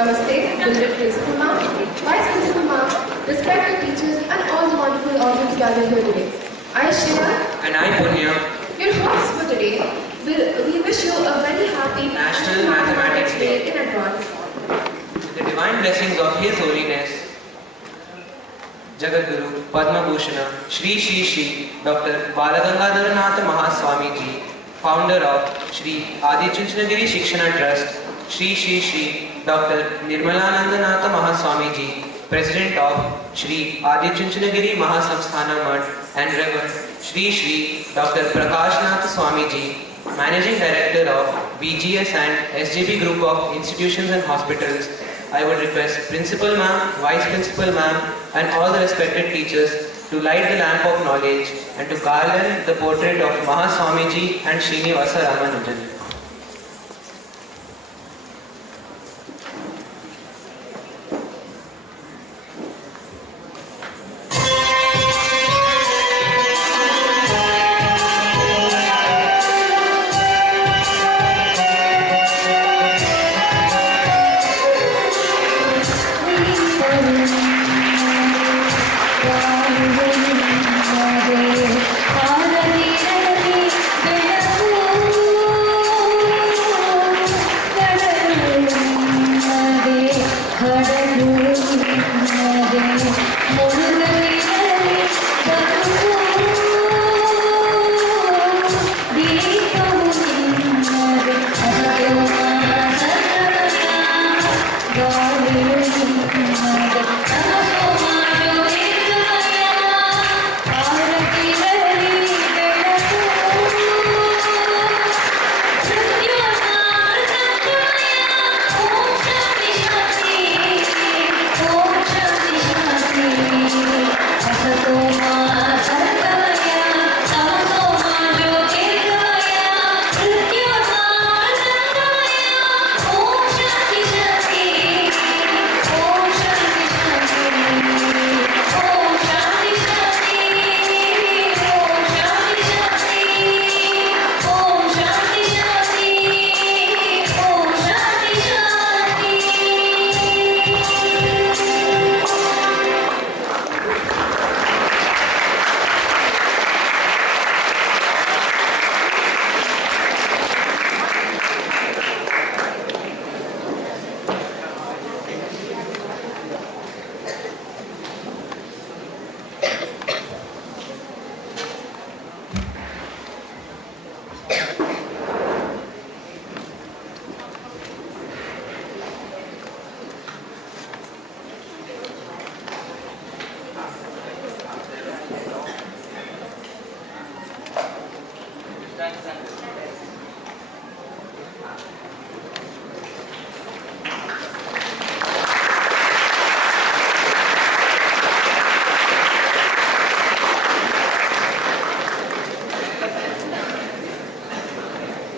Namaste, beloved Principal Ma'am, Vice Principal Ma'am, respected teachers and all the wonderful audience gathered here today. I, Shreya, and I, Punya, your hosts for today, we wish you a very happy National Mathematics Day in advance. With the divine blessings of His Holiness, Jagadguru, Padma Bhushana, Shri Dr. Balagangadharanath Mahaswami Ji, founder of Shri Adi Chunchanagiri Shikshana Trust, Shri Dr. Nirmalanandanath Mahaswami Ji, President of Shri Adi Chunchanagiri Mahasamsthana Math, and Reverend Shri Dr. Prakashnath Swami Ji, Managing Director of BGS and SJB Group of Institutions and Hospitals. I would request Principal Ma'am, Vice Principal Ma'am and all the respected teachers to light the lamp of knowledge and to garland the portrait of Mahaswamiji and Srinivasa Ramanujan.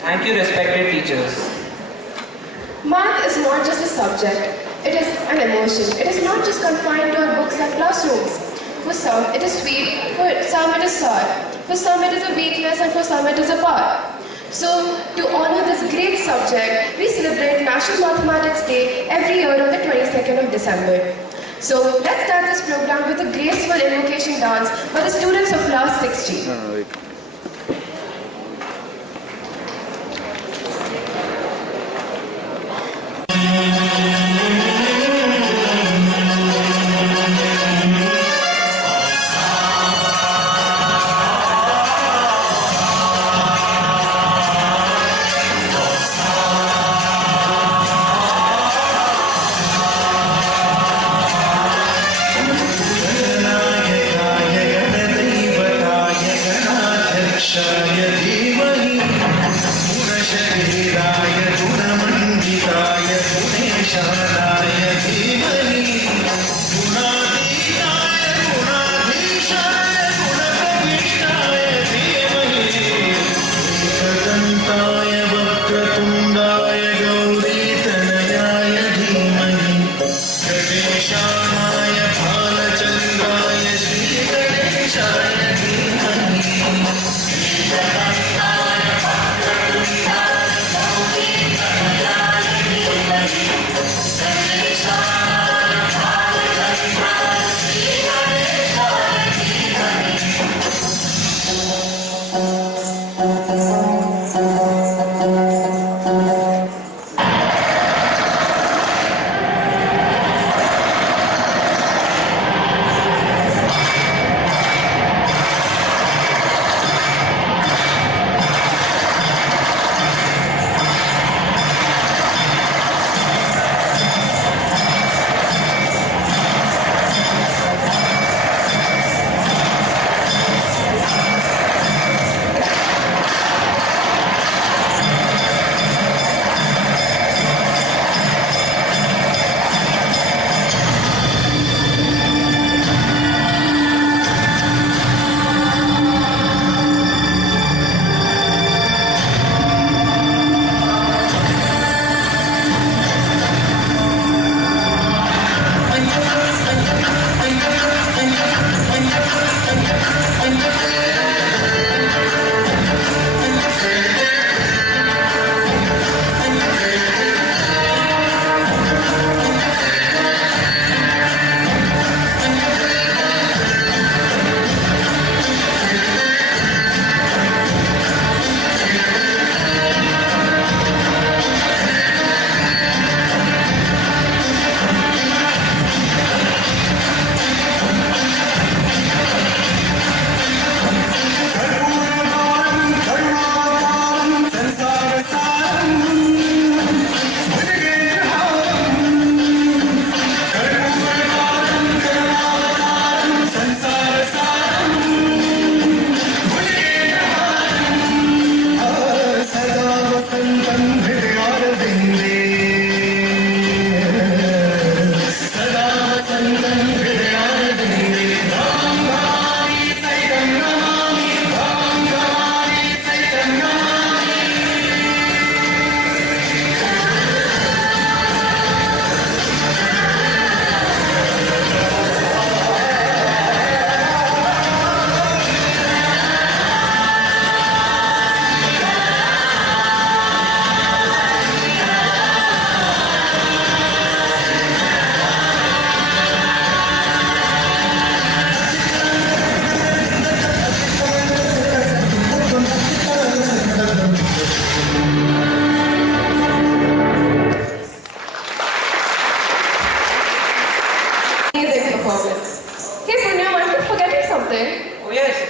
Thank you, respected teachers. Math is not just a subject, it is an emotion. It is not just confined to our books and classrooms. For some it is sweet, for some it is sour, for some it is a weakness and for some it is a power. So, to honor this great subject, we celebrate National Mathematics Day every year on the 22nd of December. So, let's start this program with a graceful invocation dance by the students of class 60.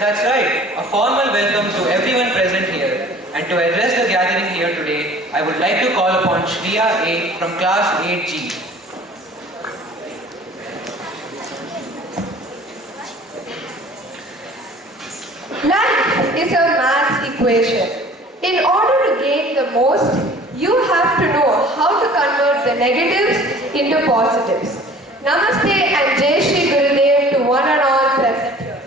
that's right. A formal welcome to everyone present here. And to address the gathering here today, I would like to call upon Shreya A from class 8G. Life is a maths equation. In order to gain the most, you have to know how to convert the negatives into positives. Namaste and Jai Shri Gurudev to one and all present here.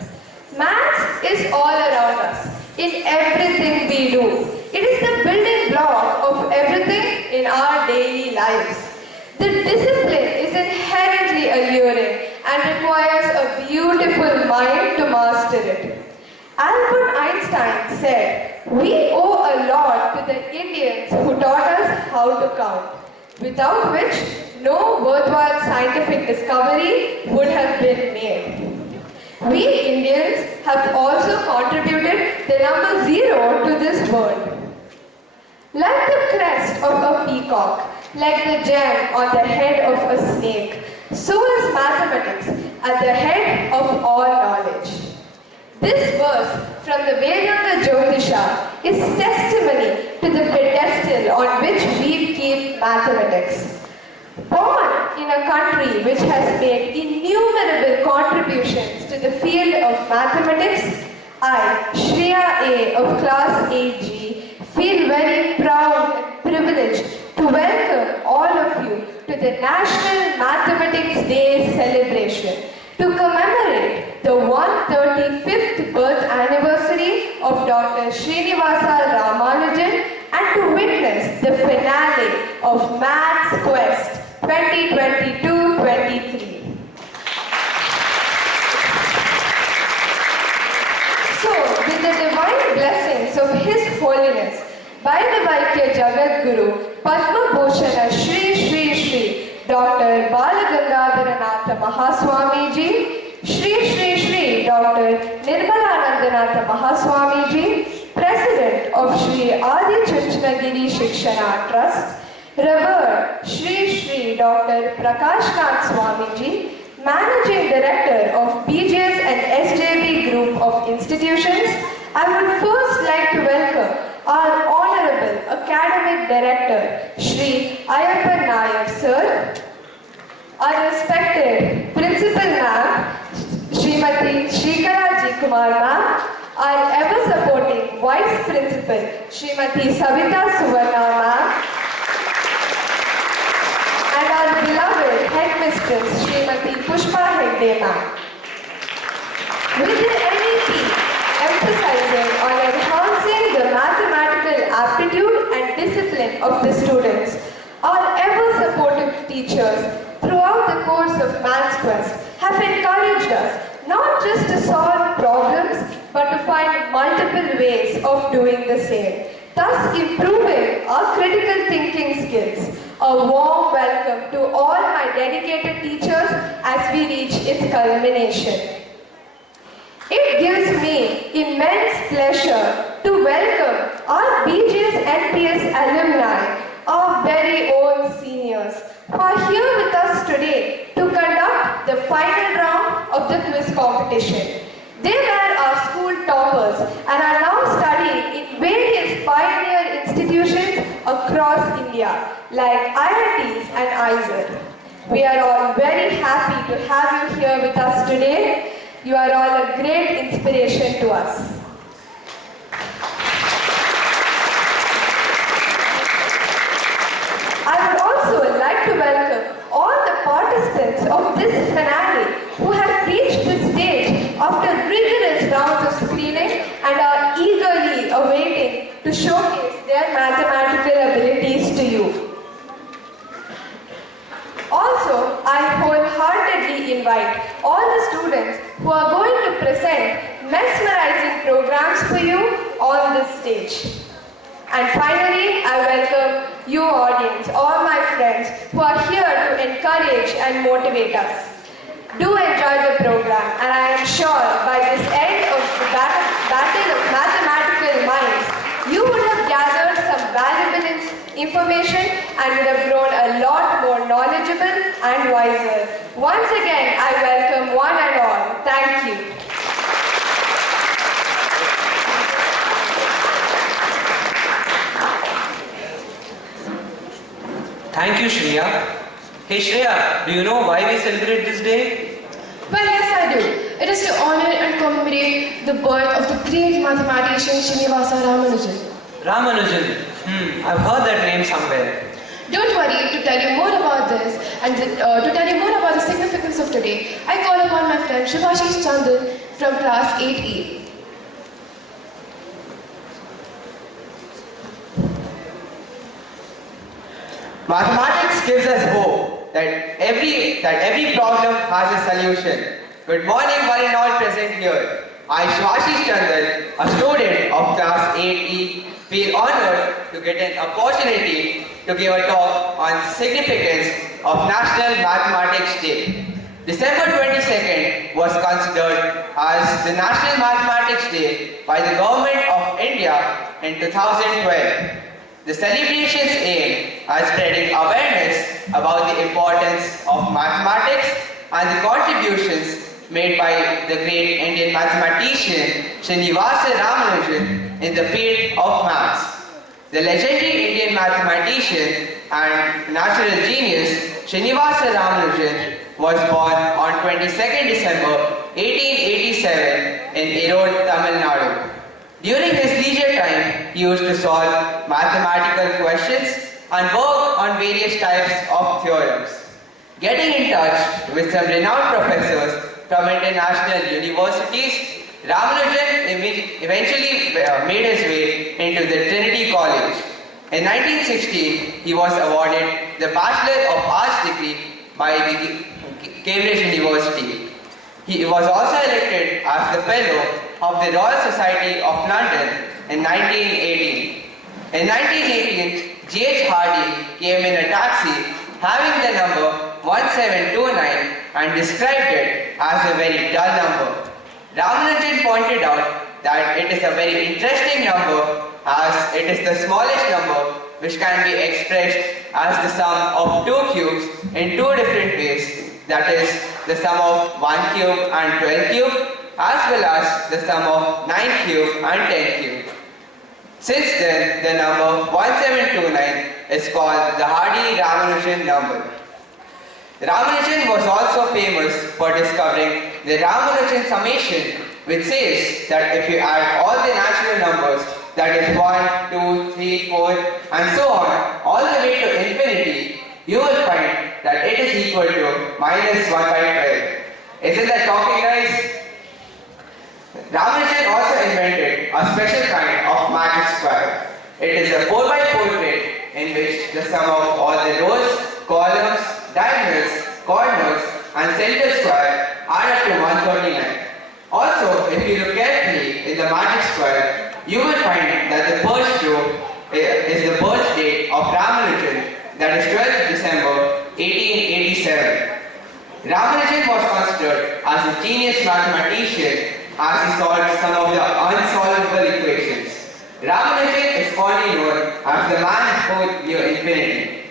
Maths is all around us, in everything we do. It is the building block of everything in our daily lives. The discipline is inherently alluring and requires a beautiful mind to master it. Albert Einstein said, "We owe a lot to the Indians who taught us how to count, without which no worthwhile scientific discovery would have been made." We Indians have also contributed the number 0 to this world. Like the crest of a peacock, like the gem on the head of a snake, so is mathematics at the head of all knowledge. This verse from the Vedanta Jyotisha is testimony to the pedestal on which we keep mathematics. Born in a country which has made innumerable contributions to the field of mathematics, I, Shreya A of class 8G, feel very proud and privileged to welcome all of you to the National Mathematics Day celebration to commemorate the 135th birth anniversary of Dr. Srinivasa Ramanujan and to witness the finale of Maths Quest 2022-23. So, with the divine blessings of His Holiness, Vaidyavaikya Jagat Guru, Padma Bhushana Shri Shri Shri Dr. Balagangadharanatha Mahaswamiji, Shri Shri Shri Dr. Nirmalanandanatha Mahaswamiji, President of Shri Adi Chunchanagiri Shikshana Trust, Revered Shri Shri Dr. Prakashnath Swamiji, Managing Director of Bgsnps SJB Group of Institutions, I would first like to welcome our Honorable Academic Director, Shri Ayappan Nair Sir, our respected Principal Ma'am, Srimati Shrikala Ji Kumar Ma'am, our ever-supporting Vice Principal, Srimati Savita Suvarna Ma'am, and our beloved Headmistress, Srimati Pushpa Hegde Ma'am. With the NEP emphasizing on enhancing the mathematical aptitude and discipline of the students, our ever-supportive teachers throughout the course of Maths Quest have encouraged us not just to solve problems, but to find multiple ways of doing the same, thus improving our critical thinking skills. A warm welcome to all my dedicated teachers as we reach its culmination. It gives me immense pleasure to welcome our Bgsnps alumni, our very own seniors, who are here with us today to conduct the final round of the quiz competition. They were our school toppers and are now studying in various pioneer institutions across India, like IITs and IISER. We are all very happy to have you here with us today. You are all a great inspiration to us. I would also like to welcome all the participants of this finale who have reached the stage after rigorous rounds of screening and are eagerly awaiting to showcase their mathematical abilities to you. Also, I wholeheartedly invite all the students who are going to present mesmerizing programs for you on this stage. And finally, I welcome you audience, all my friends who are here to encourage and motivate us. Do enjoy the program, and I am sure by this end of the battle of mathematical minds, you would have gathered some valuable information and would have grown a lot more knowledgeable and wiser. Once again, I welcome one and all. Thank you. Thank you, Shreya. Hey Shreya, do you know why we celebrate this day? Well, yes, I do. It is to honor and commemorate the birth of the great mathematician Srinivasa Ramanujan. Ramanujan. I've heard that name somewhere. Don't worry, to tell you more about this and to tell you more about the significance of today, I call upon my friend Shubhashish Chandan from class 8E. Mathematics gives us hope that every problem has a solution. Good morning, one and all present here. I, Shubhashish Chandan, a student of class 8E, feel honored to get an opportunity to give a talk on significance of National Mathematics Day. December 22nd was considered as the National Mathematics Day by the Government of India in 2012. The celebrations aim at spreading awareness about the importance of mathematics and the contributions made by the great Indian mathematician Srinivasa Ramanujan in the field of maths. The legendary Indian mathematician and natural genius Srinivasa Ramanujan was born on 22nd December 1887 in Erode, Tamil Nadu. During his leisure time, he used to solve mathematical questions and work on various types of theorems. Getting in touch with some renowned professors from international universities, Ramanujan eventually made his way into the Trinity College. In 1916, he was awarded the Bachelor of Arts degree by the Cambridge University. He was also elected as the Fellow of the Royal Society of London in 1918. In 1918, G.H. Hardy came in a taxi having the number 1729 and described it as a very dull number. Ramanujan pointed out that it is a very interesting number as it is the smallest number which can be expressed as the sum of two cubes in two different ways, that is, the sum of 1 cube and 12 cube, as well as the sum of 9 cube and 10 cube. Since then, the number 1729 is called the Hardy-Ramanujan number. Ramanujan was also famous for discovering the Ramanujan summation, which says that if you add all the natural numbers, that is 1, 2, 3, 4 and so on, all the way to infinity, you will find that it is equal to minus 1 by 12. Isn't that talking, guys? Ramanujan also invented a special kind of magic square. It is a 4 by 4 grid in which the sum of all the rows, columns, diagonals, corners and center square add up to 139. Also, if you look carefully in the magic square, you will find that the first row is the birth date of Ramanujan, that is 12th December 1887. Ramanujan was considered as a genius mathematician as he solved some of the unsolvable equations. Ramanujan is fondly known as the man who knew infinity.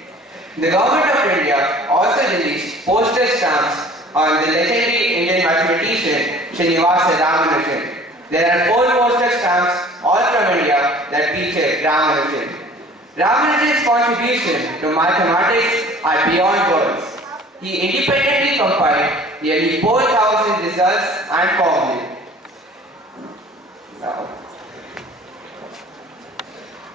The government of India also released postage stamps on the legendary Indian mathematician Srinivasa Ramanujan. There are 4 postage stamps all from India that feature Ramanujan. Ramanujan's contribution to mathematics are beyond words. He independently compiled nearly 4,000 results and formulae.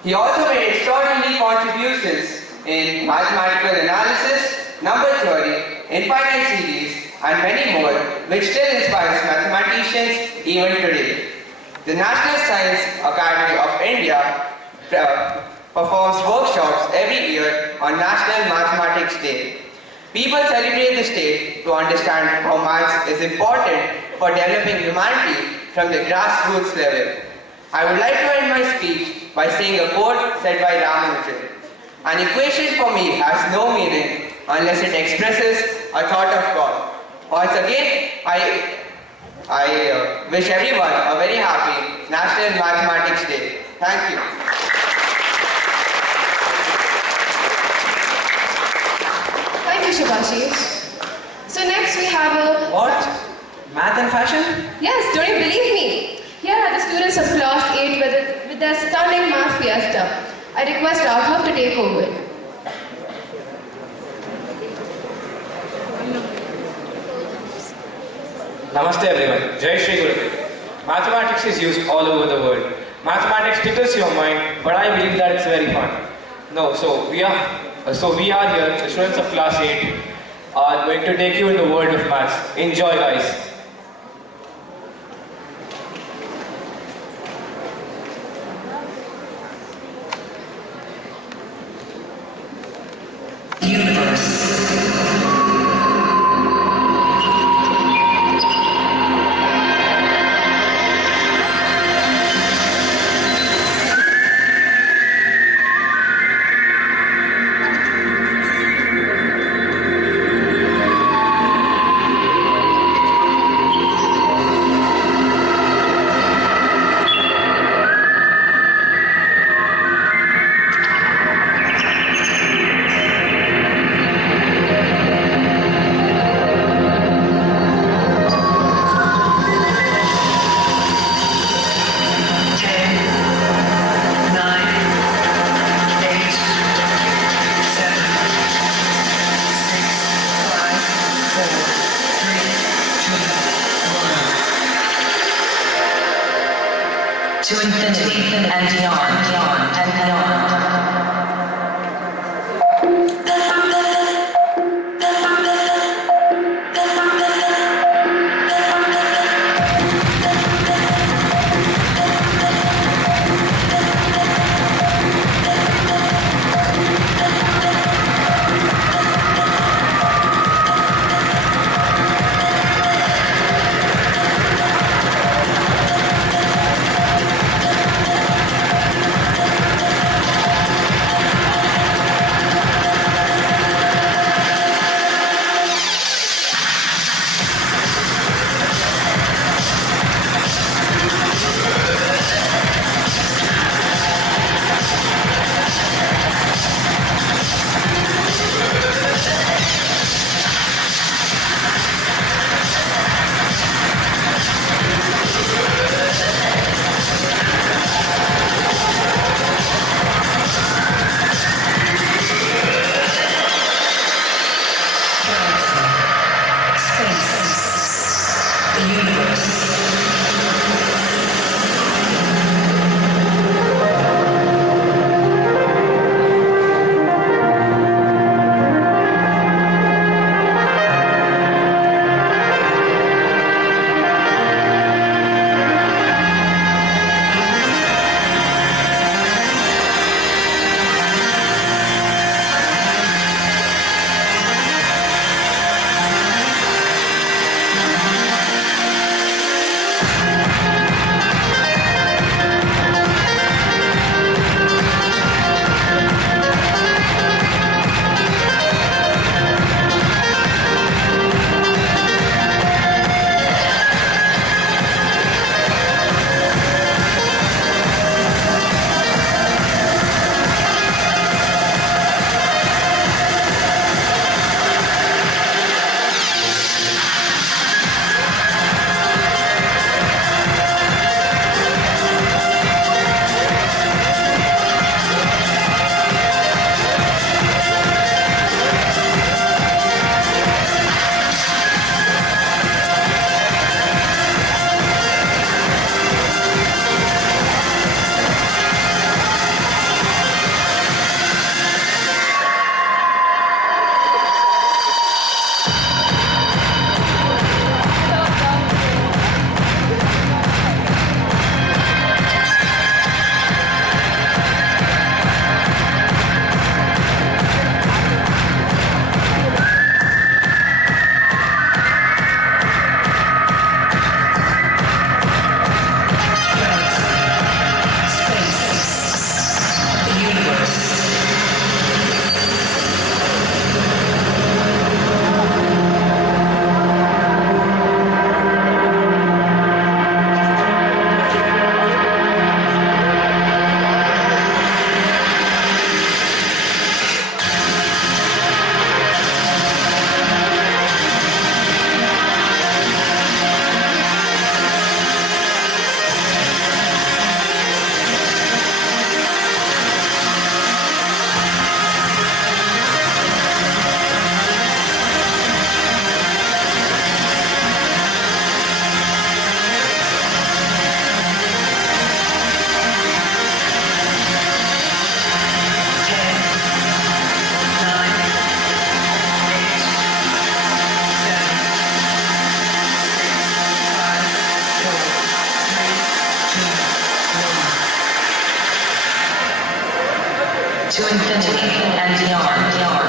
He also made extraordinary contributions in mathematical analysis, number theory, infinite series, and many more, which still inspires mathematicians even today. The National Science Academy of India performs workshops every year on National Mathematics Day. People celebrate this day to understand how maths is important for developing humanity from the grassroots level. I would like to end my speech by saying a quote said by Ramanujan. An equation for me has no meaning unless it expresses a thought of God. Once again, I wish everyone a very happy National Mathematics Day. Thank you. Thank you, Shubhashish. So next we have a... What? Math and fashion? Yes, don't you believe me? Here are the students of class 8 with their stunning math fiesta. I request Raghav to take over. Namaste everyone. Jai Shri Gurudev. Mathematics is used all over the world. Mathematics tickles your mind, but I believe that it's very fun. No, so we are here, the students of class 8 are going to take you in the world of maths. Enjoy, guys. To infinity and beyond, and beyond. to infinity and beyond, and beyond.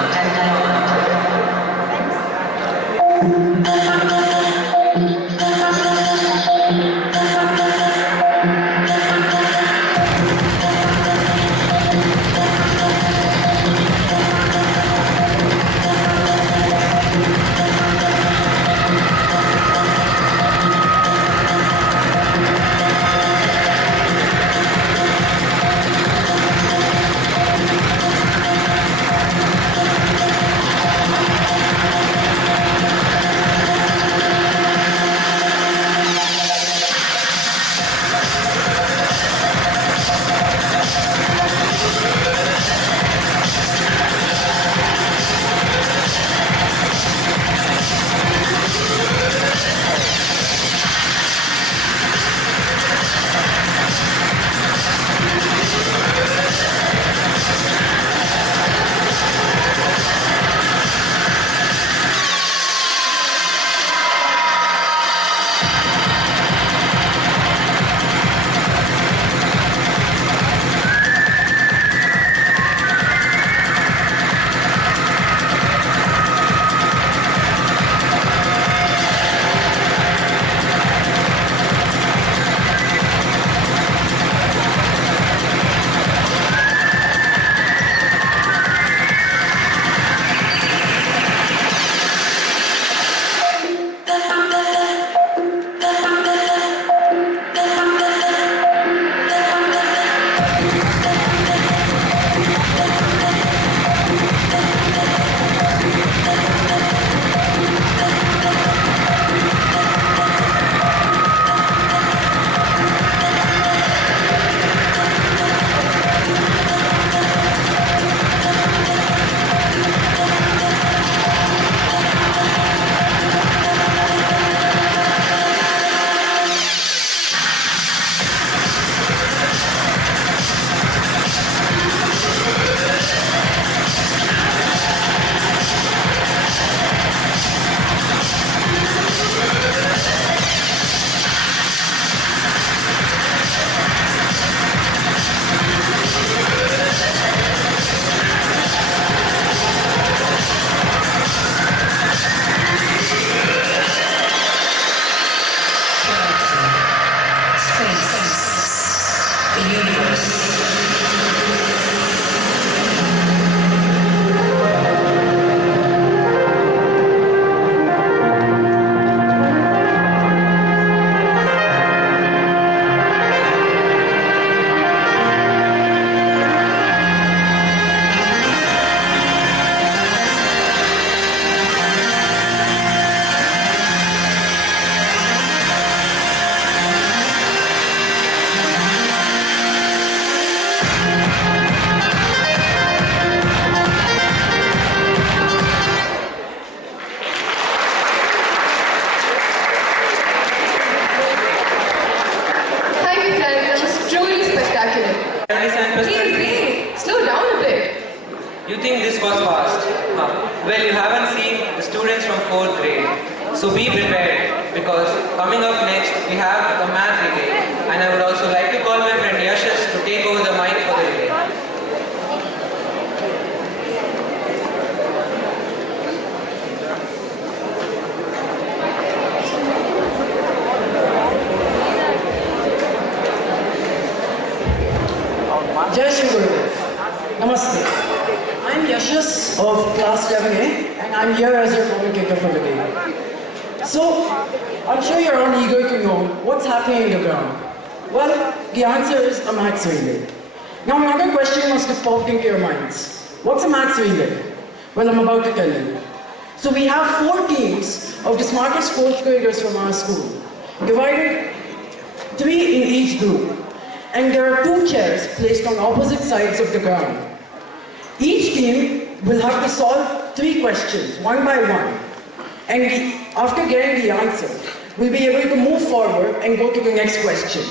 You think this was fast? Well, you haven't seen the students from 4th grade. So be prepared, because coming up next we have a math relay, and I would also like to call my friend Yashas to take over the mic for the relay. Jai Shri Gurudev. Namaste. I'm Yashas of class 11A, and I'm here as your communicator for the day. So, I'm sure you're all eager to know what's happening in the ground. Well, the answer is a maths relay. Now, another question must have popped into your minds. What's a maths relay? Well, I'm about to tell you. So, we have 4 teams of the smartest 4th graders from our school, divided 3 in each group. And there are 2 chairs placed on opposite sides of the ground. Each team will have to solve 3 questions, one by one. And after getting the answer, we'll be able to move forward and go to the next question.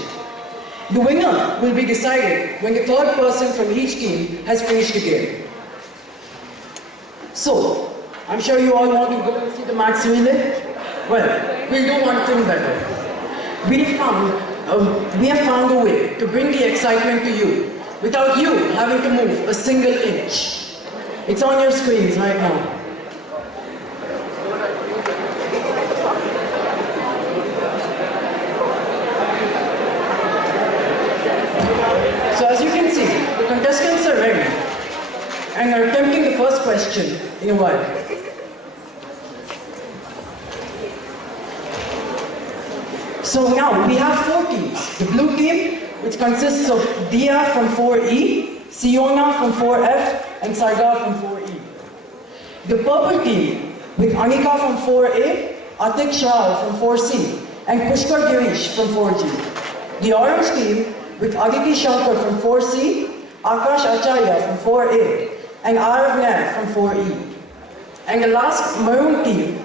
The winner will be decided when the 3rd person from each team has finished the game. So, I'm sure you all want to go and see the maths relay? Well, we'll do one thing better. We have found a way to bring the excitement to you without you having to move a single inch. It's on your screens right now. So as you can see, the contestants are ready and are attempting the first question in a while. So now we have 4 teams. The blue team, which consists of Dia from 4E, Siona from 4F, and Sarga from 4E. The purple team, with Anika from 4A, Atik Shah from 4C, and Pushkar Girish from 4G. The orange team, with Aditi Shankar from 4C, Akash Acharya from 4A, and Arav Nair from 4E. And the last maroon team,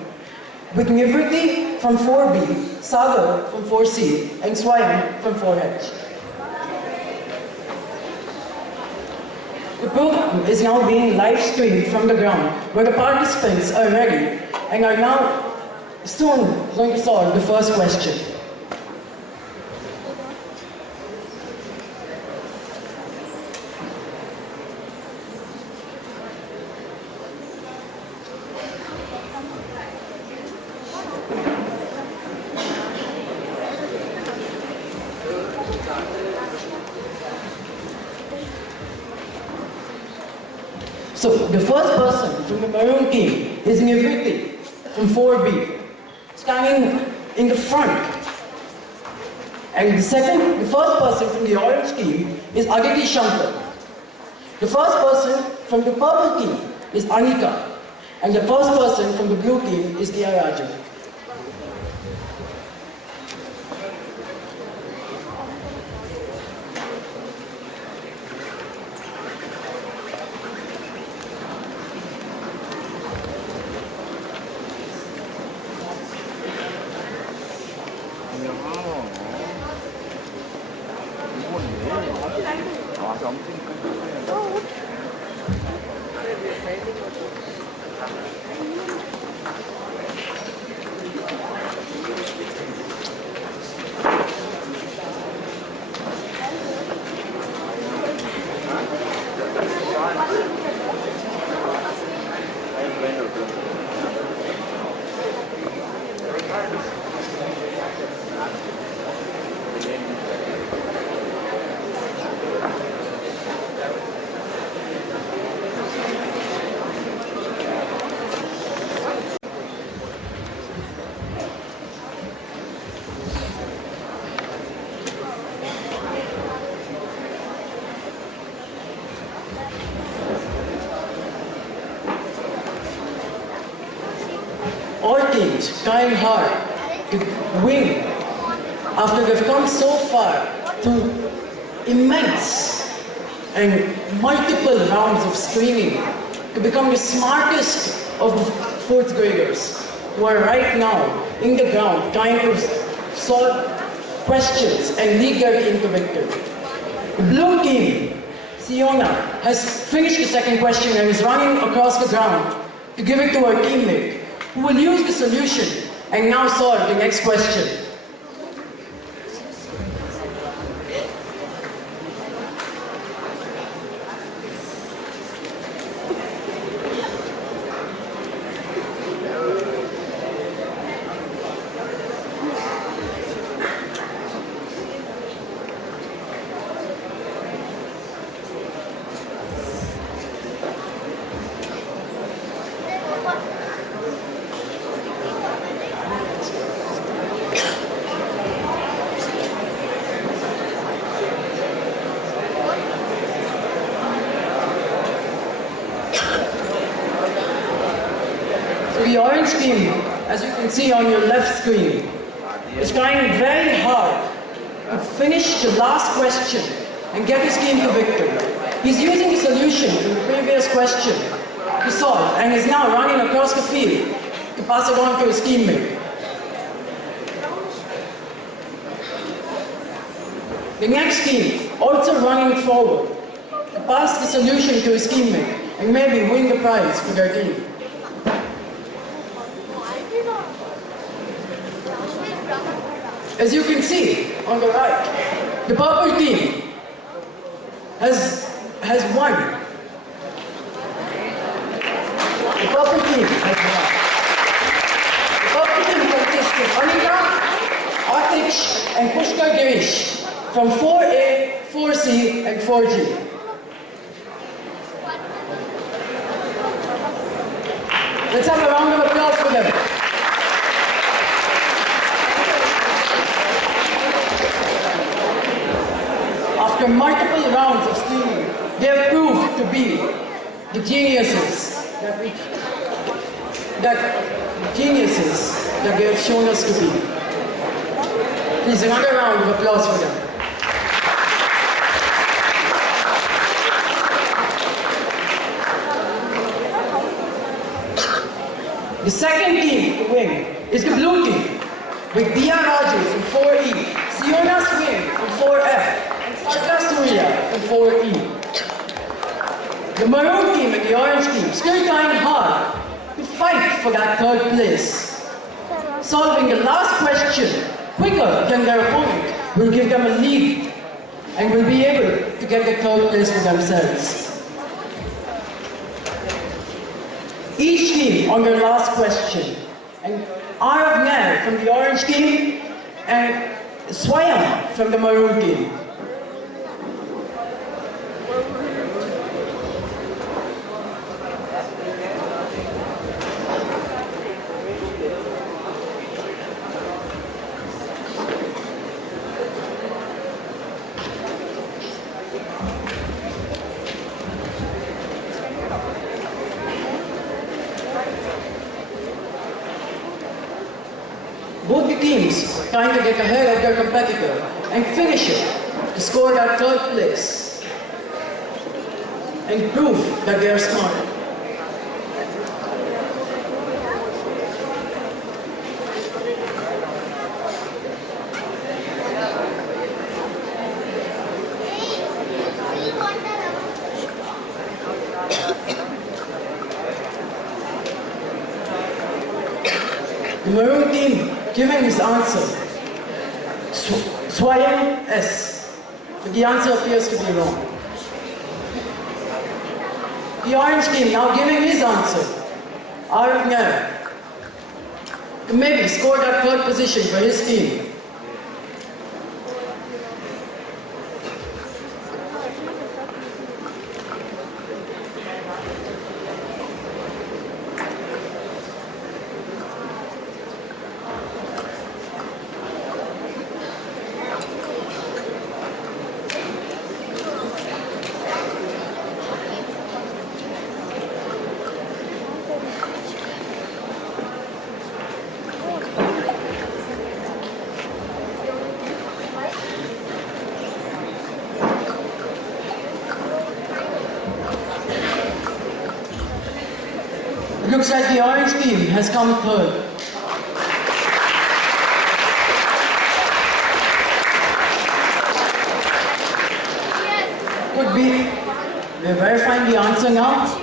with Nivriti from 4B, Sagar from 4C, and Swayam from 4H. The program is now being live streamed from the ground, where the participants are ready and are now soon going to solve the first question. So the first person from the maroon team is Nivriti from 4B, standing in the front. And the first person from the orange team is Aditi Shankar. The first person from the purple team is Anika. And the first person from the blue team is Dia Rajan. All teams trying hard to win after they've come so far through immense and multiple rounds of screening to become the smartest of the 4th graders who are right now in the ground trying to solve questions and lead their team to victory. The blue team, Siona, has finished the second question and is running across the ground to give it to her teammate, who will use the solution and now solve the next question. The orange team, as you can see on your left screen, is trying very hard to finish the last question and get his team to victory. He's using the solution from the previous question to solve and is now running across the field to pass it on to his teammate. The next team, also running forward, to pass the solution to his teammate and maybe win the prize for their team. As you can see on the right, the purple team has won. The purple team has won. The purple team consists of Anika, Atish and Pushkar Girish from 4A, 4C and 4G. Let's have a round of applause for them. After multiple rounds of screening, they have proved to be the geniuses that they have shown us to be. Please, another round of applause for them. The second team to win is the blue team, with Dia Raju from 4E, Siona Swing from 4F, and Sarka Surya from 4E. The maroon team and the orange team still trying hard to fight for that third place. Solving the last question quicker than their opponent will give them a lead and will be able to get the third place for themselves. Each team on their last question, and Arav Nair from the orange team and Swayam from the maroon team. Both the teams trying to get ahead of their competitor and finish it to score that third place and prove that they are smart. The maroon team giving his answer, Swayam S, but the answer appears to be wrong. The orange team now giving his answer, Arav Nair, to maybe score that third position for his team. It looks like the orange team has come third. Could be. We're verifying the answer now.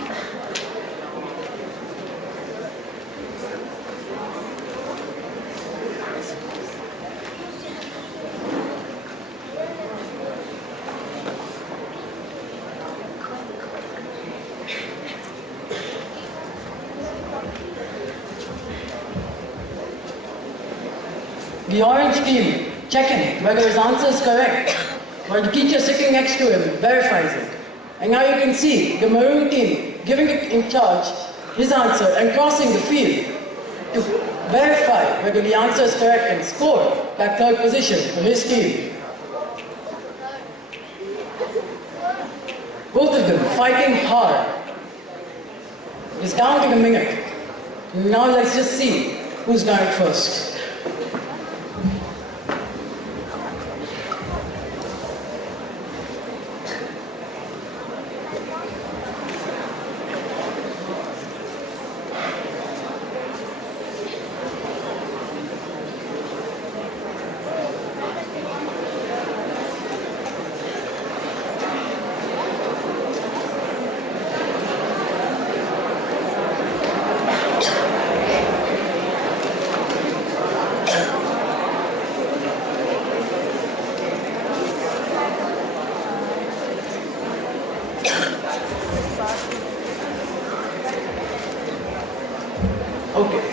The orange team checking whether his answer is correct, while the teacher sitting next to him verifies it. And now you can see the maroon team giving it in charge his answer and crossing the field to verify whether the answer is correct and score that third position for his team. Both of them fighting hard. It's down to the minute. Now let's just see who's got it first.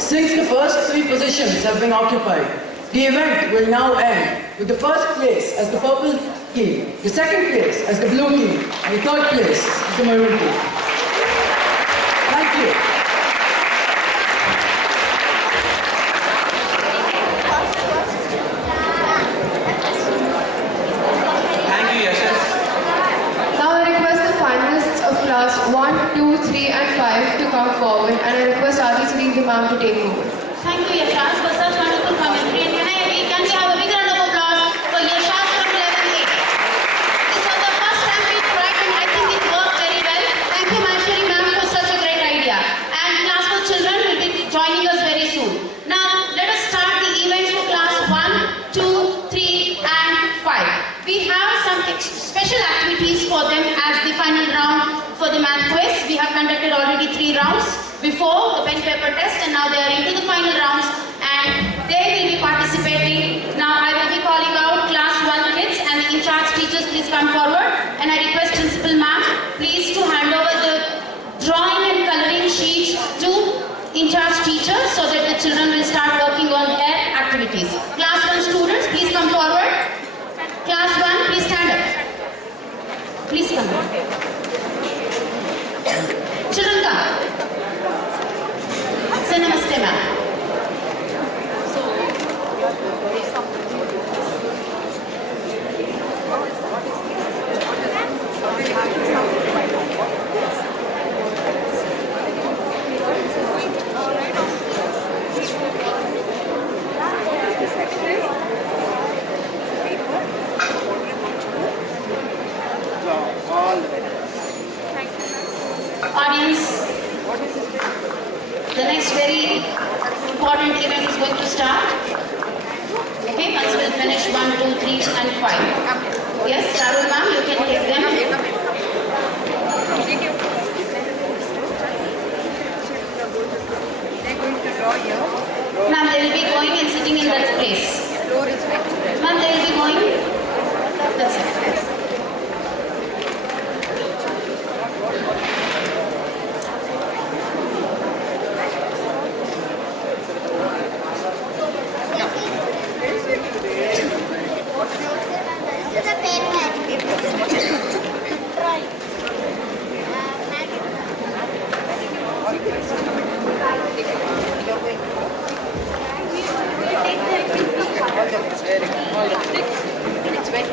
Since the first 3 positions have been occupied, the event will now end with the first place as the purple team, the second place as the blue team, and the third place as the maroon team. Thank you. Thank you, Yashas. Now I request the finalists of class 1, 2, 3 and 5 to come forward, and I request Adi Sri ma'am to take over. Thank you, Yashas, for such wonderful commentary. And can we have a big round of applause for Yashas from 11A? This was the first time we tried and I think it worked very well. Thank you, Maheshwari ma'am, for such a great idea. And class 4 children will be joining us very soon. Now, let us start the events for class 1, 2, 3 and 5. We have some special activities for them as the final round for the math quiz. We have conducted already 3 rounds before the pen paper test, and now they are into the final rounds and they will be participating. Now I will be calling out class 1 kids and the in-charge teachers, please come forward, and I request principal ma'am please to hand over the drawing and coloring sheets to in-charge teachers so that the children will start working on their activities. Class 1 students, please come forward. Class 1, please stand up. Please come. Children come. Say namaste, ma'am. Audience, the next very important event is going to start. Okay, once we'll finish 1, 2, 3 and 5. Yes, Charul ma'am, you can take them. Ma'am, they will be going and sitting in that place. Ma'am, they will be going. That's it.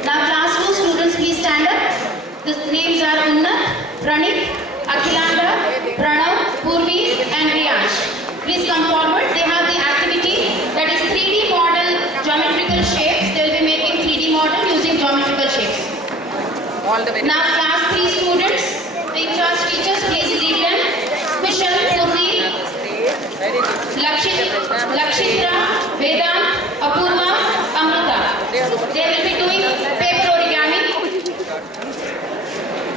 Now class 2 students, please stand up. The names are Unnat, Pranik, Akhilanda, Pranav, Purvi and Riyansh. Please come forward. They have the activity that is 3D model geometrical shapes. They will be making 3D model using geometrical shapes. Now class 3 students, the in-charge teachers, please lead them. Kushal, Purvi, Lakshitra, Vedant, Apurva, Amrita. They will be doing paper origami.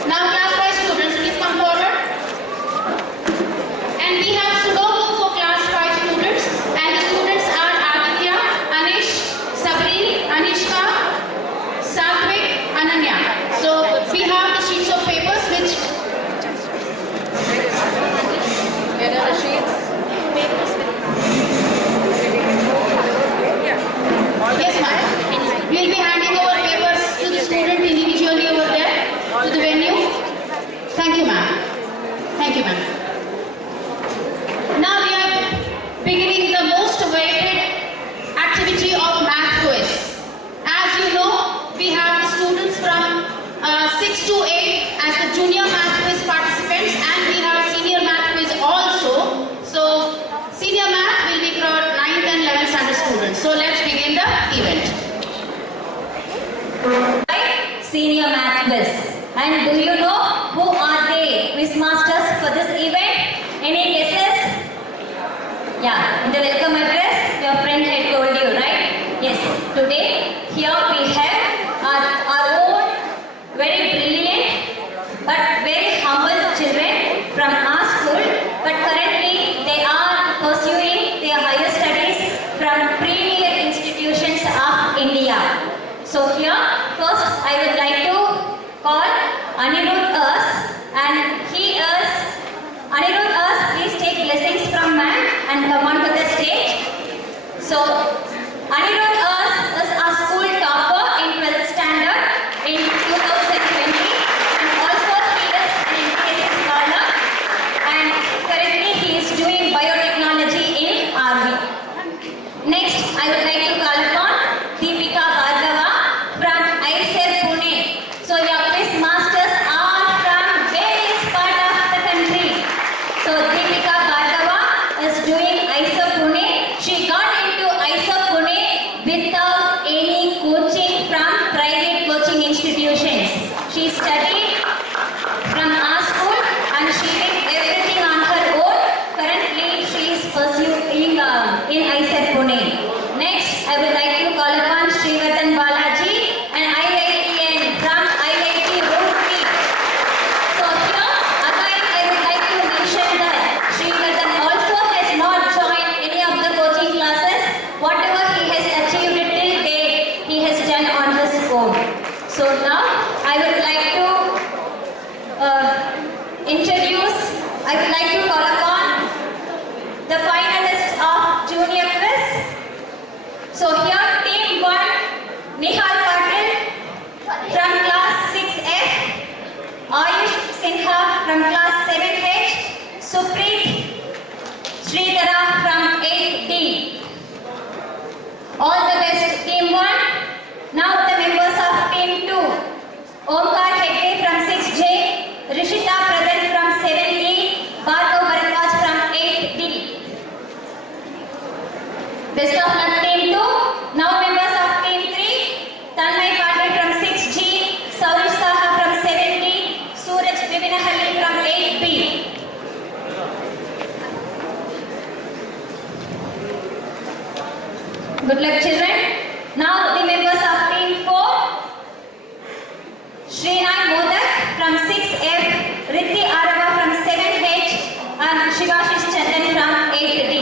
Now class 5 students, please come forward. And we have Sudoku for class 5 students. And the students are Aditya, Anish, Sabri, Anishka, Satvik, Ananya. So we have the sheets of papers which... Where are the sheets? Yes, ma'am. We will be handing over papers to the student individually over there to the venue. Thank you, ma'am. Thank you, ma'am. Now we are beginning the most awaited activity of math quiz. As you know, we have the students from 6 to 8 as the junior math quiz participants, and we have senior math quiz also. So senior math will be for 9th and 11th standard students. So let's begin the event. Senior math quiz. And do you know who are they quiz masters for this event? Any guesses? Yeah, in the welcome address, your friend had told you, right? Yes, today here we have our own very brilliant but very humble children from our school, but currently they are pursuing their higher studies from premier institutions of India. So here, first I would like to call Anirudh us, and he is Anirudh us. Please take blessings from man and come on to the stage. Again, I said Pune. Next, I would like to call upon Srivartan Balaji and IITN from IIT Roorkee. So here, again, I would like to mention that Srivartan also has not joined any of the coaching classes. Whatever he has achieved till date, he has done on his own. So now, I would like to I would like to call upon the finalists of junior quiz. So here team 1, Nihal Patil from class 6F, Ayush Sinha from class 7H, Supreet Sridhara from 8D. All the best team 1. Now the members of team 2, Omkar Hegde from 6J, Rishita Pradhan from 7E, Bhargav Bharadwaj from 8D. Best of luck team 2. Now members of team 3, Tanmay Patil from 6G, Saurish Saha from 7D, Suraj Vivinahalli from 8B. Good luck children. Now the members of team 4, Srinay Modak from 6F, Riddhi Arava from 7H and Shivashish Chandan from 8D.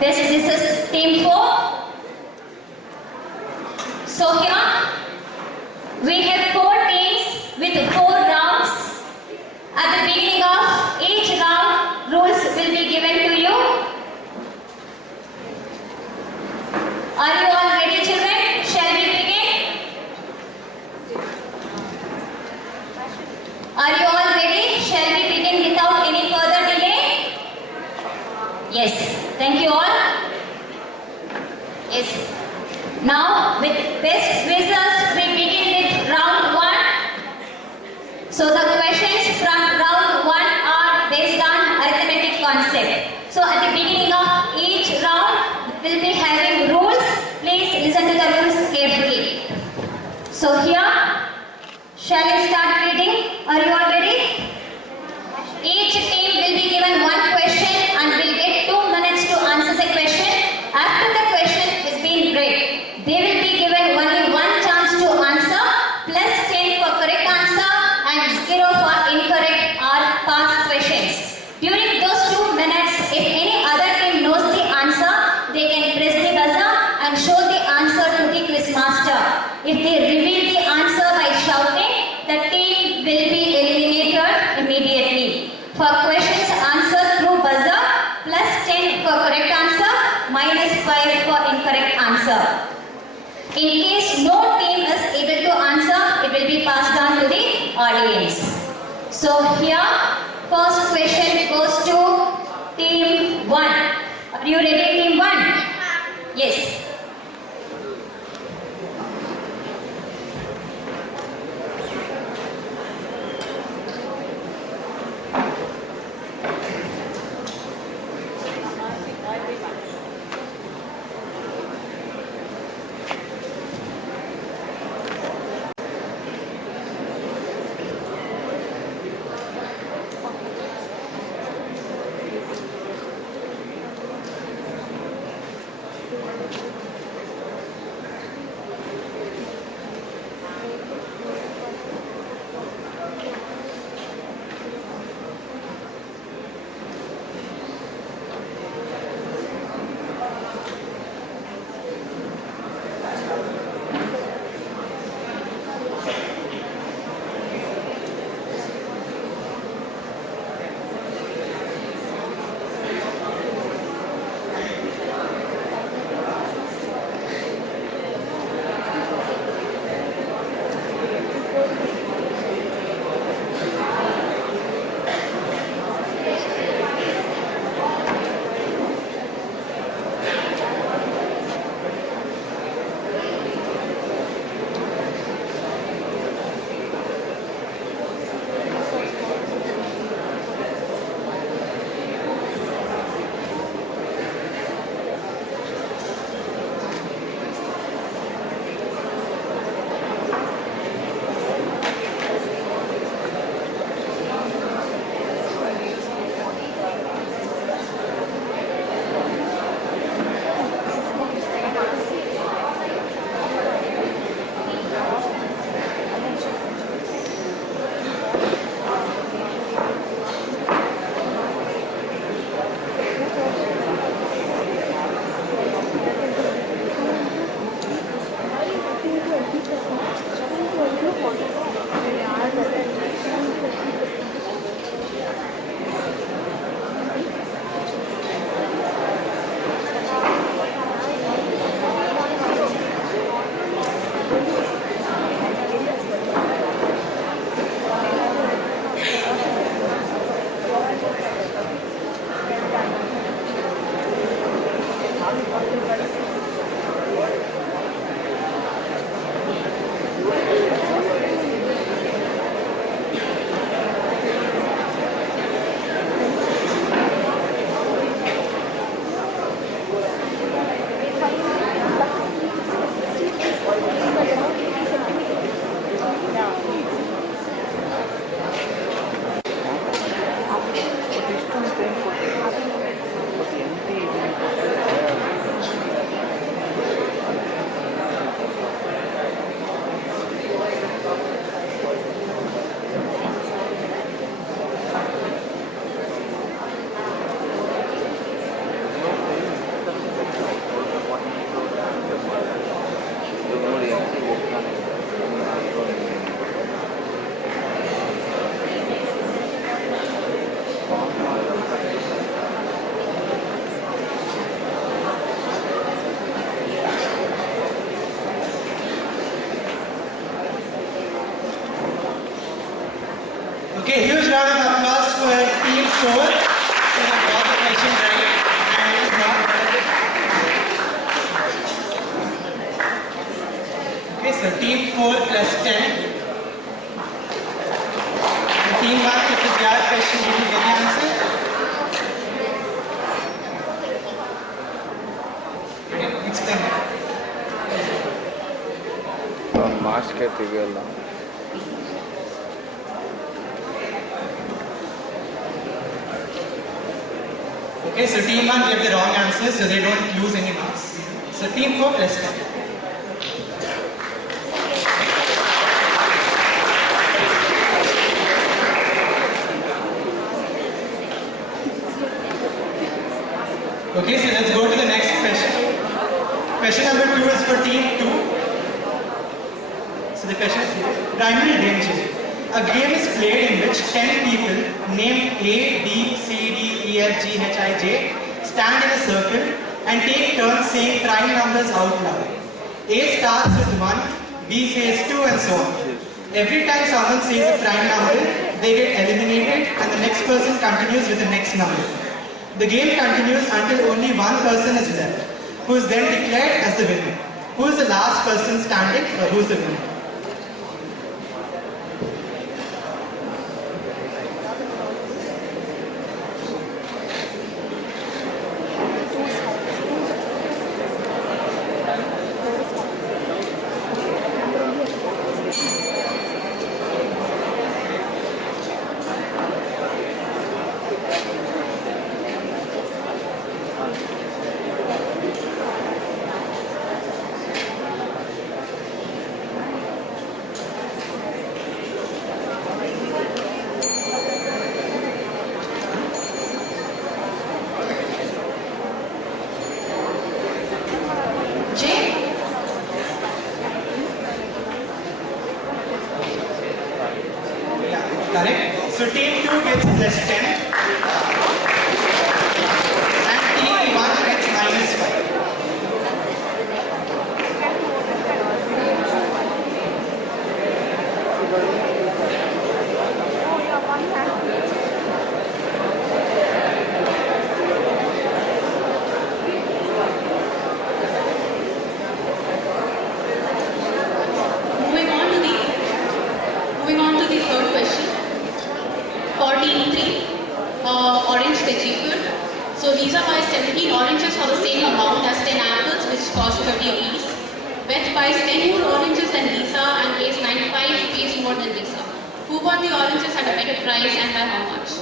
This is team 4. So here we have 4 teams with 4 rounds. At the beginning of each round, rules will be given to you. Are you all ready, children? Shall we begin? Are you all ready? Shall we begin without any further delay? Yes. Thank you all. Yes. Now, with best results, we begin with round 1. So the questions from round 1 are based on arithmetic concept. So at the beginning of each round, we'll be having rules. Please listen to the rules carefully. So here, shall I start reading? Are you all ready? Each team will be given 1 question and will get 2 minutes to answer the question. After the question is being read, they will be given only 1 chance to answer, plus 10 for correct answer and 0 for incorrect or past questions. During those 2 minutes, if any other team knows the answer, they can press the buzzer and show the answer to the quiz master. If they reveal the answer by shouting, the team will be eliminated immediately. For questions answered through buzzer, plus 10 for correct answer, minus 5 for incorrect answer. In case no team is able to answer, it will be passed on to the audience. So here, first question goes to team 1. Are you ready, team 1? Yes. Okay, huge round of applause for Team 4. So they got the question right. And it is not. Okay, so Team 4 plus 10. And Team 1, if it's their question, did you get the answer? Okay, explain that. Mask ತೆಗೆಯಲ್ಲ. Okay, so Team 1 gave the wrong answer, so they don't lose any marks. So Team 4 plus 10. Okay, so let's go to the next question. Question number 2 is for Team 2. So the question is, primary danger. A game is played in which 10 people named A, B, C, D, E, F, G, H, I, J stand in a circle and take turns saying prime numbers out loud. A starts with 1, B says 2 and so on. Every time someone says a prime number, they get eliminated and the next person continues with the next number. The game continues until only one person is left, who is then declared as the winner. Who is the last person standing or who is the winner? Correct? So Team 2 gets plus 10 and Team 1 gets minus 5. Moving on to the third question. For Team 3, orange veggie. So these are buys 17 oranges for the same amount as 10 apples, which cost 30 apiece. Beth buys 10 more oranges than Lisa and pays 95 pays more than Lisa. Who bought the oranges at a better price and by how much?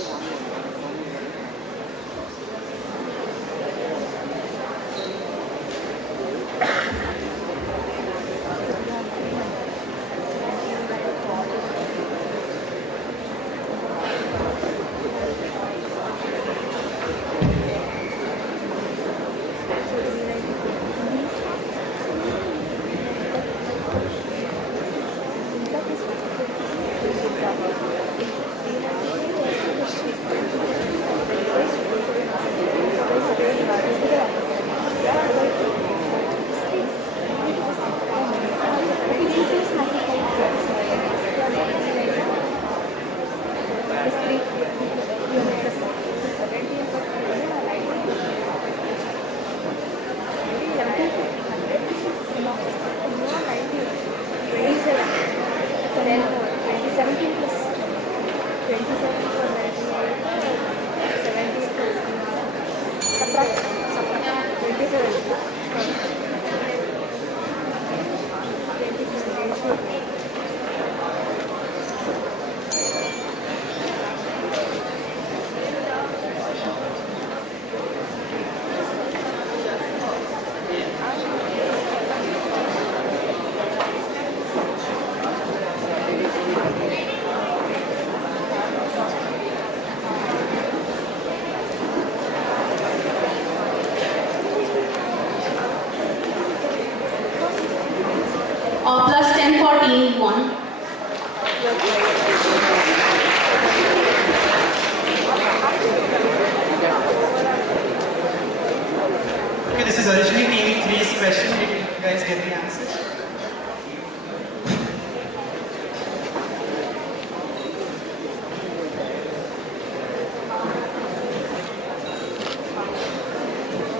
get the answers?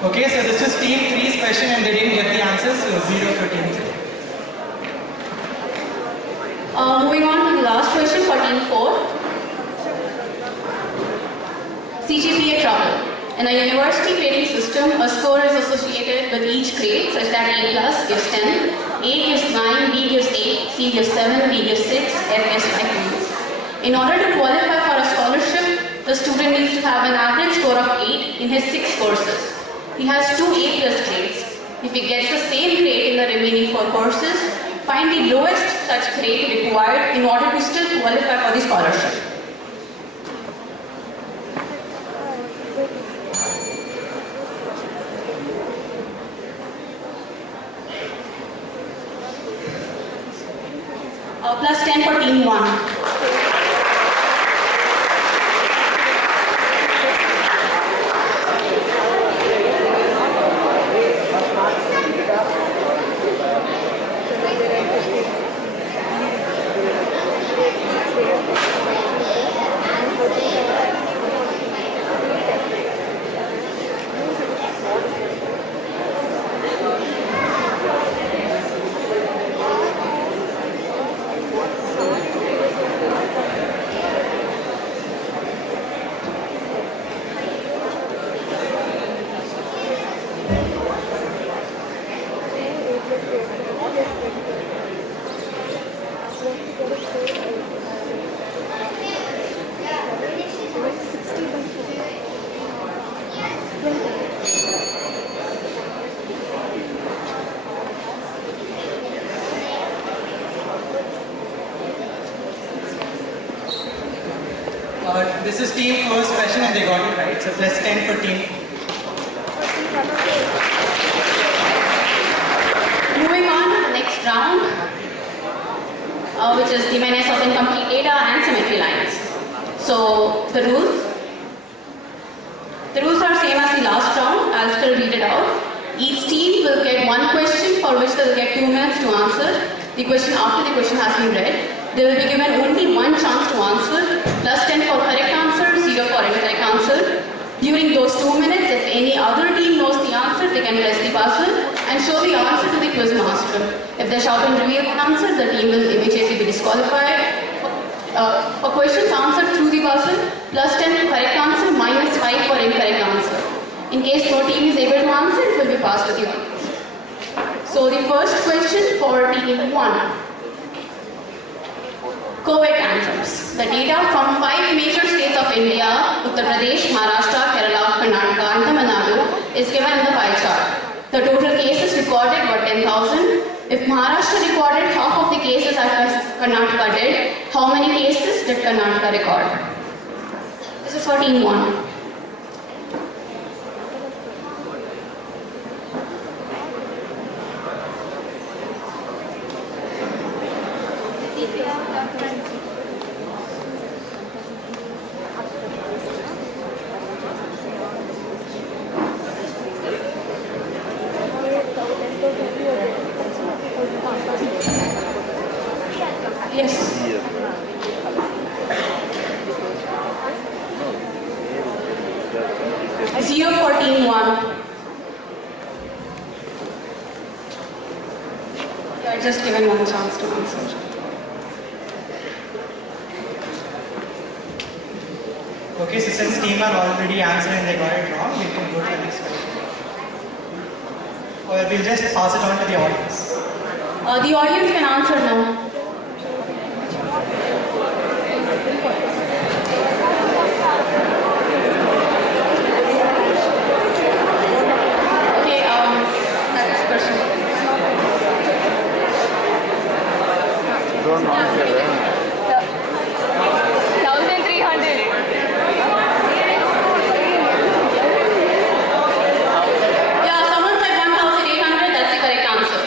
Okay, so this was team 3's question and they didn't get the answers, so 0 for team 3. Moving on to the last question for team 4. CGPA trouble. In a university grading system, a score is associated with each grade such that A plus gives 10, A gives 9, B gives 8, C gives 7, D gives 6, F gives 5 points. In order to qualify for a scholarship, the student needs to have an average score of 8 in his 6 courses. He has 2 A plus grades. If he gets the same grade in the remaining 4 courses, find the lowest such grade required in order to still qualify for the scholarship. Plus 10 for team 1. This is team 4's question and they got it right. So plus 10 for team 4. Moving on to the next round, which is the menace of incomplete data and symmetry lines. So the rules are same as the last round. I'll still read it out. Each team will get one question for which they will get 2 minutes to answer. The question after the question has been read. They will be given only one chance to answer, plus 10 for correct answer, 0 for incorrect answer. During those 2 minutes, if any other team knows the answer, they can press the buzzer and show the answer to the quiz master. If they shout and reveal the answer, the team will immediately be disqualified. For questions answered through the buzzer, plus 10 for correct answer, minus 5 for incorrect answer. In case no team is able to answer, it will be passed to the audience. So the first question for team 1. COVID tantrums. The data from 5 major states of India, Uttar Pradesh, Maharashtra, Kerala, Karnataka and Tamil Nadu is given in the pie chart. The total cases recorded were 10,000. If Maharashtra recorded half of the cases as Karnataka did, how many cases did Karnataka record? This is for team 1. Yes. 0 for team 1. You are just given one chance to answer. Okay, so since team are already answering and they got it wrong, we can go to the next question. Or we'll just pass it on to the audience. The audience can answer now. Next person. Don't answer. 1,300. Yeah, someone said 1,800. That's the correct answer.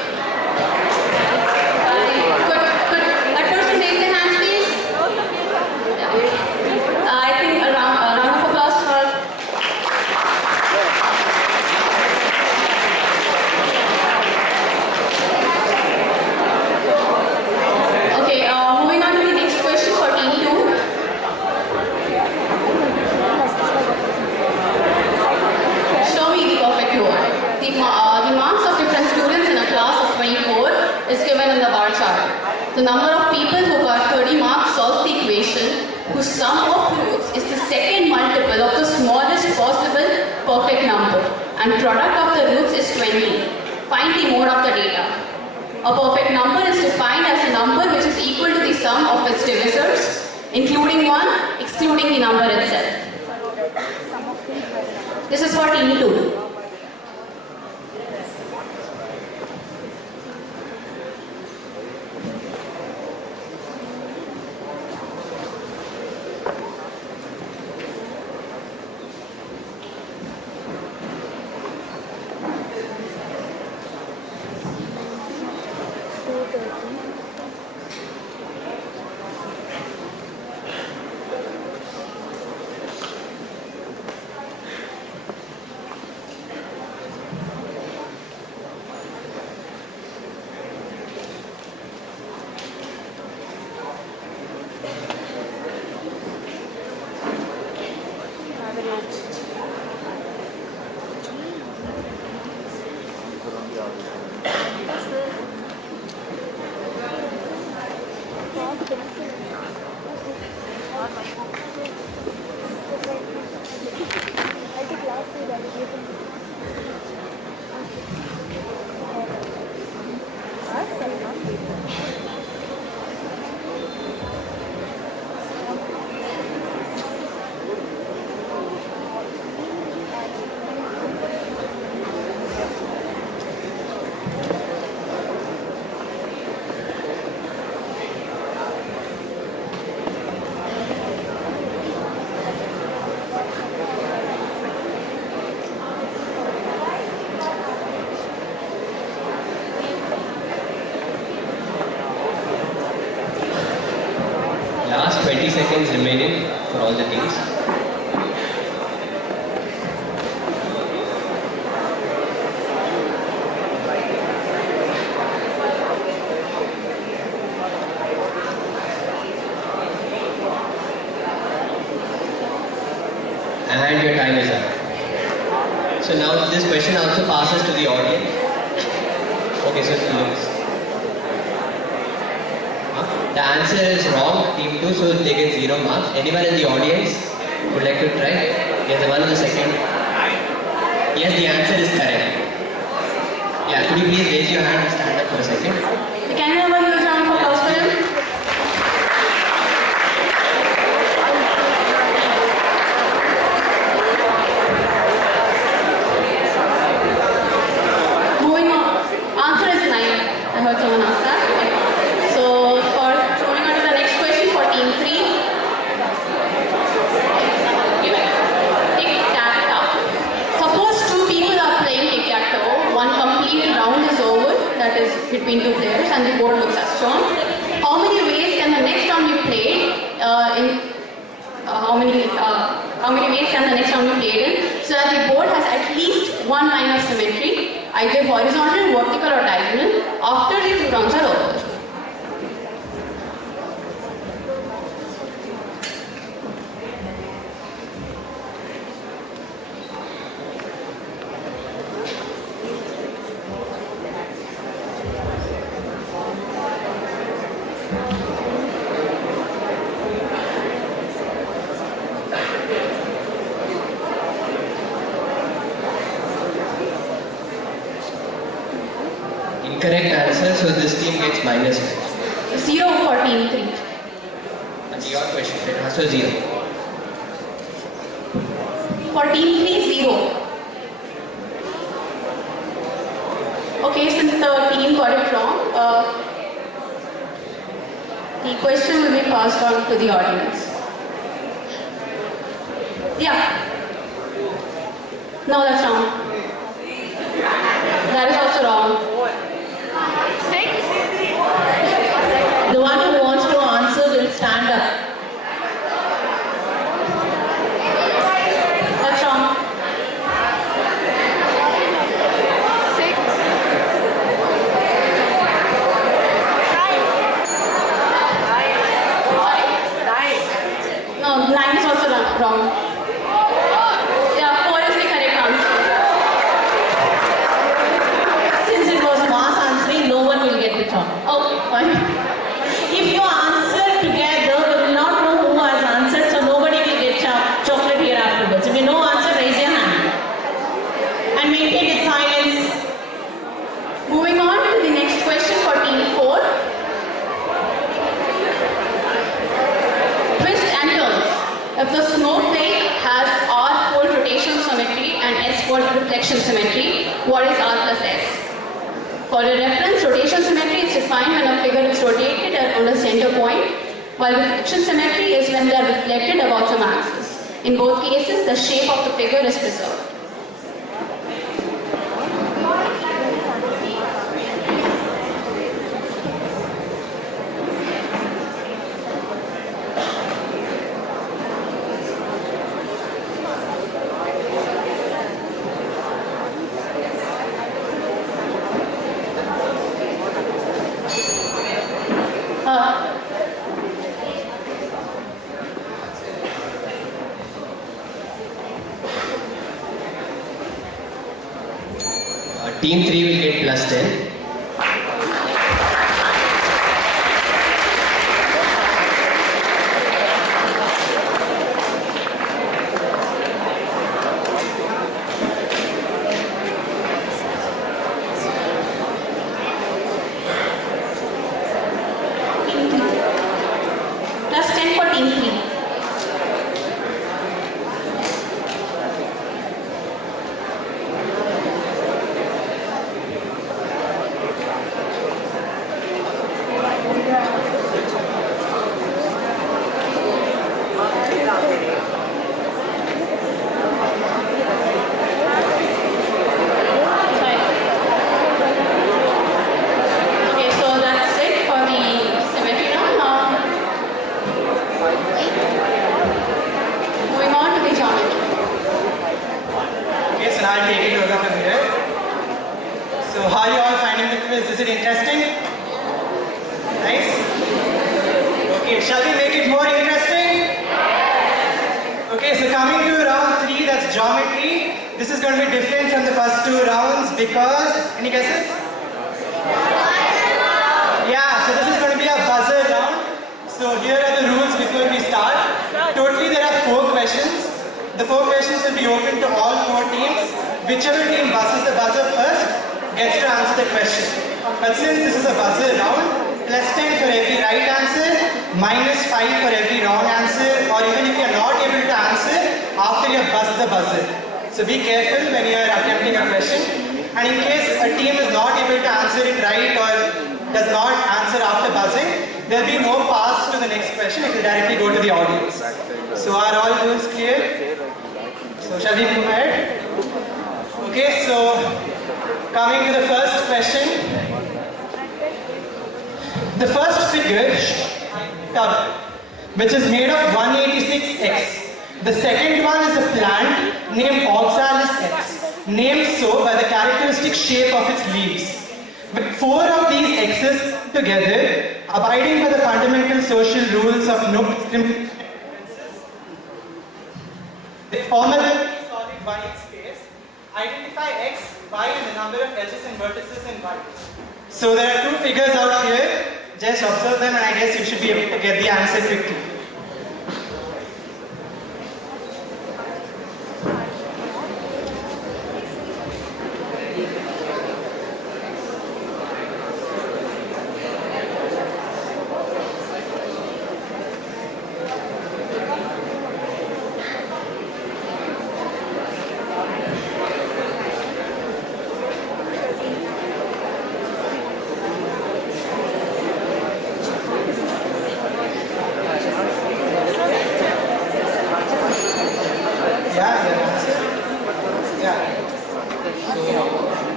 Good. The number of people who got 30 marks solves the equation whose sum of roots is the second multiple of the smallest possible perfect number and product of the roots is 20. Find the mode of the data. A perfect number is defined as a number which is equal to the sum of its divisors, including 1, excluding the number itself. This is for team 2. Last 20 seconds remaining for all the teams. And your time is up. So now this question also passes to the audience. Okay, so looks. The answer is wrong, team 2, so they get 0 marks. Anyone in the audience would like to try? Yes, the one in the second. Yes, the answer is correct. Yeah, could you please raise your hand and stand up for a second? Can you have a huge round of applause for him? Moving on. Answer is 9. I heard someone ask that. So, for moving on to the next question for team 3. Tic-tac-toe. Suppose 2 people are playing tic-tac-toe. One complete round is over, that is between 2 players, and the board looks as shown. How many ways can the next round be played how many ways can the next round be played in so that the board has at least one line of symmetry, either horizontal, vertical or diagonal, after the 2 rounds are over? Incorrect answer, so this team gets minus 0 for team 3. That's your question, right? Answer 0. For team 3, 0. Okay, since the team got it wrong, the question will be passed on to the audience. Yeah. No, that's wrong. That is also wrong. 6. The one who wants to answer will stand up. That's wrong. 6. No, 9 is also wrong. Yeah, 4 is the correct answer. reflection symmetry. What is R plus S? For a reference, rotation symmetry is defined when a figure is rotated on a center point, while reflection symmetry is when they are reflected about some axis. In both cases, the shape of the figure is preserved. Team 3 will get plus 10. Plus 10 for team 3. Okay, so that's it for the symmetry now. Moving on to the geometry. Okay, so now I'll take it over from here. So how are you all finding the quiz? Is it interesting? Nice? Okay, shall we make it more interesting? Okay, so coming to round 3, that's geometry. This is going to be different from the first 2 rounds because, any guesses? Yeah, so this is going to be a buzzer round. So here are the rules before we start. Totally there are 4 questions. The 4 questions will be open to all 4 teams. Whichever team buzzes the buzzer first gets to answer the question. But since this is a buzzer round, plus 10 for every right answer, minus 5 for every wrong answer, or even if you are not able to answer after you have buzzed the buzzer. So be careful when you are attempting a question. And in case a team is not able to answer it right or does not answer after buzzing, there will be no pass to the next question. It will directly go to the audience. So are all rules clear? So shall we move ahead? Okay, so coming to the first question. The first figure, which is made of 186x. The second one is a plant named Oxalis X, named so by the characteristic shape of its leaves. With 4 of these x's together, abiding by the fundamental social rules of no discrimination, they form a solid y in space. Identify x, y, and the number of edges and vertices in y. So there are 2 figures out here. Just observe them and I guess you should be able to get the answer quickly.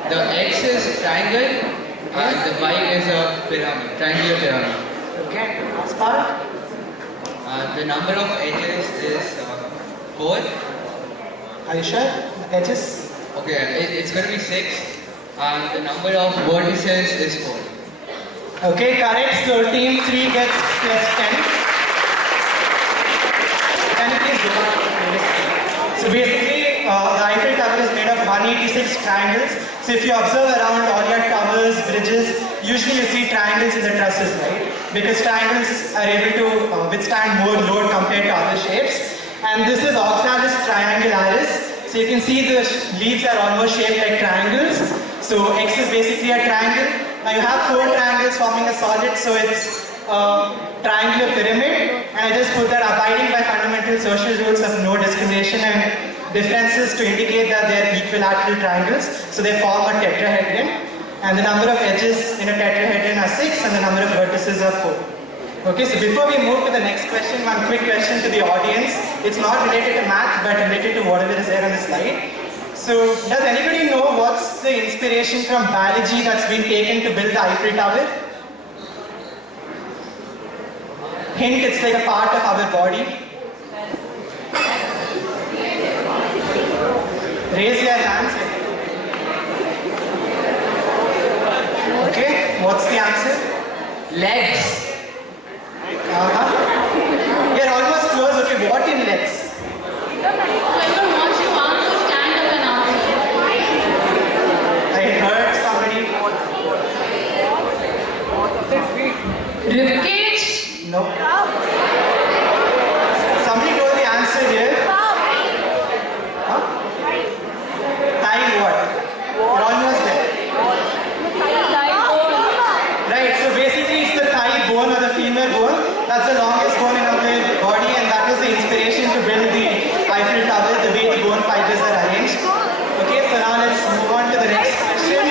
The X is triangle and the Y is a pyramid, triangular pyramid. Okay, last part. The number of edges is 4. Are you sure? Edges? Okay, it's going to be 6 and the number of vertices is 4. Okay, correct. So team 3 gets plus 10. Can you please go back to the previous slide? So basically, the Eiffel Tower is made of 186 triangles. So if you observe around all your towers, bridges, usually you see triangles in the trusses, right? Because triangles are able to withstand more load compared to other shapes. And this is Oxalis triangularis. So you can see the leaves are almost shaped like triangles. So X is basically a triangle. Now you have 4 triangles forming a solid, so it's a triangular pyramid. And I just put that abiding by fundamental social rules of no discrimination and differences to indicate that they are equilateral triangles. So they form a tetrahedron. And the number of edges in a tetrahedron are 6 and the number of vertices are 4. Okay, so before we move to the next question, one quick question to the audience. It's not related to math, but related to whatever is there on the slide. So, does anybody know what's the inspiration from biology that's been taken to build the Eiffel Tower? Hint, it's like a part of our body. Raise your hands. Okay, what's the answer? Legs. You're almost close. Okay, what in legs? Whoever wants to answer, stand up and answer. I heard somebody. Ribcage? No. Somebody told the answer here. Huh? Thigh what? You're almost there. Right, so basically it's the thigh bone or the femur bone. That's the longest bone in our body, and that was the inspiration to build the Eiffel Tower, the way the bone fibers are arranged. Okay, so now let's move on to the next question.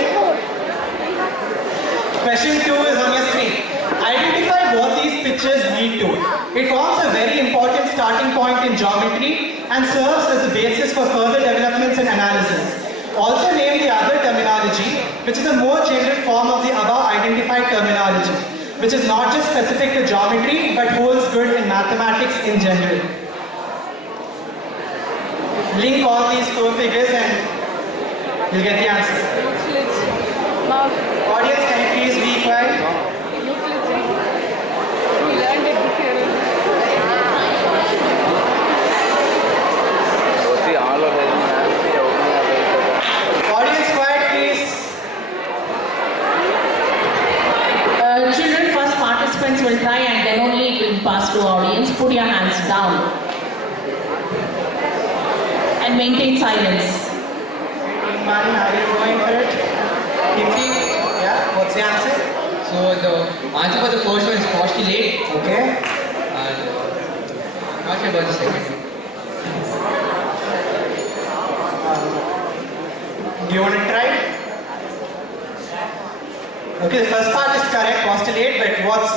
Question 2 is on your screen. Identify what these pictures lead to. It forms a very important starting point in geometry and serves as a basis for further developments and analysis. Also name the other terminology, which is a more general form of the above identified terminology, which is not just specific to geometry, but holds good in mathematics in general. Link all these 4 figures and you'll get the answer. Audience, can you please be quiet? Audience, quiet, please. Children, first participants will try and then only it will pass to audience. Put your hands down. And maintain silence. Mani, are you going for it? Kimchi? Yeah, what's the answer? So the answer for the first one is postulate. Okay. And not sure about the second. Do you want to try? Okay, the first part is correct, postulate, but what's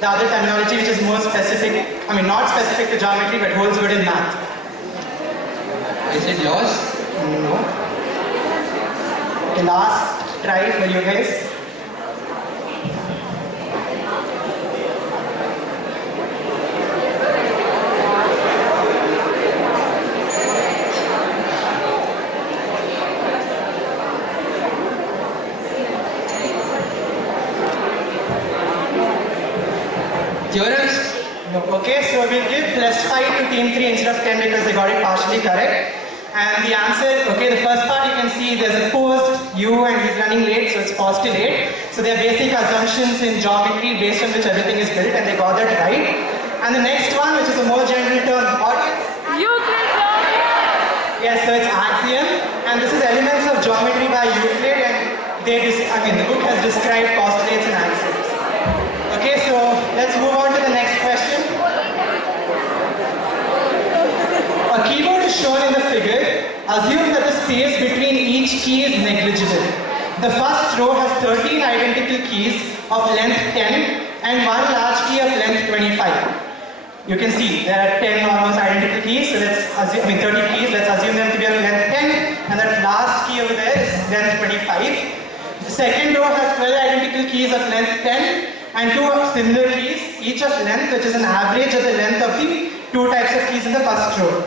the other terminology which is more specific, I mean not specific to geometry but holds good in math? Is it laws? No. Okay, last try for you guys. Theorems? No. Okay, so we'll give +5 to team 3 instead of 10 because they got it partially correct. And the answer, okay, the first part you can see there's a post, U, and he's running late, so it's postulate. So they're basic assumptions in geometry based on which everything is built, and they got that right. And the next one, which is a more general term, audience. Euclid geometry! Yes, so it's axiom, and this is elements of geometry by Euclid, and the book has described postulates and axioms. Okay, so let's move on to the next question. A keyboard is shown in the figure. Assume that the space between each key is negligible. The first row has 13 identical keys of length 10 and one large key of length 25. You can see there are 10 almost identical keys, so let's assume, 30 keys, let's assume them to be of length 10, and that last key over there is length 25. The second row has 12 identical keys of length 10 and 2 similar keys, each of length, which is an average of the length of the 2 types of keys in the first row.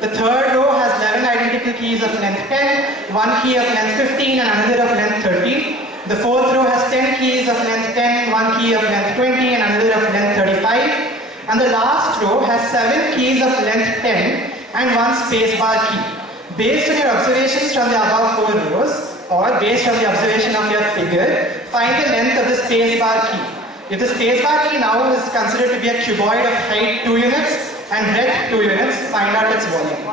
The third row has 11 identical keys of length 10, 1 key of length 15 and another of length 30. The fourth row has 10 keys of length 10, 1 key of length 20 and another of length 35. And the last row has 7 keys of length 10 and 1 spacebar key. Based on your observations from the above 4 rows, or based on the observation of your figure, find the length of the spacebar key. If the spacebar key now is considered to be a cuboid of height 2 units and breadth 2 units, find out its volume.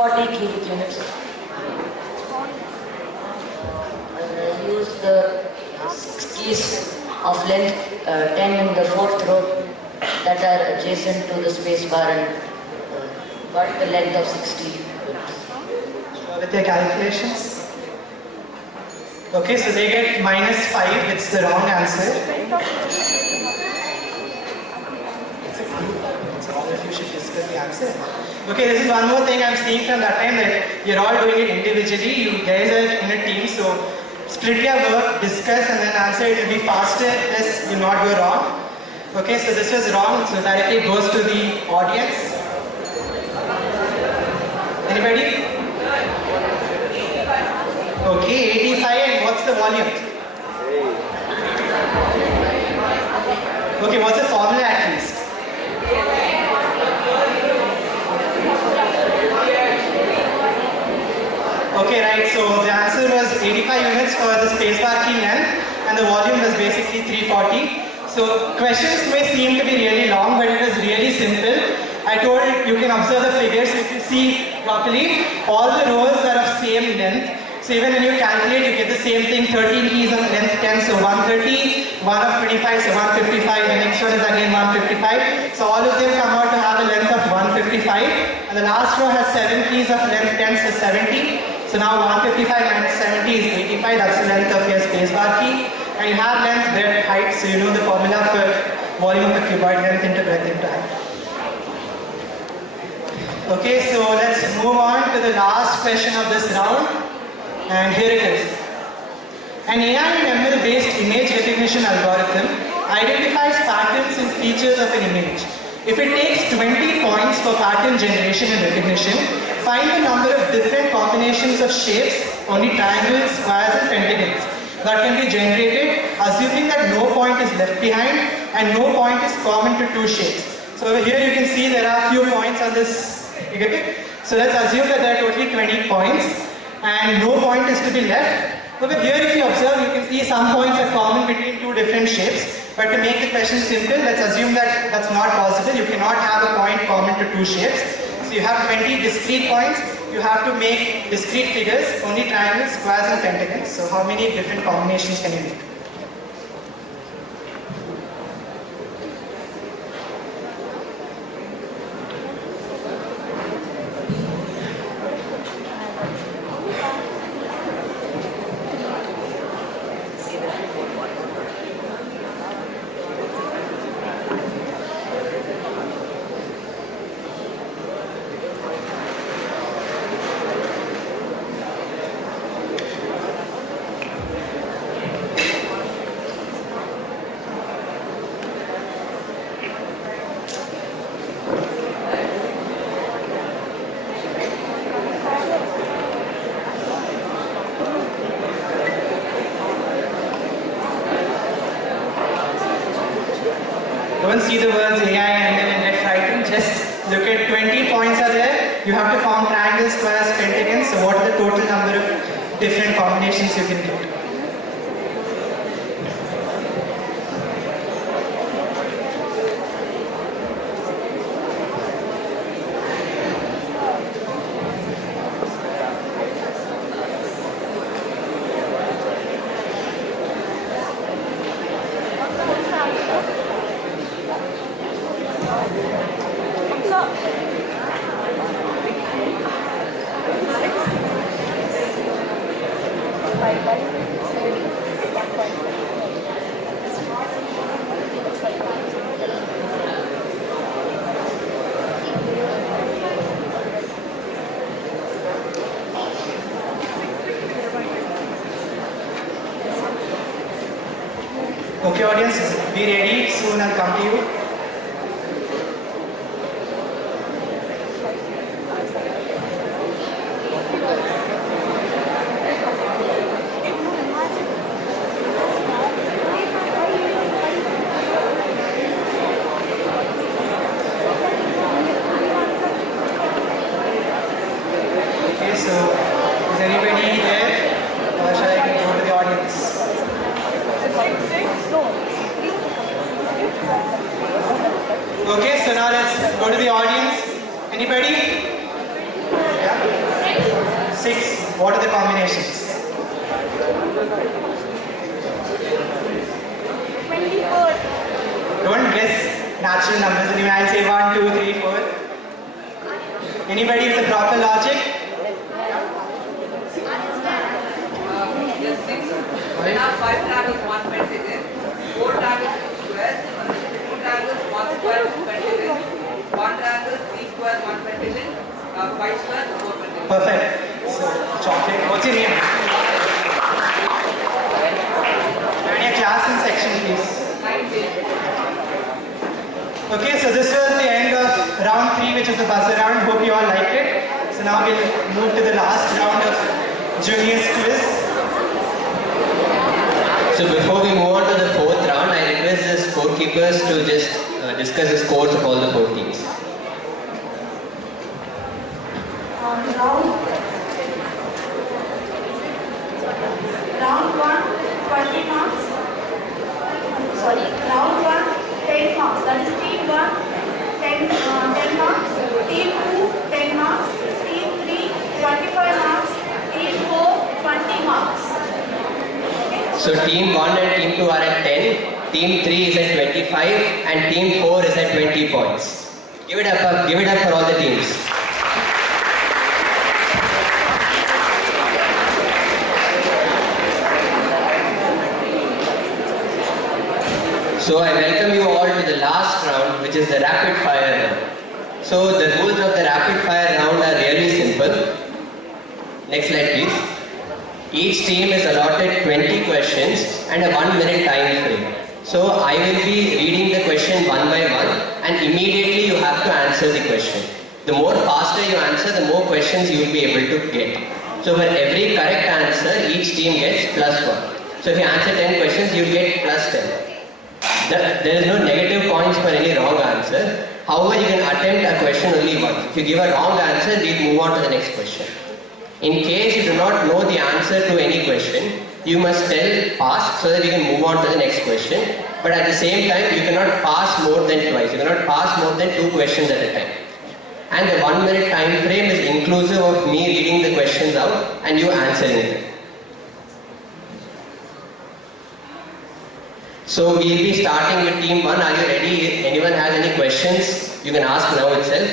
240 cubic units. Use the 6 keys of length 10 in the 4th row that are adjacent to the space bar and got the length of 60 units. With their calculations? Okay, so they get -5, it's the wrong answer. If you should discuss the answer. Okay, this is one more thing I'm seeing from that time, that you're all doing it individually. You guys are in a team, so split your work, discuss, and then answer. It will be faster, plus you not go wrong. Okay, so this was wrong, so directly goes to the audience. Anybody? Okay, 85, and what's the volume? Okay, what's the formula at least? Okay, right, so the answer was 85 units for the spacebar key length, and the volume was basically 340. So questions may seem to be really long, but it was really simple. I told you can observe the figures. If you see properly, all the rows are of same length. So even when you calculate, you get the same thing, 13 keys of length 10, so 130, 1 of 25, so 155, the next one is again 155. So all of them come out to have a length of 155, and the last row has 7 keys of length 10, so 70. So now 155 minus 70 is 85, that's the length of your spacebar key. And you have length, breadth, height, so you know the formula for volume of a cuboid, length into breadth into height. Okay, so let's move on to the last question of this round. And here it is. An AI and ML-based image recognition algorithm identifies patterns and features of an image. If it takes 20 points for pattern generation and recognition, find the number of different combinations of shapes, only triangles, squares and pentagons, that can be generated, assuming that no point is left behind and no point is common to two shapes. So over here you can see there are a few points on this. You get it? So let's assume that there are totally 20 points and no point is to be left. Over here if you observe, you can see some points are common between two different shapes. But to make the question simple, let's assume that that's not possible. You cannot have a point common to two shapes. So you have 20 discrete points. You have to make discrete figures, only triangles, squares and pentagons. So how many different combinations can you make? Don't see the words AI and then get frightened. Just look at 20 points are there. You have to form triangles, squares, pentagons. So what are the total number of different combinations you can get? Okay audience, be ready, soon I'll come to you. Okay, so is anybody there or shall I go to the audience? Okay, so now let's go to the audience. Anybody? Yeah. What are the combinations? 24. Don't guess natural numbers. Anyway, I'll say 1, 2, 3, 4. Anybody with the proper logic? We have 5 triangles, 1 pentagon, 4 triangles, 2 squares, 2 triangles, 1 square, 2 pentagon, 1 triangle, 3 squares, 1 pentagon, 5 squares, 4 pentagon. Perfect. So, chocolate. What's your name? And your class and section, please. Okay, so this was the end of round 3, which is the buzzer round. Hope you all liked it. So now we'll move to the last round of juniors quiz. So before we move on to the 4th round, I request the scorekeepers to just discuss the scores of all the 4 teams. Round 1, 20 marks. Sorry, round 1, 10 marks. That is team 1, 10 marks. Team 2, 10 marks. Team 3, 25 marks. Team 4, 20 marks. So team 1 and team 2 are at 10, team 3 is at 25 and team 4 is at 20 points. Give it up for all the teams. So I welcome you all to the last round, which is the rapid fire round. So the rules of the rapid fire round are really simple. Next slide please. Each team is allotted 20 questions and a 1 minute time frame. So I will be reading the question one by one and immediately you have to answer the question. The more faster you answer, the more questions you will be able to get. So for every correct answer, each team gets +1. So if you answer 10 questions, you will get +10. There is no negative points for any wrong answer. However, you can attempt a question only once. If you give a wrong answer, we'll move on to the next question. In case you do not know the answer to any question, you must tell pass so that we can move on to the next question. But at the same time, you cannot pass more than twice. You cannot pass more than 2 questions at a time. And the 1 minute time frame is inclusive of me reading the questions out and you answering them. So we'll be starting with team 1. Are you ready? If anyone has any questions, you can ask now itself.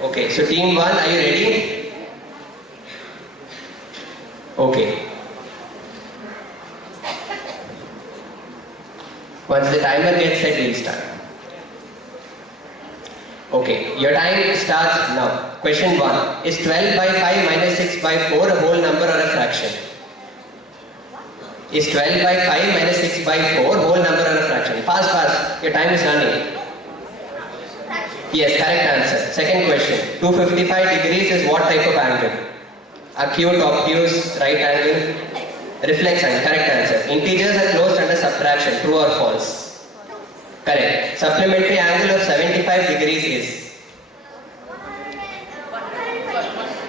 Okay, so team 1, are you ready? Okay. Once the timer gets set, we'll start. Okay, your time starts now. Question 1. Is 12 by 5 minus 6 by 4 a whole number or a fraction? Is 12 by 5 minus 6 by 4 whole number or a fraction? Fast, fast. Your time is running. Yes, correct answer. Second question. 255 degrees is what type of angle? Acute, obtuse, right angle? Reflex angle. Correct answer. Integers are closed under subtraction. True or false? Correct. Supplementary angle of 75 degrees is?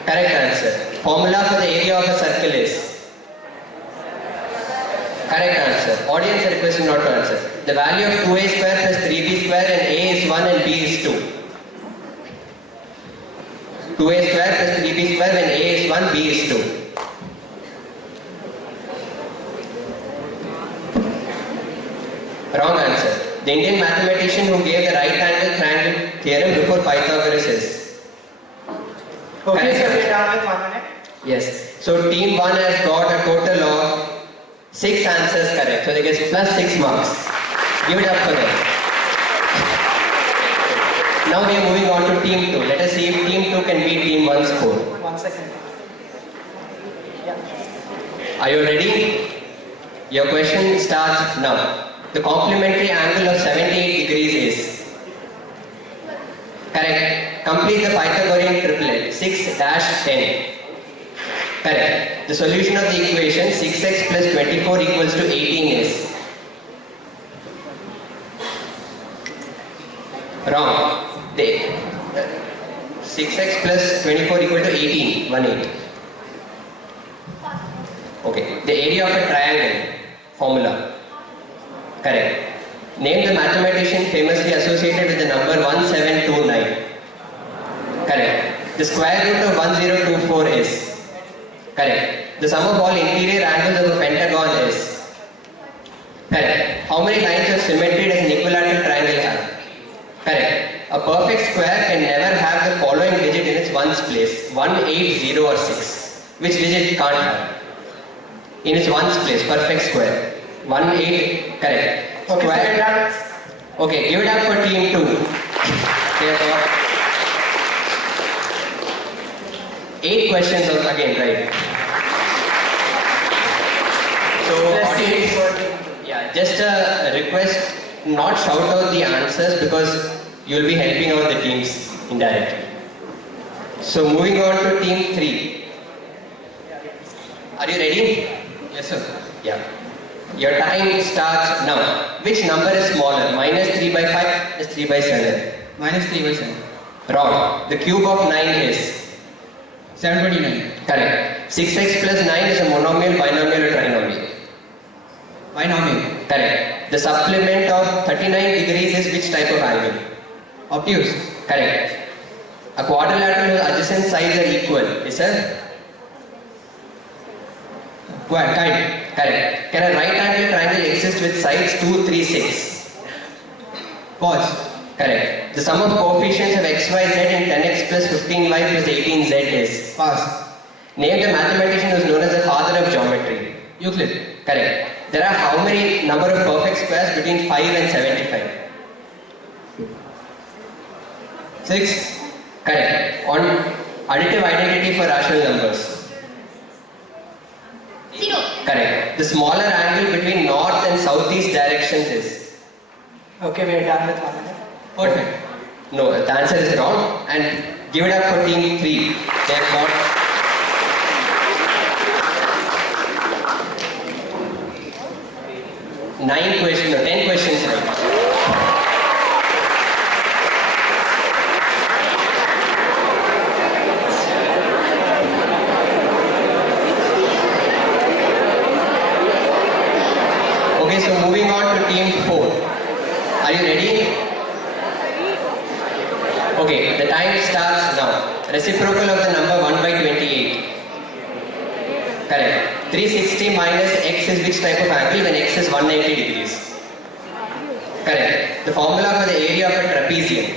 Correct answer. Formula for the area of a circle is? Correct answer. Audience are requested not to answer. The value of 2a square plus 3b square and a is 1 and b is 2. 2a square plus 3b square when a is 1, b is 2. Wrong answer. The Indian mathematician who gave the right angle triangle theorem before Pythagoras is? Okay, so we're done with 1 minute. Yes. So team 1 has got a total of 6 answers correct. So they get +6 marks. Give it up for them. Now we are moving on to team 2. Let us see if team 2 can beat team 1's score. 1 second. Are you ready? Your question starts now. The complementary angle of 78 degrees is? Correct. Complete the Pythagorean triplet. 6-10. Correct. The solution of the equation 6x plus 24 equals to 18 is? Wrong. 6x plus 24 equal to 18. 18. Okay. The area of a triangle. Formula. Correct. Name the mathematician famously associated with the number 1729. Correct. The square root of 1024 is? Correct. The sum of all interior angles of a pentagon is? Correct. How many lines of symmetry does an equilateral triangle have? Correct. A perfect square can never have the following digit in its ones place: 1, 8, 0 or 6. Which digit can't have? In its ones place, perfect square. 1, 8, correct. Okay, Square. Okay, give it up for team 2. They have got 8 questions again, right? So, audience, yeah, just a request, not shout out the answers because you'll be helping out the teams indirectly. So, moving on to team 3. Are you ready? Yes, sir. Yeah. Your time starts now. Which number is smaller? Minus 3 by 5 is 3 by 7. Minus 3 by 7. Wrong. The cube of 9 is? 729. Correct. 6x plus 9 is a monomial, binomial or trinomial? Binomial. Correct. The supplement of 39 degrees is which type of angle? Obtuse. Correct. A quadrilateral whose adjacent sides are equal is a? Kite. Correct. Can a right angle triangle exist with sides 2, 3, 6? False. Correct. The sum of coefficients of x, y, z in 10x plus 15y plus 18z is? Pass. Name the mathematician who is known as the father of geometry. Euclid. Correct. There are how many number of perfect squares between 5 and 75? 6. Correct. On additive identity for rational numbers? 0. Correct. The smaller angle between north and southeast directions is? Okay, we are done with 1 minute. Perfect. No, the answer is wrong. And give it up for team 3. They have got 10 questions right. Okay, so moving on to team 4. Are you ready? Okay, the time starts now. Reciprocal of the number 1 by 28. Correct. 360 minus x is which type of angle when x is 190 degrees? Correct. The formula for the area of a trapezium?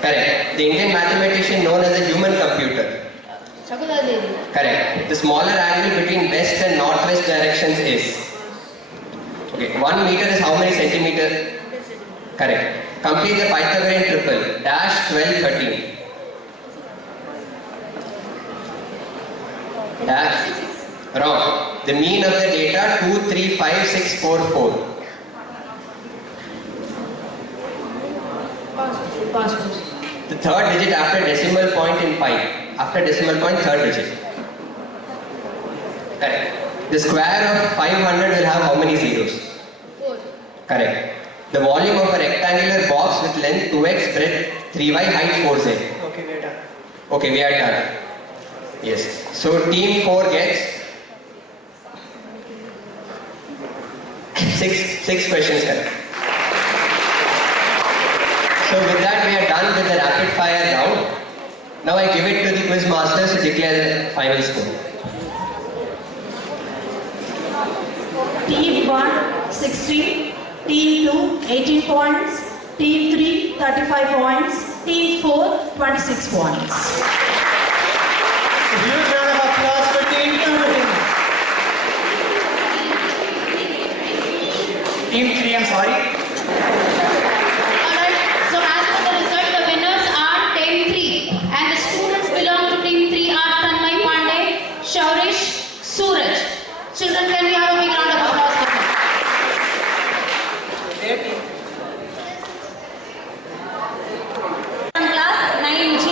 Correct. The Indian mathematician known as a human computer? Correct. The smaller angle between west and northwest directions is? Okay. 1 meter is how many centimeter? Correct. Complete the Pythagorean triple. Dash 12, 13. Dash. Wrong. The mean of the data 2, 3, 5, 6, 4, 4. The third digit after decimal point in pi. After decimal point, third digit. Correct. The square of 500 will have how many zeros? 4. Correct. The volume of a rectangular box with length 2x, breadth 3y, height 4z. Okay, we are done. Okay, we are done. Yes. So team 4 gets 6 questions correct. So with that we are done with the rapid fire round. Now I give it to the quiz masters to declare the final score. Team 1, 16. Team 2, 18 points. Team 3, 35 points. Team 4, 26 points. A huge round of applause for Team 2. Team 3, I'm sorry. Alright, so as per the result, the winners are Team 3 and the students belong to Team 3 are Tanmay Pandey, Shaurish, Suraj. Children, can we have a big round of applause for them? Class 9G.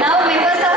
Now members of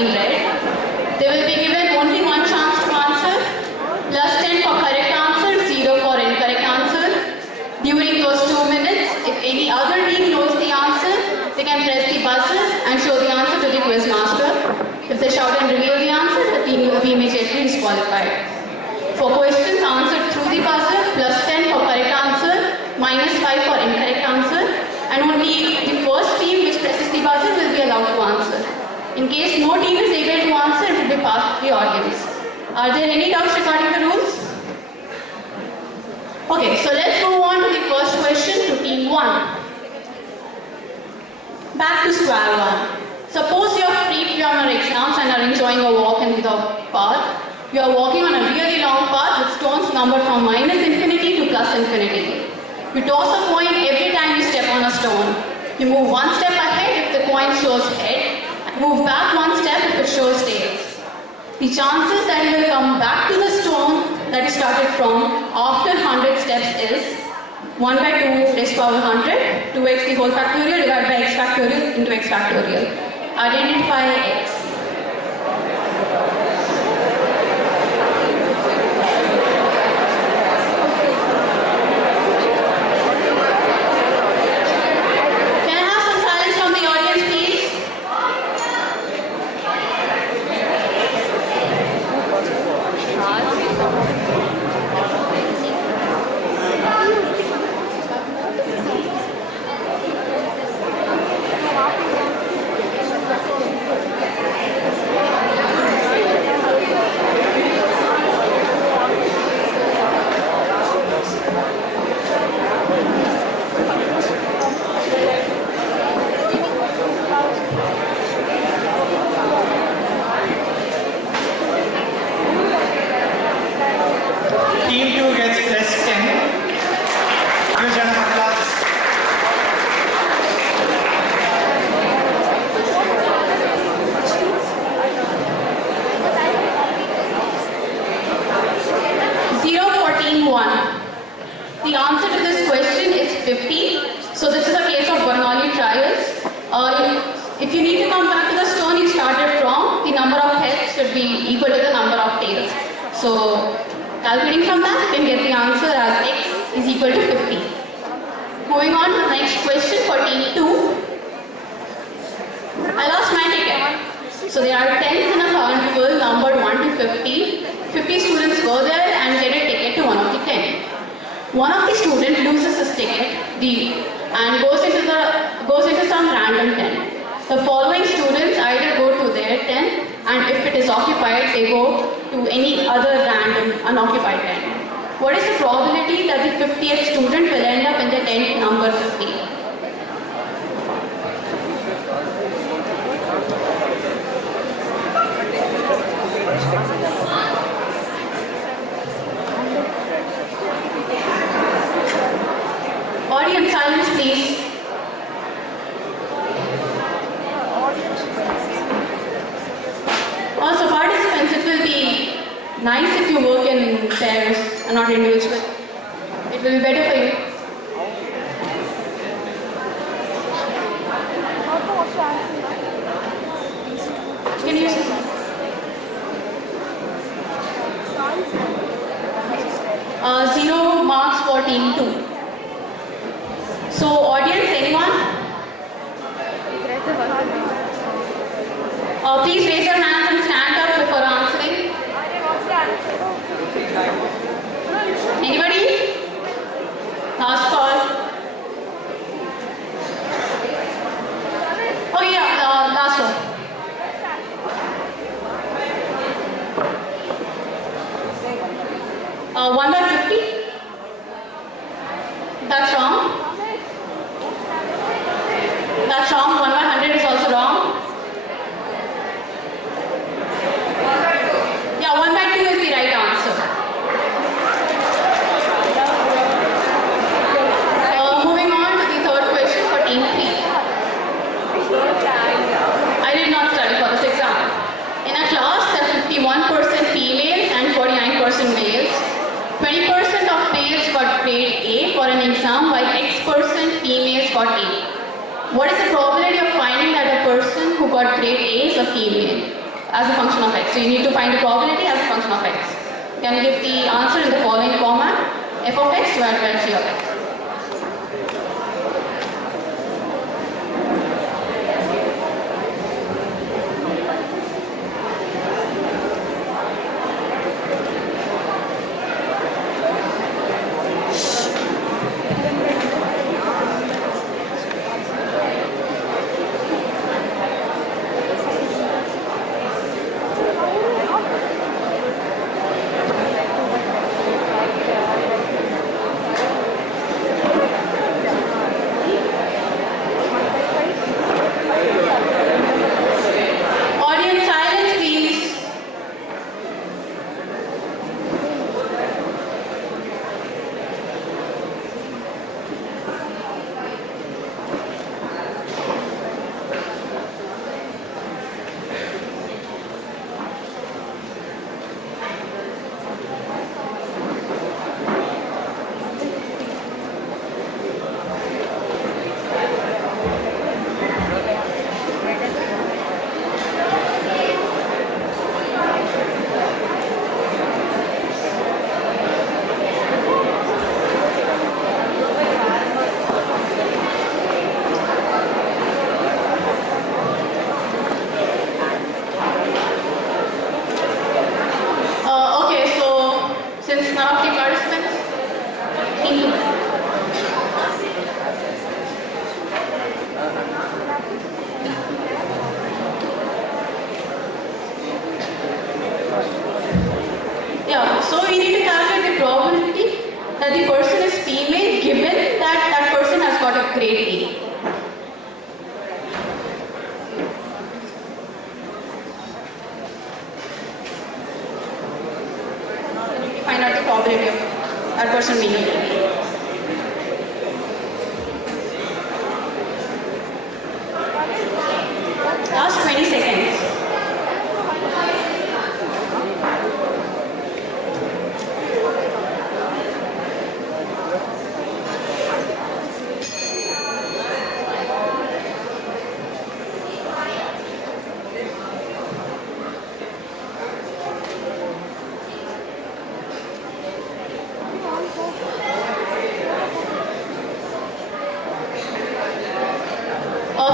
been read. They will be given only one chance to answer, plus 10 for correct answer, 0 for incorrect answer. During those 2 minutes, if any other team knows the answer, they can press the buzzer and show the answer to the quiz master. If they shout and reveal the answer, the team will be immediately disqualified. For questions answered through the buzzer, plus 10 for correct answer, minus 5 for incorrect answer, and only the first team which presses the buzzer will be allowed to answer. In case no team is able to answer, it will be passed to the audience. Are there any doubts regarding the rules? Okay, so let's move on to the first question to team 1. Back to square one. Suppose you are free from your exams and are enjoying a walk in the park. You are walking on a really long path with stones numbered from minus infinity to plus infinity. You toss a coin every time you step on a stone. You move one step ahead if the coin shows head, move back one step if it shows tails. The chances that you will come back to the stone that you started from after 100 steps is 1 by 2 raised to power 100, 2x the whole factorial divided by x factorial into x factorial. Identify x. The answer to this question is 50. So this is a case of Bernoulli trials. If you need to come back to the stone you started from, the number of heads should be equal to the number of tails. So calculating from that, you can get the answer as x is equal to 50. Moving on to the next question for team 2. I lost my ticket. So there are tens in a carnival numbered 1 to 50. 50 students go there and get a ticket to one of the 10. One of the students loses his ticket, and goes into some random tent. The following students either go to their tent, and if it is occupied, they go to any other random unoccupied tent. What is the probability that the 50th student will end up in the tent number 50? Audience silence, please. Also, participants, it will be nice if you work in pairs and not individual. It will be better for you. Can you use this? 0 marks for team 2. So, audience, anyone? Please raise your hands and stand up before answering. Anybody? Last call. Oh yeah, last one. One by 50? That's wrong. That's wrong. 1 by 100 is also wrong. Yeah, 1 by 2 is the right answer. Moving on to the third question for team 3. I did not study for this exam. In a class, there are 51% females and 49% males. 20% of males got grade A for an exam while X% females got A. What is the probability of finding that a person who got grade A is a female? as a function of x. So you need to find the probability as a function of x. You can give the answer in the following format: f of x divided by g of x. Audience silence, please. Okay, so since none of the participants yeah, so we need to calculate the probability that the person is female given that that person has got a grade A. Find out the probability of that person being a grade A. Last 20 seconds.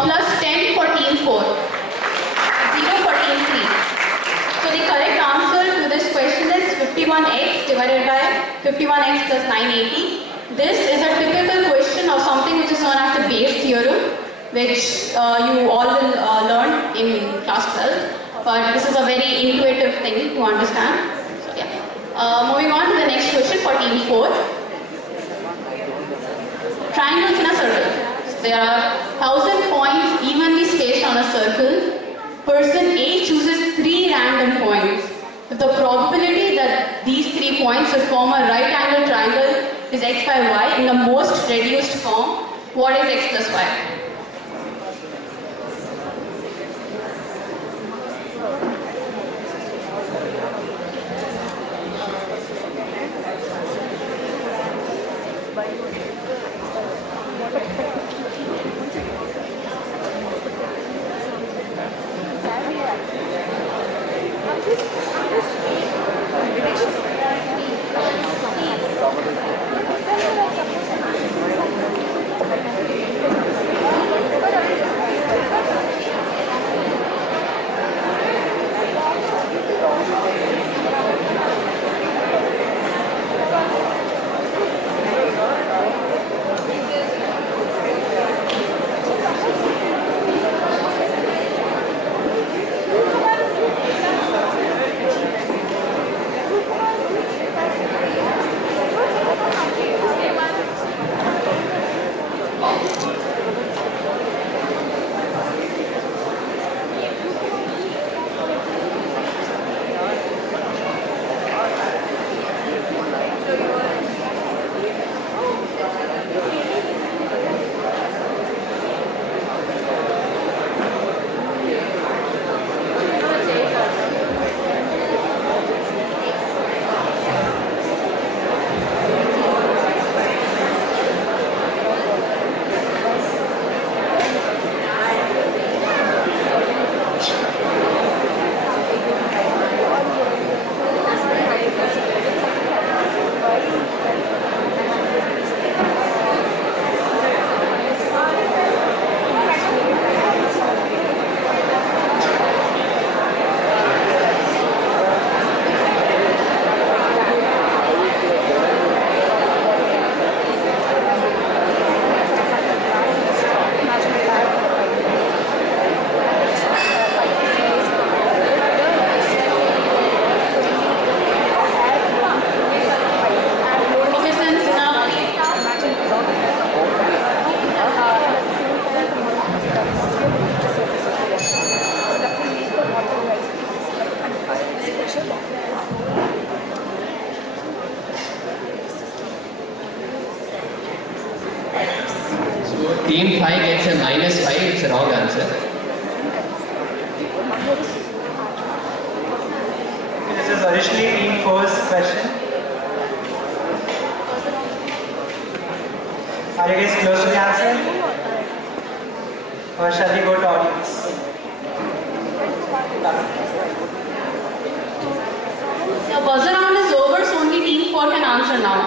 Plus 10 for team 4, 0 for team 3. So the correct answer to this question is 51x divided by 51x plus 980. This is a typical question of something which is known as the Bayes theorem, which you all will learn in class 12. But this is a very intuitive thing to understand. So yeah. Moving on to the next question for team 4. Triangles in a circle. There are 1000 points evenly spaced on a circle. Person A chooses 3 random points. If the probability that these 3 points will form a right angle triangle is x by y in the most reduced form, what is x plus y? Team 5 gets a -5. It's a wrong answer. This is originally Team 4's question. Are you guys close to the answer? Or shall we go to audience? The buzzer round is over, so only Team 4 can answer now.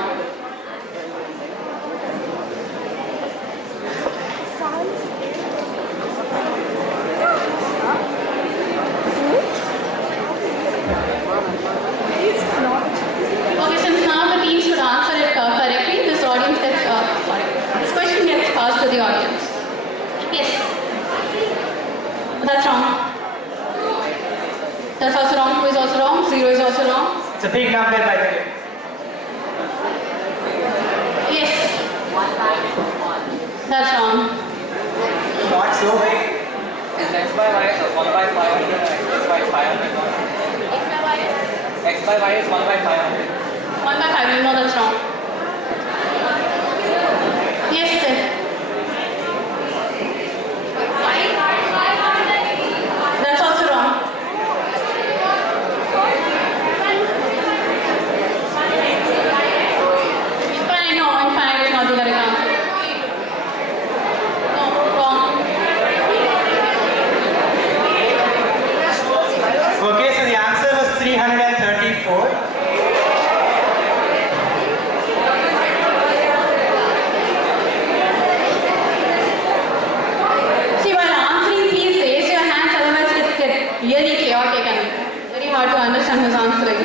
Okay, since now the teams should answer it correctly, this audience gets, this question gets passed to the audience. Yes. That's wrong. That's also wrong. 2 is also wrong. 0 is also wrong. It's a big number, by the way. Yes. That's wrong. Not so big. Is x by y 1 by 500 and x by 500? X by y is 1 by 500. 1 by 500. No, that's wrong. Yes, sir. That's also wrong. Infinite, no, infinite is not the correct answer. No, wrong. Okay, so the answer was 334. See, while answering, please raise your hands, otherwise it gets really chaotic and very hard to understand who's answering.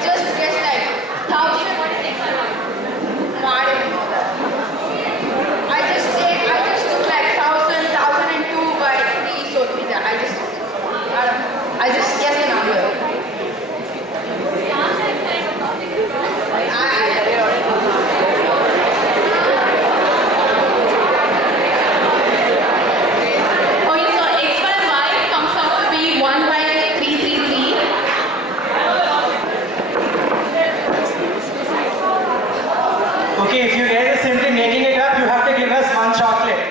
I just guessed like 1,000. No, I didn't know that. I just took like 1,000, 1,002 by 3, so I just guessed the number. Okay, so x by y comes out to be 1 by 333. Okay, if you guys are simply making it up, you have to give us one chocolate.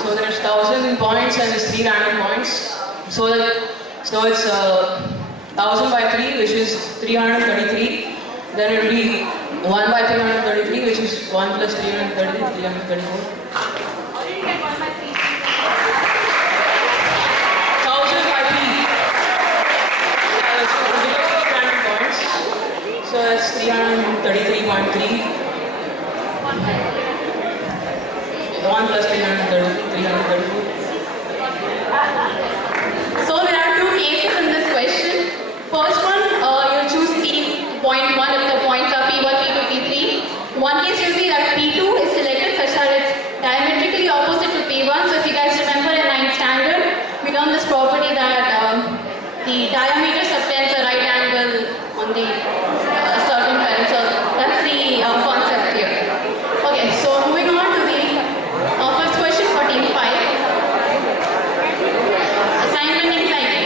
So there's 1,000 points and there's 3 random points. So it's 1,000 by 3, which is 333. Then it will be 1 by 333, which is 1 plus 333, 334. 1,000 by 3. So because of random points, so that's 333.3. 1 plus 334. So there are 2 cases in this question. First one, you choose P.1 if the points are P1, P2, P3. One case will be that P2 is selected such that it's diametrically opposite to P1. So if you guys remember in 9th standard, we learned this property that the diameter subtends a right angle on the circumference. So that's the concept here. Okay, so moving on to the first question for team 5. Assignment anxiety.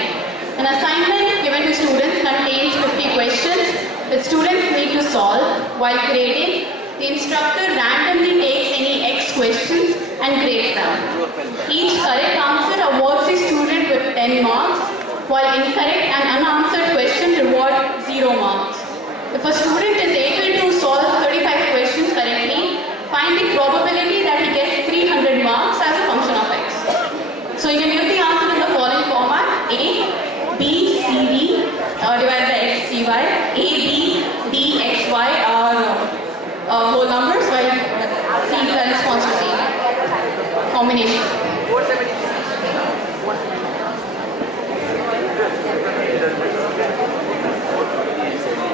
An assignment given to students contains 50 questions that students need to solve. While grading, the instructor randomly takes any X questions and grades them. Each correct answer awards the student with 10 marks, while incorrect and unanswered question reward 0 marks. If a student is able to solve 35 questions correctly, find the probability that he gets 300 marks as a function of X. So you can give the answer in the following format: A, B, C, D divided by X, C, Y. A, B, D, X, Y are whole numbers, while C corresponds to the combination.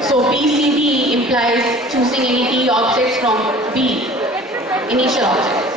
So BCD implies choosing any D objects from B, initial object.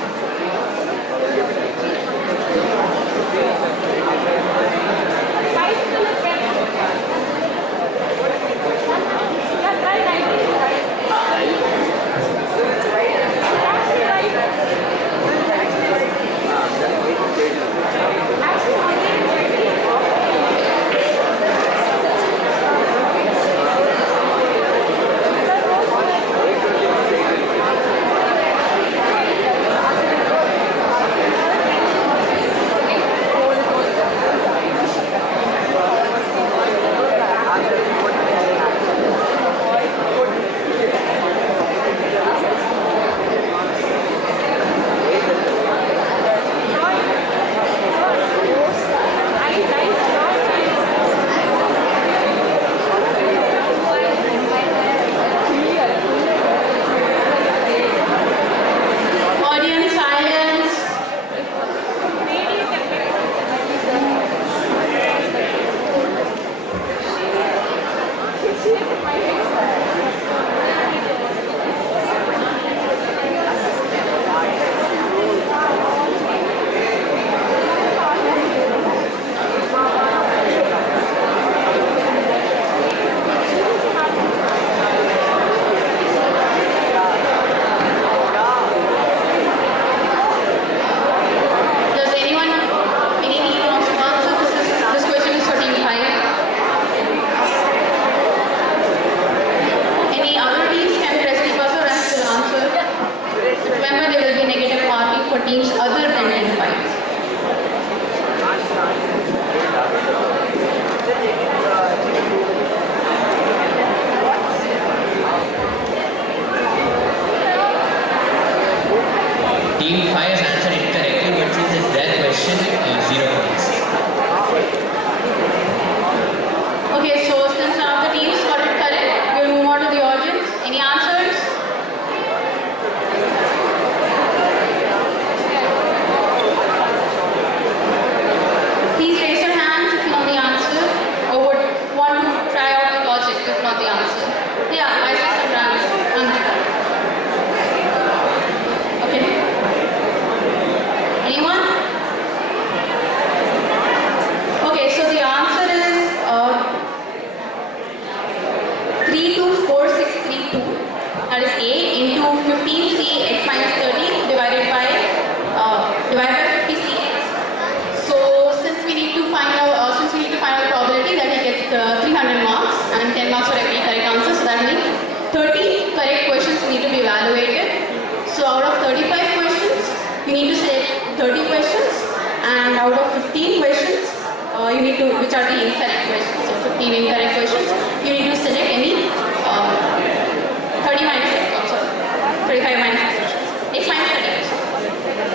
which are the incorrect questions. So 15 incorrect questions. You need to select any 30 minus, sorry, 35 minus questions. X minus 30 questions.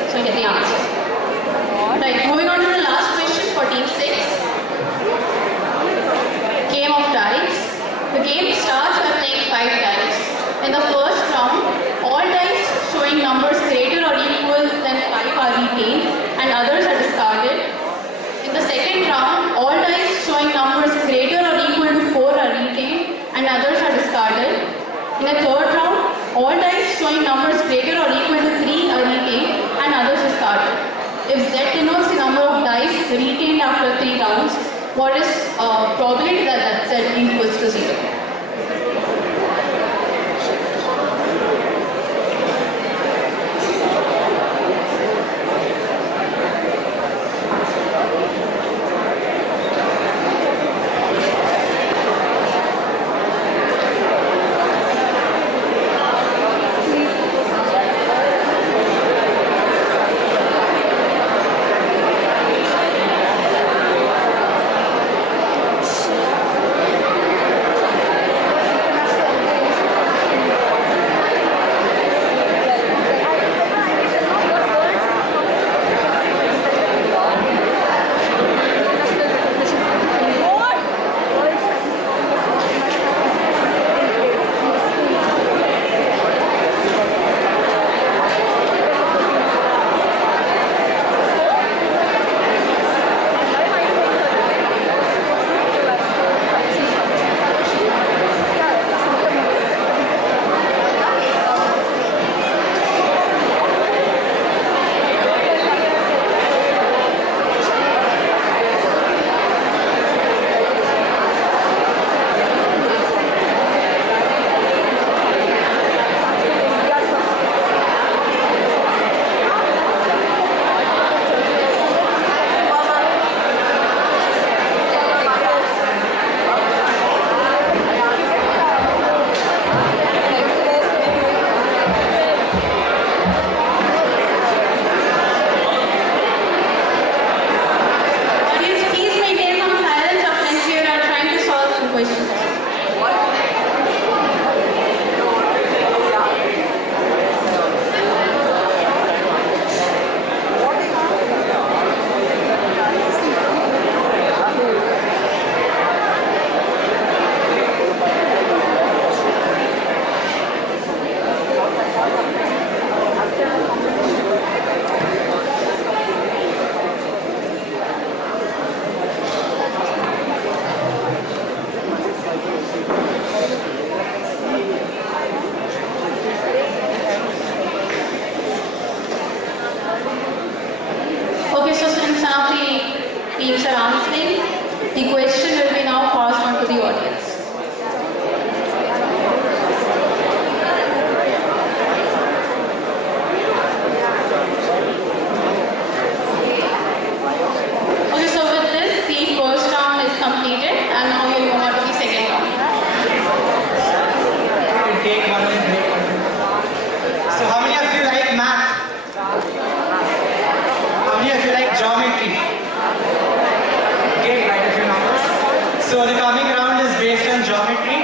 So you get the answer. Right, moving on to the last question for team 6. Game of dice. The game starts by playing 5 dice. In the first round, all dice showing numbers greater or equal than 5 are retained and others are discarded. In the second round, all dice showing numbers greater or equal to 4 are retained and others are discarded. In the third round, all dice showing numbers greater or equal to 3 are retained and others discarded. If Z denotes the number of dice retained after 3 rounds, what is probability that Z equals to 0? teams are answering, the question will be now passed on to the audience. Okay, so with this, the first round is completed and now we move on to the second round. We'll take 1 minute break. So how many of you like math? How many of you like geometry? Okay, write a few numbers. So the coming round is based on geometry.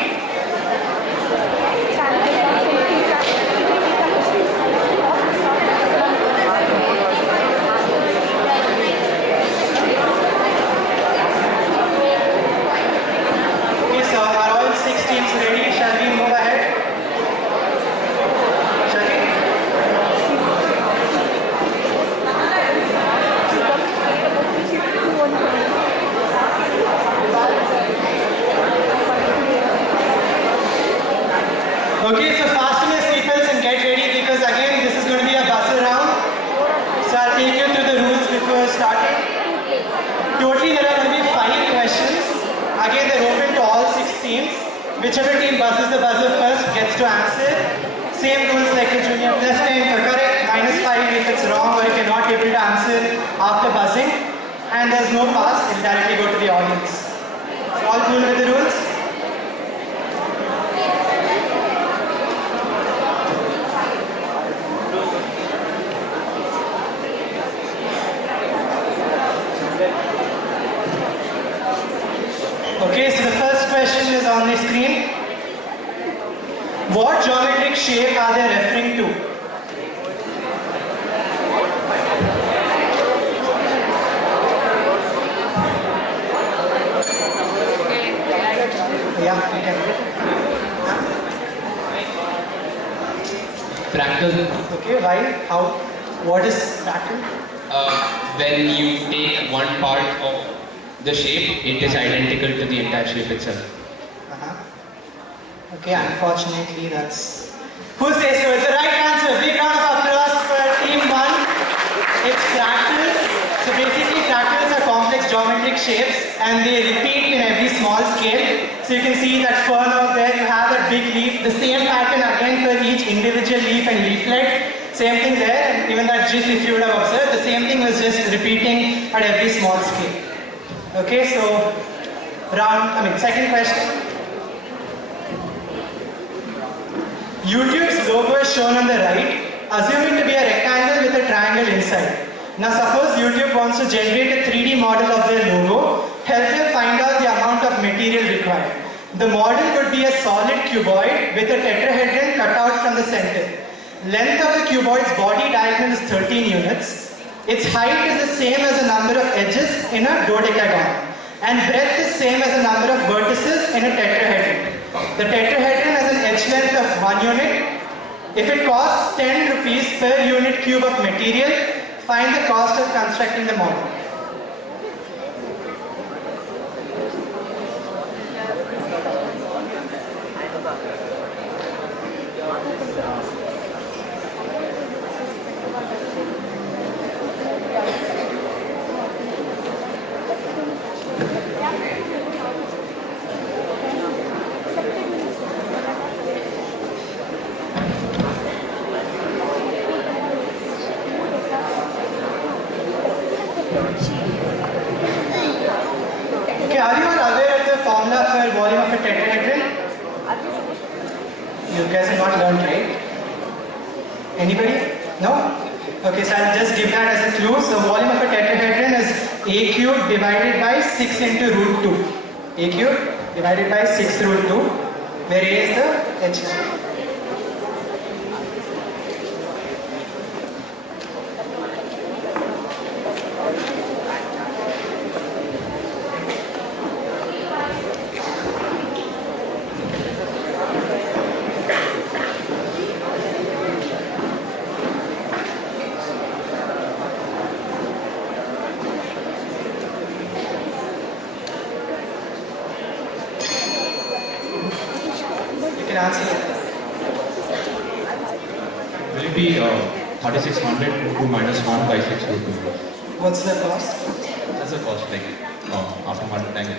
Okay, so are all 6 teams ready? Shall we move ahead? Shall we? Okay, so fasten your seatbelts and get ready because again this is going to be a buzzer round. So I'll take you through the rules before starting. Totally there are going to be 5 questions. Again they're open to all 6 teams. Whichever team buzzes the buzzer first gets to answer. Same rules like the junior. +10 for correct, -5 if it's wrong or if you're not able to answer after buzzing. And there's no pass, it'll directly go to the audience. So all cool with the rules? Okay, so the first question is on the screen. What geometric shape are they referring to? Yeah, Fractal. Okay, why? How? What is fractal? When you take one part of the shape, it is identical to the entire shape itself. Okay, unfortunately that's... Who says so? It's the right answer. Big round of applause for team 1. It's fractals. So basically fractals are complex geometric shapes and they repeat in every small scale. So you can see that fern out there, you have that big leaf, the same pattern again for each individual leaf and leaflet. Same thing there, and even that GIF, if you would have observed, the same thing was just repeating at every small scale. Okay, so second question. YouTube's logo is shown on the right, assuming to be a rectangle with a triangle inside. Now suppose YouTube wants to generate a 3D model of their logo, help them find out the amount of material required. The model would be a solid cuboid with a tetrahedron cut out from the center. Length of the cuboid's body diagonal is 13 units. Its height is the same as the number of edges in a dodecagon. And breadth is same as the number of vertices in a tetrahedron. The tetrahedron has an edge length of 1 unit. If it costs 10 rupees per unit cube of material, find the cost of constructing the model. Okay, are you all aware of the formula for volume of a tetrahedron? You guys have not learned, right? Anybody? No? Okay, so I'll just give that as a clue. So volume of a tetrahedron is a cubed divided by 6 into root 2. A cubed divided by 6 root 2, where a is the edge. Will it be 3600 into minus 1 by 6 root 2? What's the cost? That's the cost, like after multiplying it.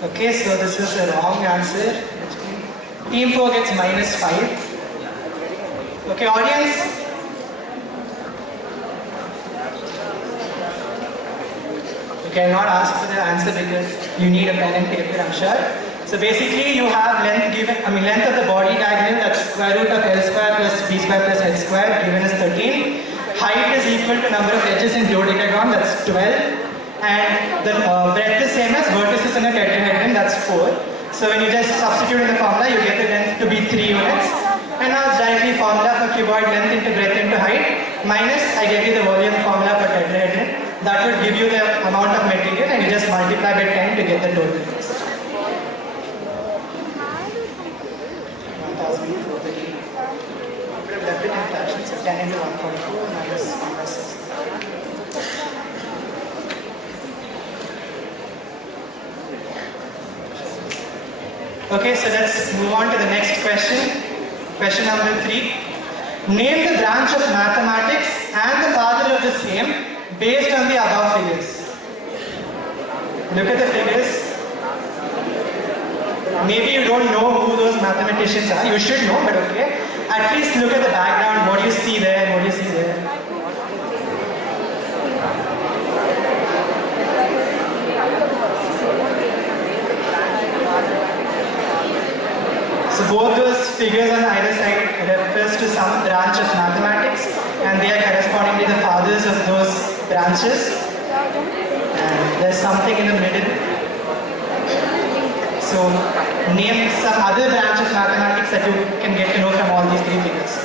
Okay, so this is the wrong answer. Team 4 gets minus 5. Okay, audience? You cannot ask for the answer because you need a pen and paper, I'm sure. So basically you have length of the body diagonal, that's square root of L square plus B square plus H square given as 13. Height is equal to number of edges in dodecagon, that's 12. And the breadth is same as vertices in a tetrahedron, that's 4. So when you just substitute in the formula, you get the length to be 3 units. And now it's directly formula for cuboid length into breadth into height, minus I gave you the volume formula for tetrahedron. That would give you the amount of material and you just multiply by 10 to get the total. 1,430. I would have left it in fractions, so 10 into 144 minus 1 by 6. Okay, so let's move on to the next question. Question number 3. Name the branch of mathematics and the father of the same based on the above figures. look at the figures. Maybe you don't know who those mathematicians are. You should know, but okay. At least look at the background. What do you see there? What do you see there? So both those figures on either side refers to some branch of mathematics, and they are correspondingly the fathers of those branches. And there's something in the middle. So name some other branch of mathematics that you can get to know from all these three figures.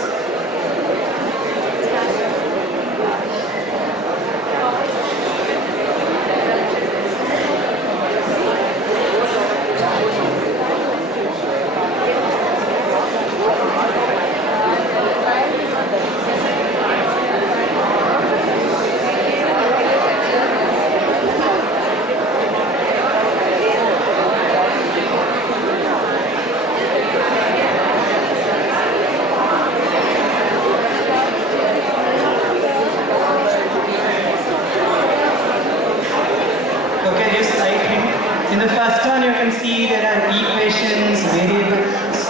In the first one, you can see there are equations, variables.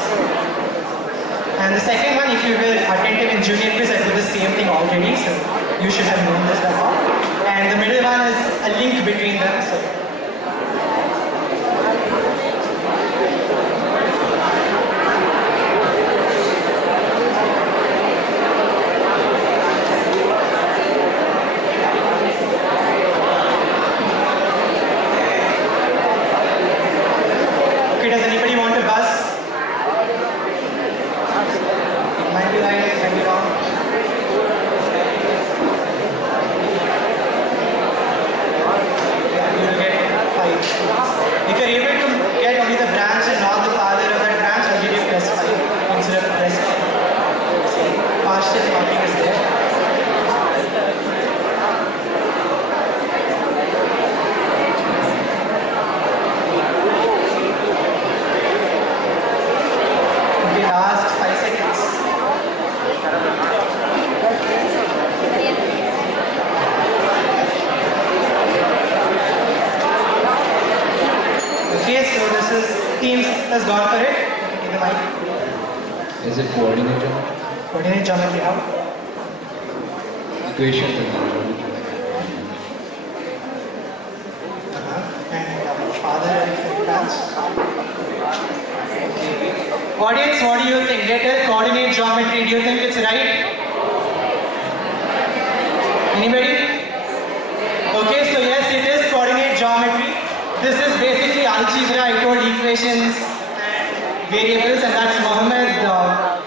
And the second one, if you were attentive in junior quiz, I put the same thing already, so you should have known this before. And the middle one is a link between them. So has gone for it. In the mic. Is it coordinate geometry? Coordinate geometry how? Equations and And father and branch. Audience, what do you think? Let coordinate geometry. Do you think it's right? Anybody? Okay, so yes, it is coordinate geometry. This is basically algebra. I told equations and variables, and that's Muhammad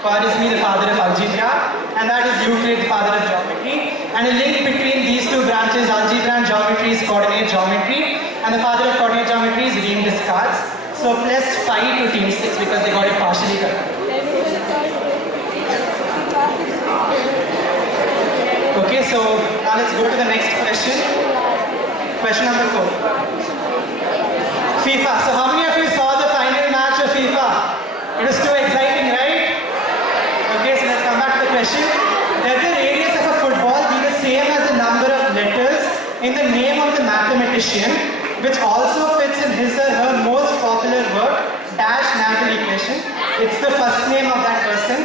Khwarizmi, the father of algebra, and that is Euclid, the father of geometry. And a link between these two branches, algebra and geometry, is coordinate geometry, and the father of coordinate geometry is Reem Descartes. So plus 5 to team 6 because they got it partially correct. Okay, so now let's go to the next question. Question number 4. FIFA. So how many of you saw the final match of FIFA? It was too exciting, right? Okay, so let's come back to the question. Let the radius of a football be the same as the number of letters in the name of the mathematician, which also fits in his or her most popular work, dash Nagel equation. It's the first name of that person.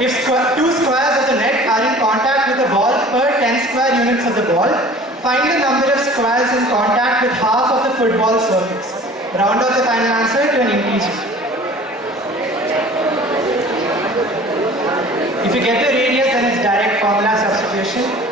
If two squares of the net are in contact with the ball per 10 square units of the ball, find the number of squares in contact with half of the football surface. Round off the final answer to an integer. If you get the radius, then it's direct formula substitution.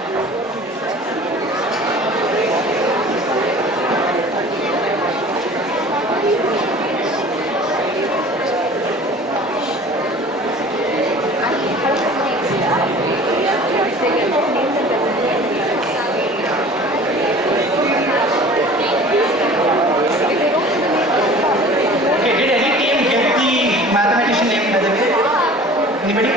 Anybody?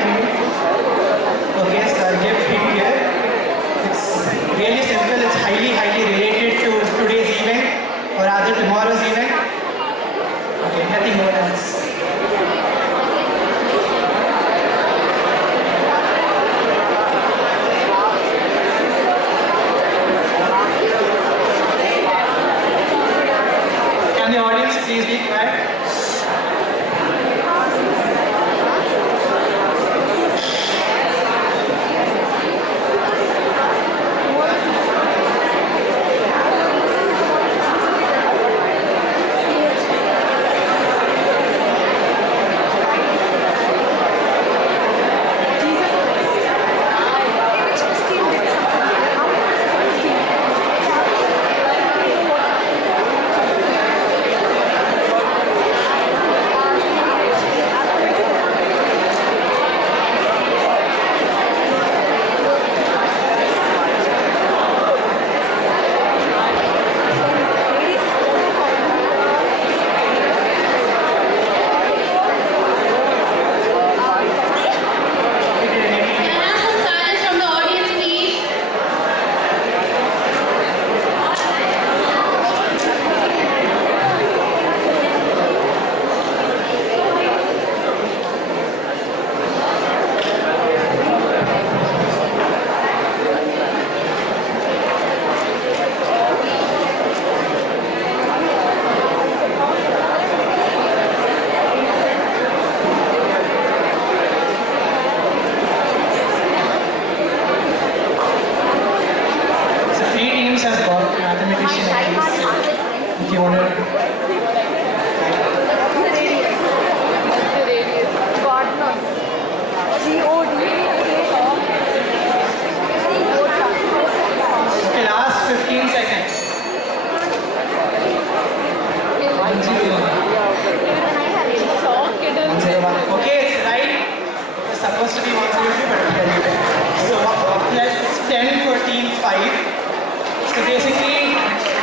be quiet.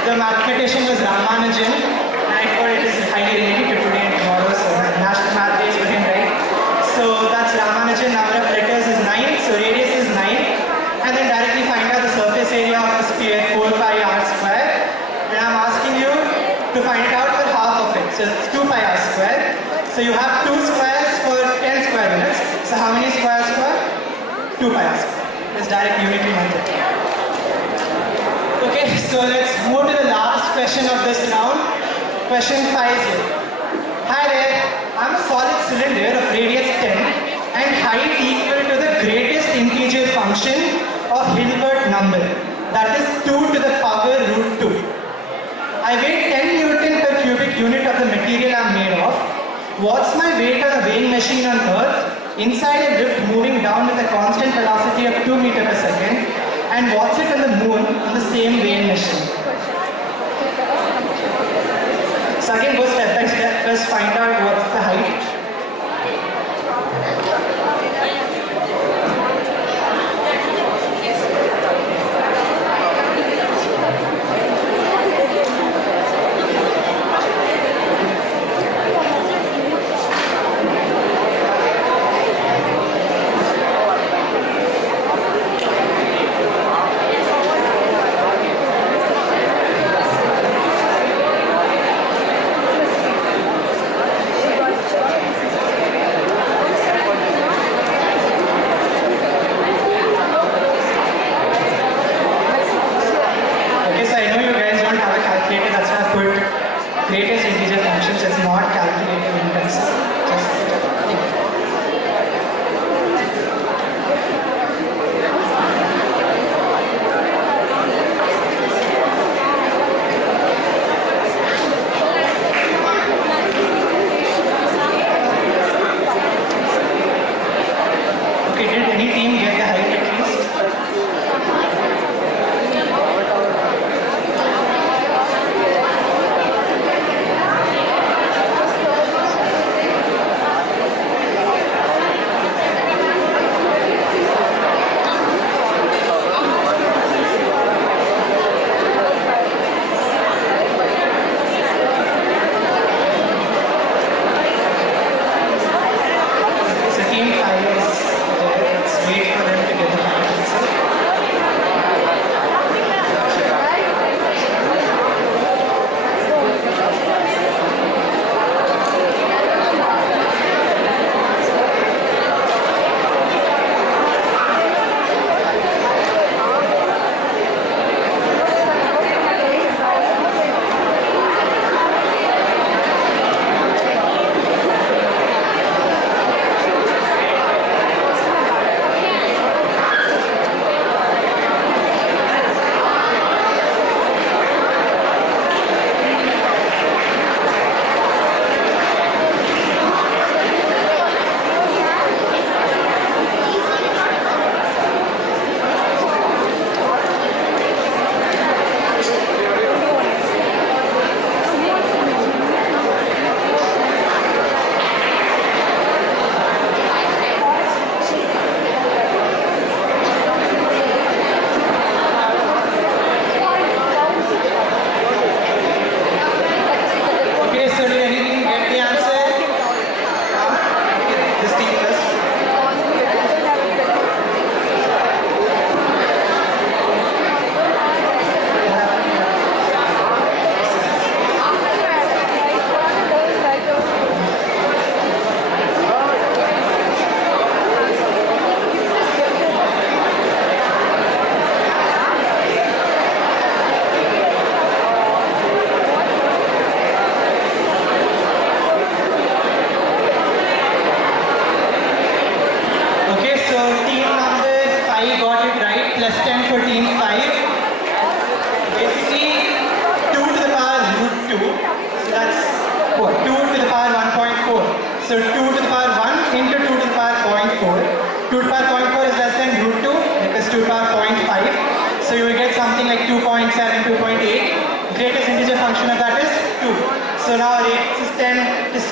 The mathematician was Ramanujan, and I thought it is highly related to today and tomorrow, so National Math Day is for him, right? So that's Ramanujan, number of letters is 9, so radius is 9, and then directly find out the surface area of a sphere, 4 pi r square, and I'm asking you to find it out for half of it, so it's 2 pi r square. So you have 2 squares for 10 square units, so how many squares per? 2 pi r square. It's direct unitary method. Okay, so let's move to the last question of this round. Question 5 here. Hi there, I'm a solid cylinder of radius 10 and height equal to the greatest integer function of Hilbert number, that is 2 to the power root 2. I weigh 10 Newton per cubic unit of the material I'm made of. What's my weight on a weighing machine on Earth inside a lift moving down with a constant velocity of 2 meters per second? And what's it on the moon on the same weighing machine? So again, go step by step. First find out what's the height.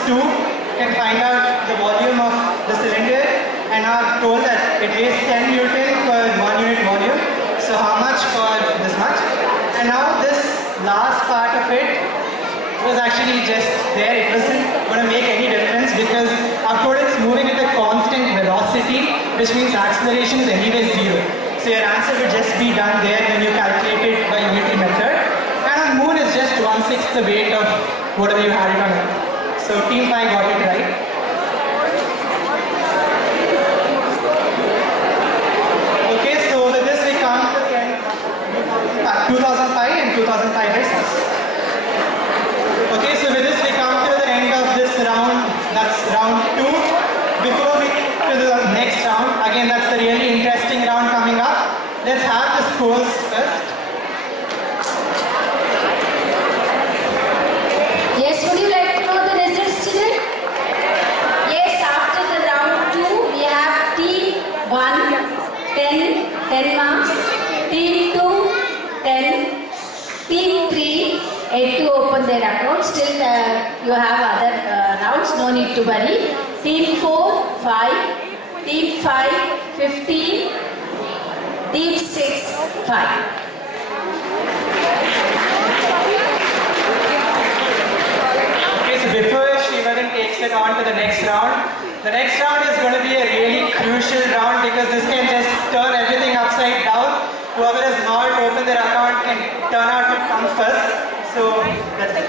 2 can find out the volume of the cylinder and are told that it weighs 10 Newton per 1 unit volume. So how much for this much? And now this last part of it was actually just there. It wasn't going to make any difference because I've told it's moving at a constant velocity, which means acceleration is anyway 0. So your answer would just be done there when you calculate it by unitary method. And on moon is just 1/6 the weight of whatever you had it on Earth. So team 5 got it right. Okay, so with this we come to the end of 2005 and 2005 races. Okay, so with this we come to the end of this round, that's round 2. Before we to the next round, again that's the really interesting round coming up. Let's have the scores first. Yes, would you like to know the results, children? Yes, after the round 2, we have team 1, 10 marks, team 2, 10, team 3, 8 to open their account. Still, you have other rounds, no need to worry. Team 4, 5, team 5, 15, team 6, 5. Okay, so before Shrivaran takes it on to the next round is going to be a really crucial round because this can just turn everything upside down. Whoever has not opened their account can turn out to come first. So that's it.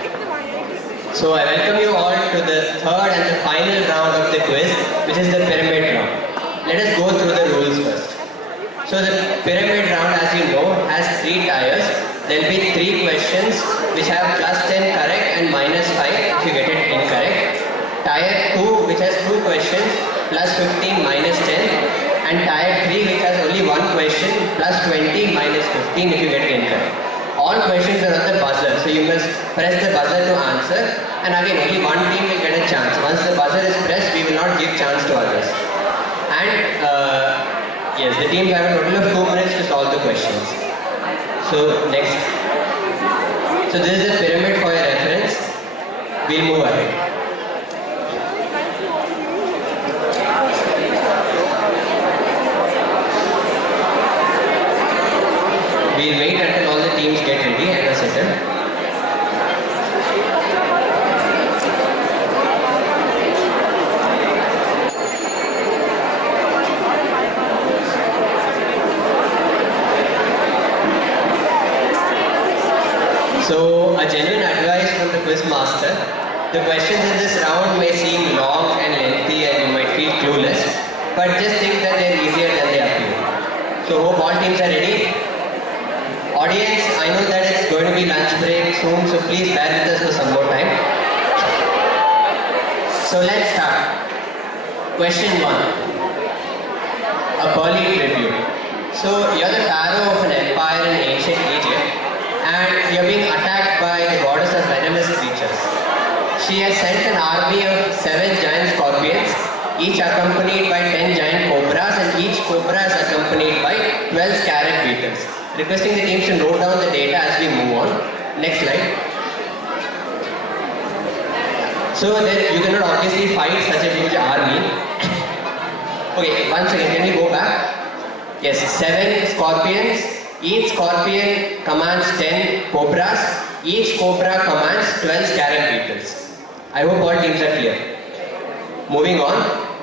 So I welcome you all to the third and the final round of the quiz, which is the pyramid round. Let us go through the rules first. So the pyramid round, as you know, has 3 tiers. There will be 3 questions which have +10 correct and -5 if you get it incorrect. Tier 2 which has 2 questions +15 -10, and tier 3 which has only 1 question +20 -15 if you get it incorrect. All questions are on the buzzer, so you must press the buzzer to answer, and again only one team will get a chance. Once the buzzer is pressed, we will not give chance to others. And yes, the teams have a total of 2 minutes to solve the questions. So next. So this is the pyramid for your reference. We'll move ahead. We'll wait until all the teams get ready and are settled. So, a genuine advice from the quiz master. The questions in this round may seem long and lengthy and you might feel clueless, but just think that they're easier than they appear. So, hope all teams are ready. Audience, I know that it's going to be lunch break soon, so please bear with us for some more time. So, let's start. Question 1. A Pearly tribute. So, you're the pharaoh of an empire in ancient Egypt, and you're being attacked by the goddess of venomous creatures. She has sent an army of 7 giant scorpions, each accompanied by 10 giant cobras, and each cobra is accompanied by 12 scarab beetles. Requesting the teams to note down the data as we move on. Next slide. So then you cannot obviously fight such a huge army. Okay, once again, can we go back? Yes, 7 scorpions. Each scorpion commands 10 cobras. Each cobra commands 12 scarab beetles. I hope all teams are clear. Moving on,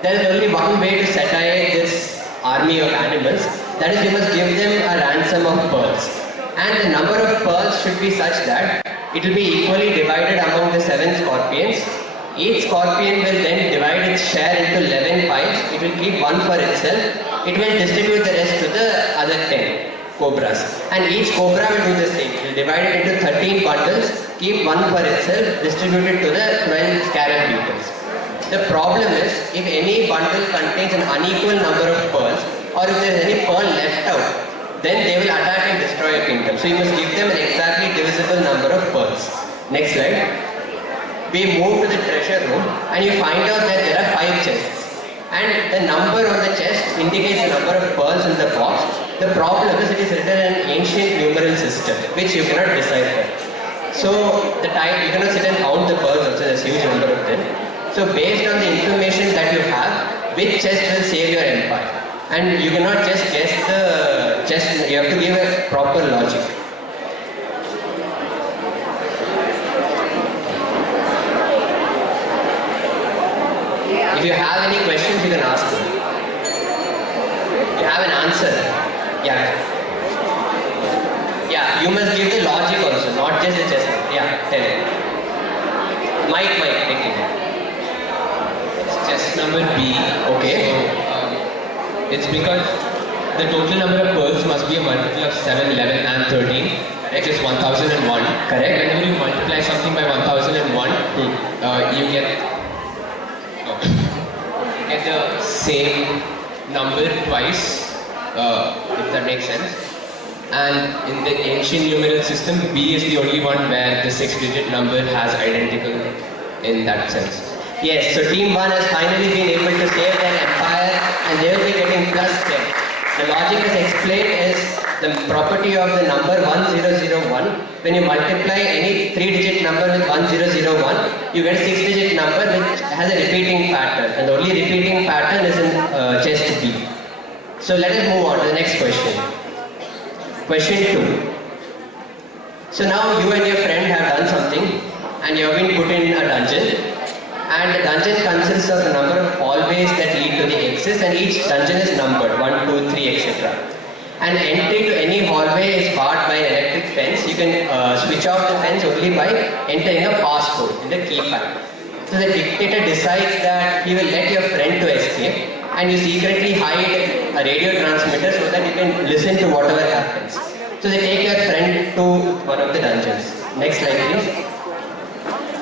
there is only one way to satiate this army of animals. That is, you must give them a ransom of pearls. And the number of pearls should be such that it will be equally divided among the 7 scorpions. Each scorpion will then divide its share into 11 piles. It will keep 1 for itself. It will distribute the rest to the other 10 cobras. And each cobra will do the same. It will divide it into 13 bundles, keep 1 for itself, distribute it to the 12 scarab beetles. The problem is, if any bundle contains an unequal number of pearls, or if there is any pearl left out, then they will attack and destroy your kingdom. So you must give them an exactly divisible number of pearls. Next slide. We move to the treasure room and you find out that there are 5 chests. And the number on the chest indicates the number of pearls in the box. The problem is it is written in an ancient numeral system, which you cannot decipher. So you cannot sit and count the pearls also, there's a huge number of them. So based on the information that you have, which chest will save your empire? And you cannot just guess the chest, you have to give a proper logic. If you have any questions, you can ask me. You have an answer. Yeah. Yeah, you must give the logic also, not just the chess. Yeah, tell it. Mike, take it. It's chess number B. Okay. So, it's because the total number of pearls must be a multiple of 7, 11 and 13. Which is 1001. Correct. Whenever you multiply something by 1001, you get the same number twice, if that makes sense. And in the ancient numeral system, B is the only one where the 6-digit number has identical in that sense. Yes, so team 1 has finally been able to save their empire and they will be getting plus 10. The logic as explained is the property of the number 1001. When you multiply any 3-digit number with 1001, you get a 6-digit number which has a repeating pattern, and the only repeating pattern is in chest B. So let us move on to the next question. Question 2. So now you and your friend have done something and you have been put in a dungeon, and the dungeon consists of a number of hallways that lead to the exits, and each dungeon is numbered 1, 2, 3, etc. And entry to any hallway is barred by an electric fence. You can switch off the fence only by entering a passcode in the keypad. So the dictator decides that he will let your friend to escape, and you secretly hide a radio transmitter so that you can listen to whatever happens. So they take your friend to one of the dungeons. Next slide please.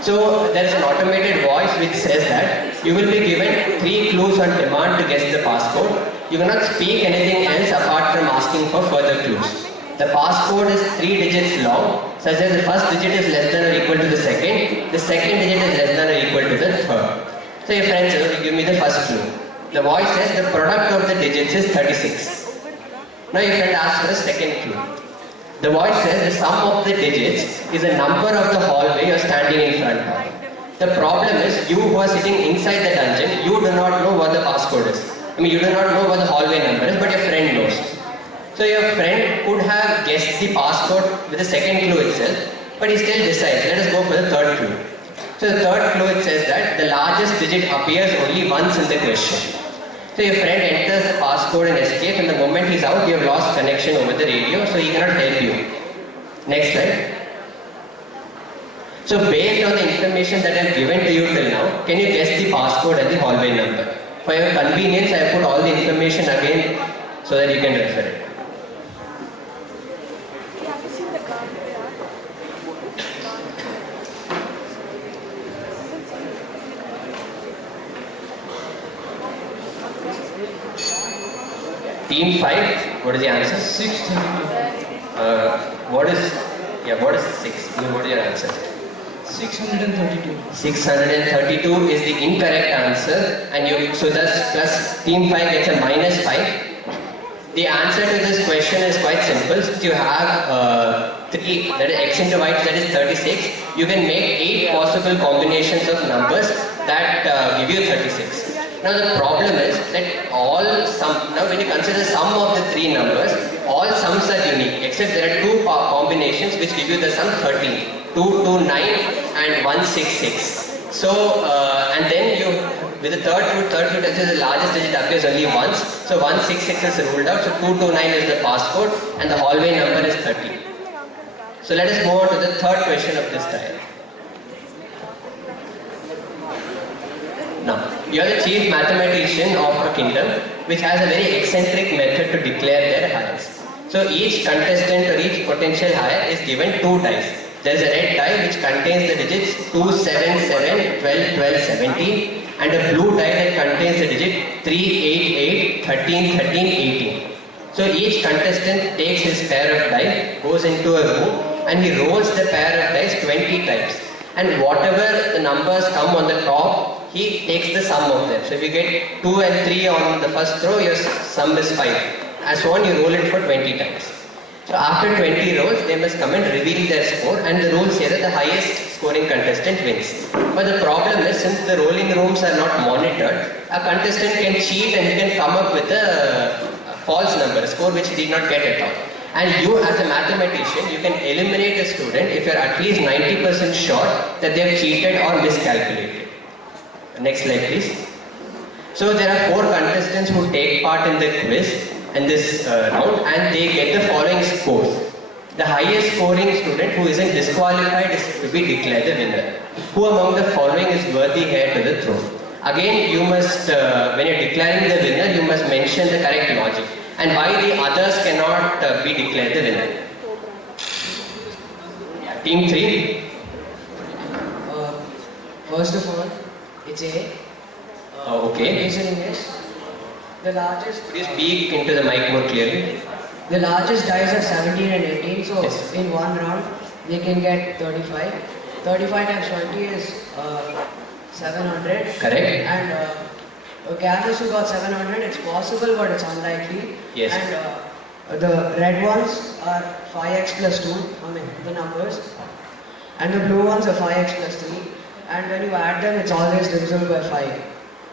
So there is an automated voice which says that you will be given 3 clues on demand to guess the passcode. You cannot speak anything else apart from asking for further clues. The passcode is 3 digits long, such that the first digit is less than or equal to the second digit is less than or equal to the third. So your friend says, give me the first clue. The voice says the product of the digits is 36. Now your friend asks for the second clue. The voice says the sum of the digits is a number of the hallway you are standing in front of. The problem is you who are sitting inside the dungeon, you do not know what the passcode is. You do not know what the hallway number is, but your friend knows. So your friend could have guessed the passcode with the second clue itself, but he still decides, let us go for the third clue. So the third clue it says that the largest digit appears only once in the question. So your friend enters the passcode and escapes, and the moment he's out, you have lost connection over the radio, so he cannot help you. Next slide. So based on the information that I have given to you till now, can you guess the passcode and the hallway number? For your convenience, I have put all the information again so that you can refer it. Team 5, what is the answer? 6. What is 6? What is your answer? 632. 632 is the incorrect answer, and so thus plus team 5 gets a minus 5. The answer to this question is quite simple. Since you have 3, that is x into y, that is 36, you can make 8 possible combinations of numbers that give you 36. Now the problem is that now when you consider the sum of the 3 numbers, all sums are unique, except there are 2 combinations which give you the sum 13. 229 and 166. So, and then with the third clue tells you the largest digit appears only once. So 166 is ruled out. So 229 is the passcode and the hallway number is 13. So let us move on to the third question of this dial. Now, you are the chief mathematician of a kingdom which has a very eccentric method to declare their heirs. So each contestant or each potential heir is given 2 dice. There is a red die which contains the digits 2, 7, 7, 12, 12, 17, and a blue die that contains the digit 3, 8, 8, 13, 13, 18. So each contestant takes his pair of die, goes into a room, and he rolls the pair of dice 20 times. And whatever the numbers come on the top, he takes the sum of them. So if you get 2 and 3 on the first row, your sum is 5. As so on, you roll it for 20 times. So So after 20 rows, they must come and reveal their score, and the rules say that the highest scoring contestant wins. But the problem is, since the rolling rooms are not monitored, a contestant can cheat and he can come up with a false number, a score which he did not get at all. And you as a mathematician, you can eliminate a student if you are at least 90% sure that they have cheated or miscalculated. Next slide please. So there are 4 contestants who take part in the quiz in this round, and they get the following scores. The highest scoring student who isn't disqualified is to be declared the winner. Who among the following is worthy heir to the throne? Again, you must, when you're declaring the winner, you must mention the correct logic and why the others cannot be declared the winner. Team 3. First of all, it's A. Okay. Reason is the largest. Could you speak into the mic more clearly? The largest dice are 17 and 18, so yes. In one round they can get 35. 35 times 20 is 700. Correct. And gatherers who got 700, it's possible but it's unlikely. Yes. And the red ones are 5x plus 2, I mean the numbers. And the blue ones are 5x plus 3. And when you add them, it's always divisible by 5.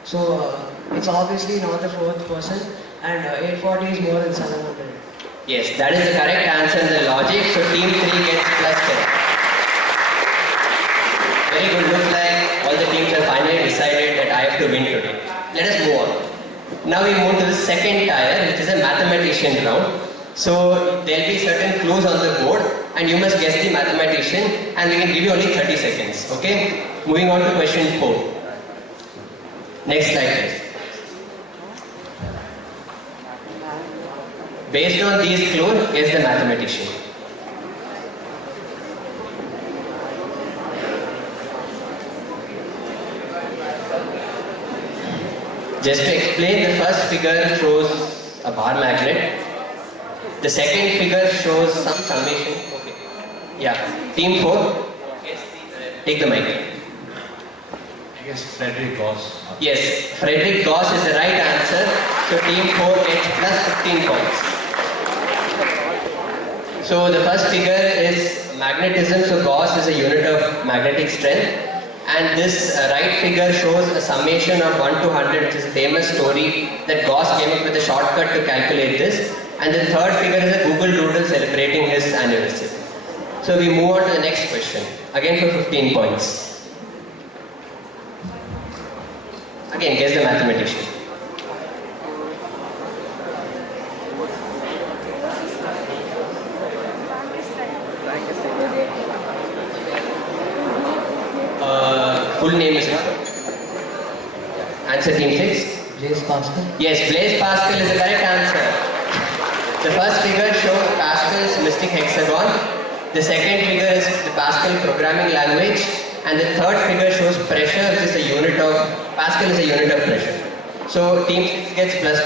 So it's obviously not the fourth person, and 840 is more than 700. Yes, that is the correct answer in the logic, so team 3 gets plus 10. Very good, looks like all the teams have finally decided that I have to win today. Let us move on. Now we move to the second tier, which is a mathematician round. So there will be certain clues on the board, and you must guess the mathematician, and we can give you only 30 seconds, okay? Moving on to question 4. Next slide please. Based on these clues, is the mathematician. Just to explain, the first figure shows a bar magnet. The second figure shows some summation. Okay. Yeah. Team 4. Take the mic. I guess Frederick Gauss. Yes, Frederick Gauss is the right answer. So team 4 gets plus 15 points. So the first figure is magnetism. So Gauss is a unit of magnetic strength. And this right figure shows a summation of 1 to 100, which is a famous story that Gauss came up with a shortcut to calculate this. And the third figure is a Google Doodle celebrating his anniversary. So we move on to the next question, again for 15 points. Again, guess the mathematician. Full name is answer team 6. Blaise Pascal. Yes, Blaise Pascal is the correct answer. The first figure shows Pascal's mystic hexagon. The second figure is the Pascal programming language. And the third figure shows pressure, which is a unit of, Pascal is a unit of pressure. So team 6 gets plus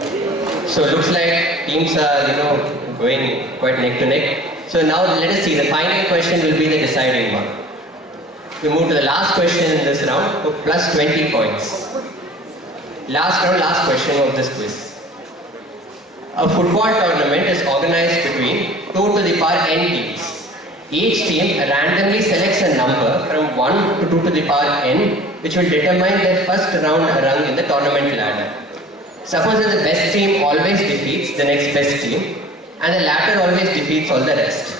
15. So looks like teams are, going quite neck to neck. So now let us see, the final question will be the deciding one. We move to the last question in this round for plus 20 points. Last round, last question of this quiz. A football tournament is organized between 2 to the power n teams. Each team randomly selects a number from 1 to 2 to the power n, which will determine their first round rung in the tournament ladder. Suppose that the best team always defeats the next best team, and the latter always defeats all the rest.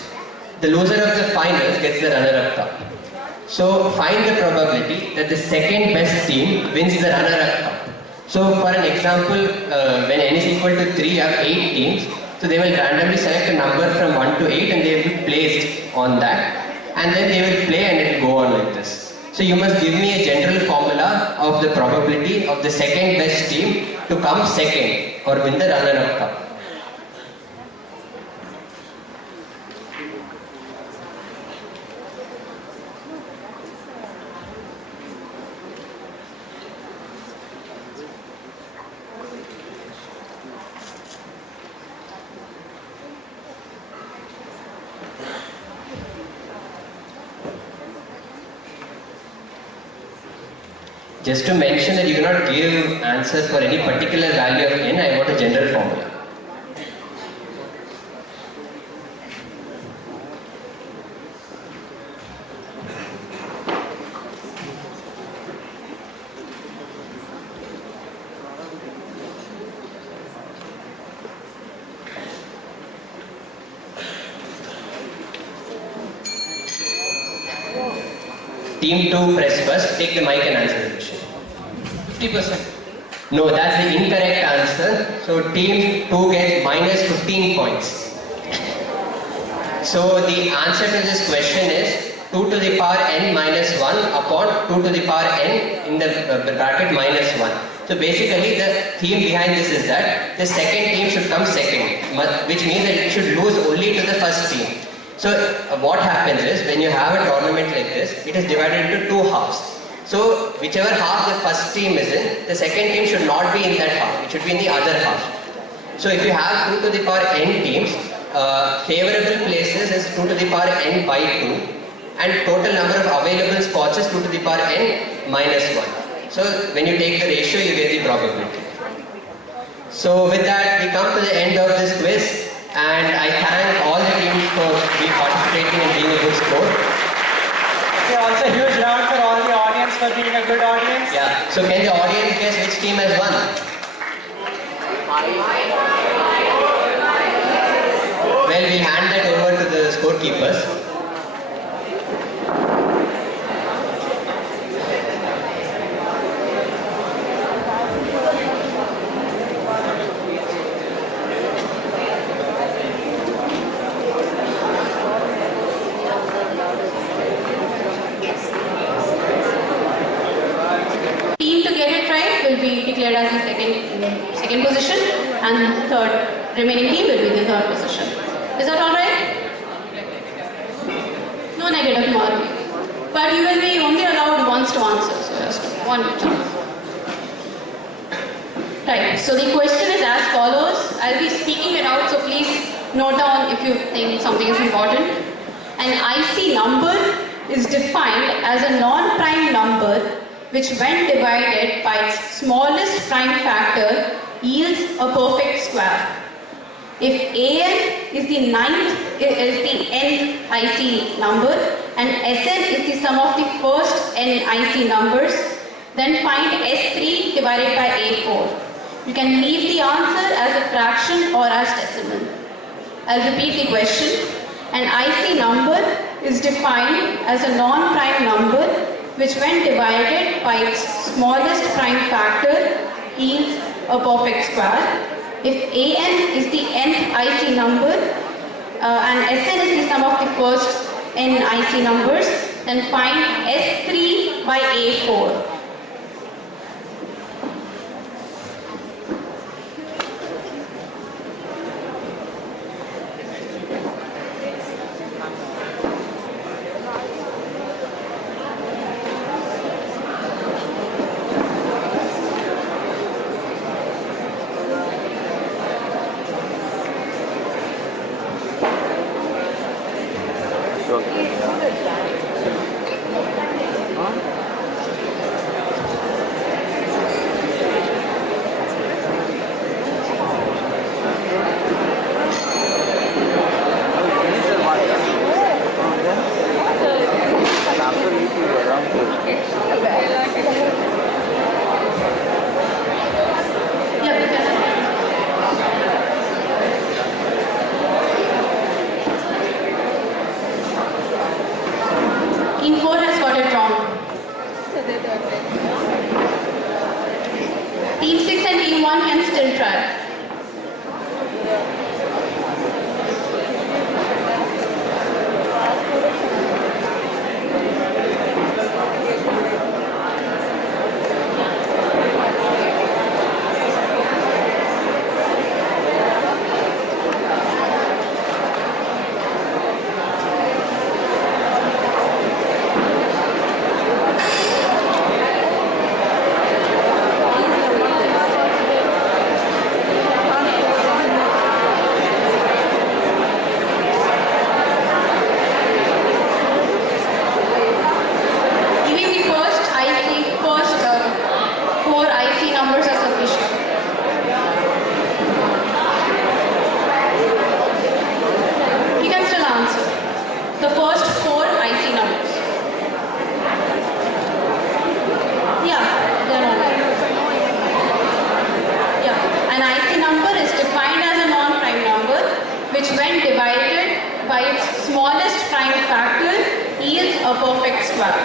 The loser of the finals gets the runner-up cup. So find the probability that the second best team wins the runner-up cup. So for an example, when n is equal to 3, you have 8 teams. So they will randomly select a number from 1 to 8 and they will be placed on that. And then they will play and it will go on like this. So you must give me a general formula of the probability of the second best team to come second or win the runner-up cup. Just to mention that you cannot give answers for any particular value of n, I want a general formula. Team 2 press first, take the mic and answer the question. 50%. No, that's the incorrect answer. So team 2 gets minus 15 points. So the answer to this question is 2 to the power n minus 1 upon 2 to the power n in the bracket minus 1. So basically the theme behind this is that the second team should come second, which means that it should lose only to the first team. So what happens is when you have a tournament like this, it is divided into two halves. So whichever half the first team is in, the second team should not be in that half, it should be in the other half. So if you have 2 to the power n teams, favorable places is 2 to the power n by 2 and total number of available spots is 2 to the power n minus 1. So when you take the ratio, you get the probability. So with that, we come to the end of this quiz and I thank all the teams for participating and being a good score. Okay, also a huge round for all the audience for being a good audience. Yeah, so can the audience guess which team has won? Well, we'll hand that over to the scorekeepers. Team to get it right will be declared as the second position, and remaining team will be the third position. Is that all right? No negative mark. But you will be only allowed once to answer, so just one chance. Right, so the question is as follows. I'll be speaking it out, so please note down if you think something is important. An IC number is defined as a non-prime number which when divided by its smallest prime factor yields a perfect square. If An is the nth IC number and Sn is the sum of the first n IC numbers, then find S3 divided by A4. You can leave the answer as a fraction or as decimal. I'll repeat the question. An IC number is defined as a non-prime number which when divided by its smallest prime factor yields a perfect square. If An is the nth IC number and Sn is the sum of the first n IC numbers, then find S3 by A4. Team 4 has got it wrong. Team 6 and Team 1 can still try. By its smallest prime factor yields a perfect square.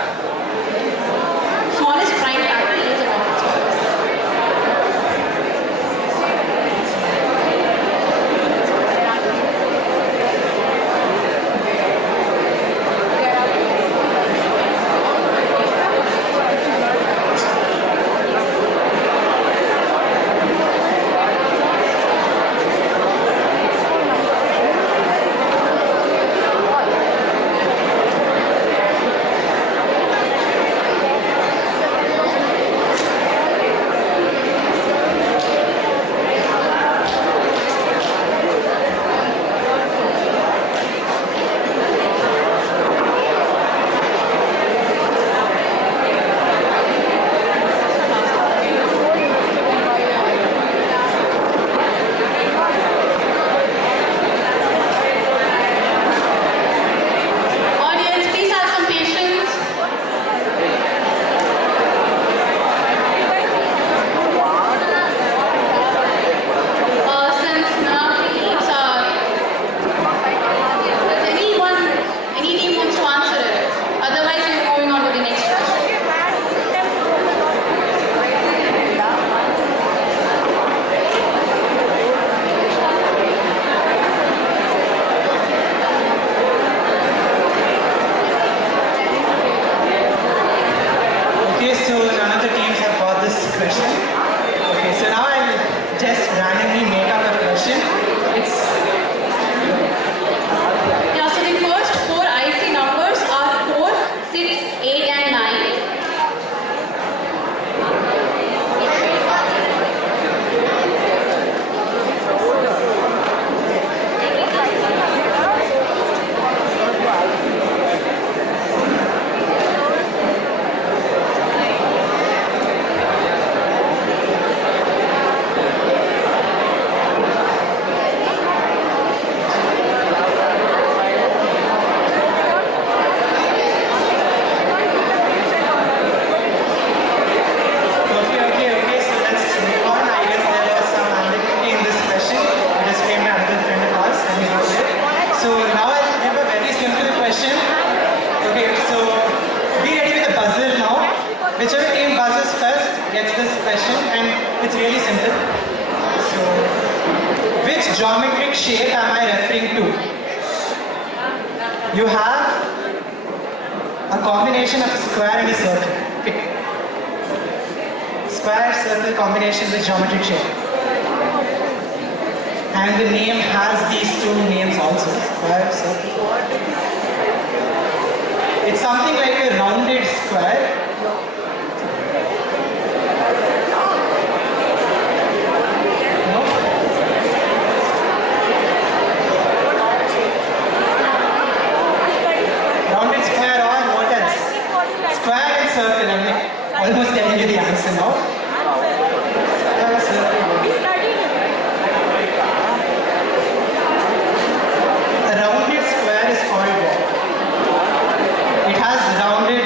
Whichever team buzzes first gets this question, and it's really simple. So, which geometric shape am I referring to? You have a combination of a square and a circle. Okay. Square, circle combination with geometric shape. And the name has these two names also. Square, circle. It's something like a rounded square. Rounded square or what else? Square and circle. I'm almost telling you the answer now. Square, circle. A rounded square is called what? It has rounded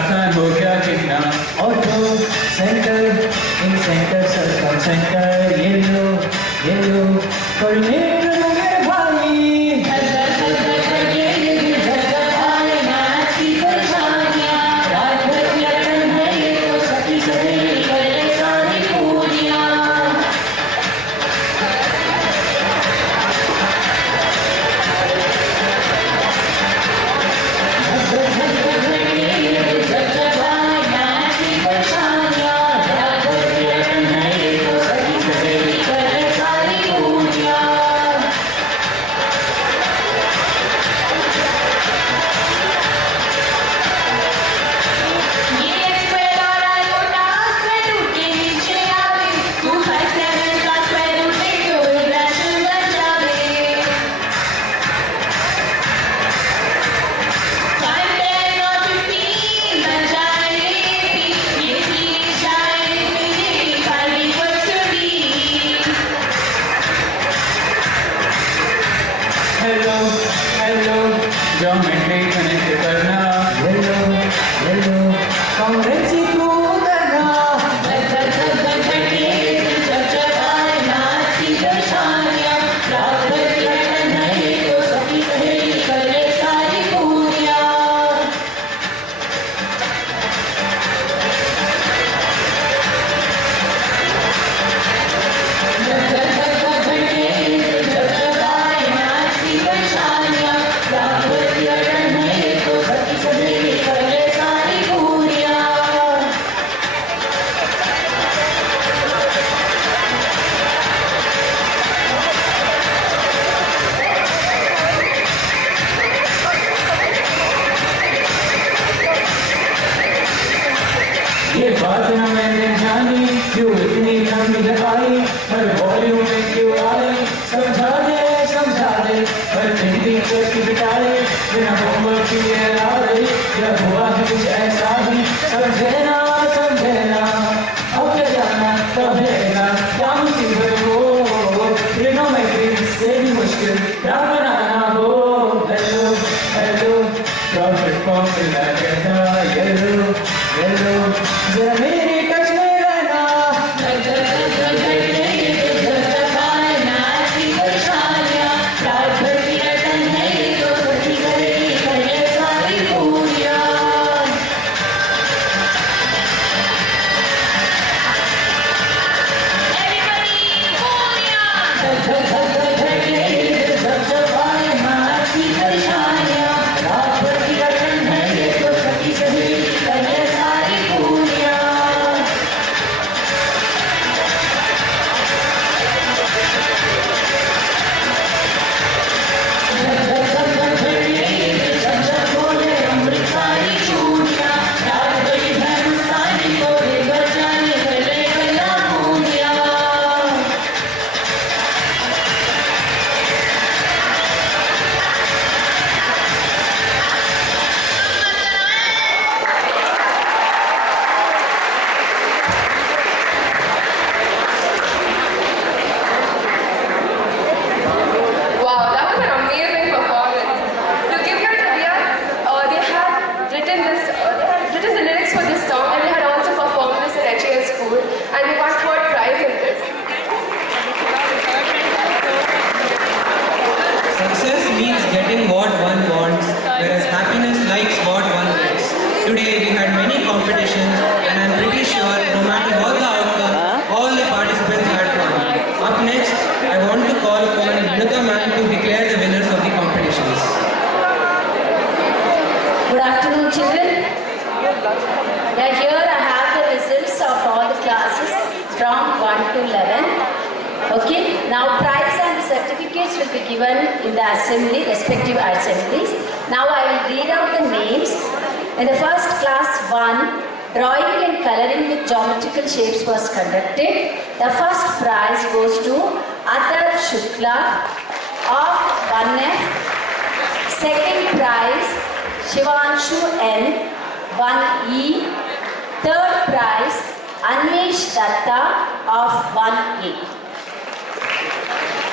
आसान हो गया कितना auto centre इन centre circum centre ये लो पढ़ने करो मेरे भाई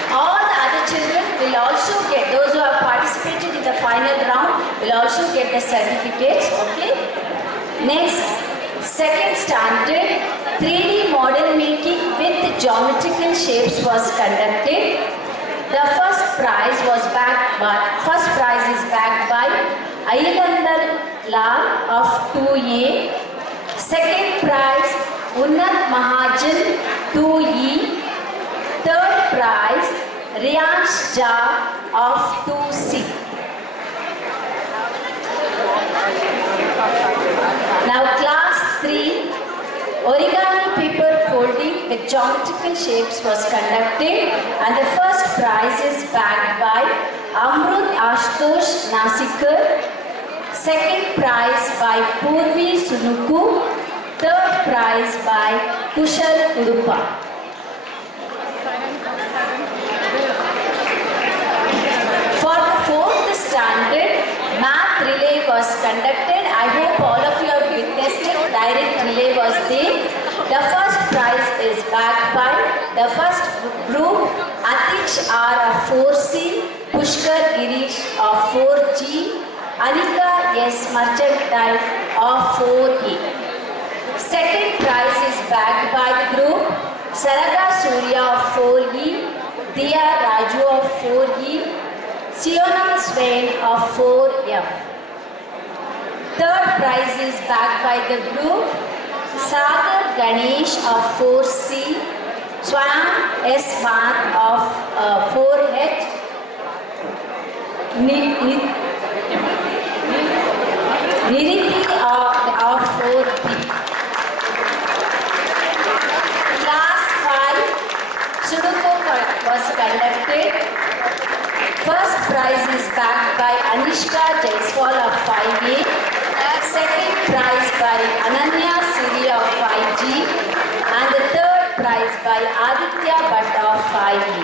All the other children will also get, those who have participated in the final round will also get the certificates, okay? Next, second standard, 3D model making with geometrical shapes was conducted. The first prize is backed by Ayilandar Lal of 2A. Second prize, Unnat Mahajan 2E. Third prize, Riyansh Jha of 2C. Now class 3, origami paper folding with geometrical shapes was conducted and the first prize is backed by Amrut Ashutosh Nasikar. Second prize by Purvi Sunuku. Third prize by Kushal Udupa. For the fourth standard, math relay was conducted. I hope all of you have witnessed it. Direct relay was there. The first prize is backed by the first group, Atish R of 4C, Pushkar Girish of 4G, Anika S. Mercantile of 4E. Second prize is backed by the group, Saraga Surya of 4E, Diya Raju of 4E, Siona Swain of 4F. Third prize is backed by the group, Sagar Ganesh of 4C, Swayam S. Math of 4H, Niriti of 4B. Class 5, Sudoku was conducted. First prize is backed by Anishka Jaiswal of 5A. Second prize by Ananya Siri of 5G. And the third prize by Aditya Bhatt of 5E.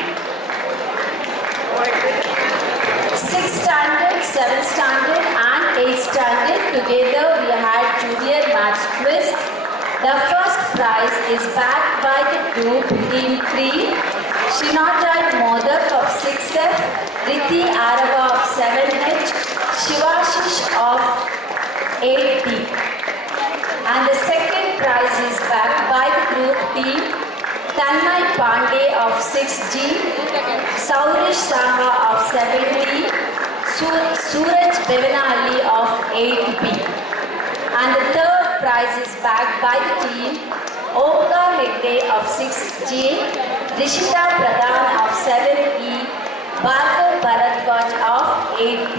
6th standard, 7th standard and 8th standard together we had junior maths quiz. The first prize is backed by the group Team 3, Shinajai Modak of 6F, Riti Arava of 7H, Shivashish of 8D. And the second prize is backed by the group team Tanmay Pandey of 6G, Saurish Sangha of 7D, Suraj Bevanali of 8B. And the third prize is backed by the team Omkar Hegde of 6G, Rishita Pradhan of 7E, Bhargav Bharadwaj of 8D.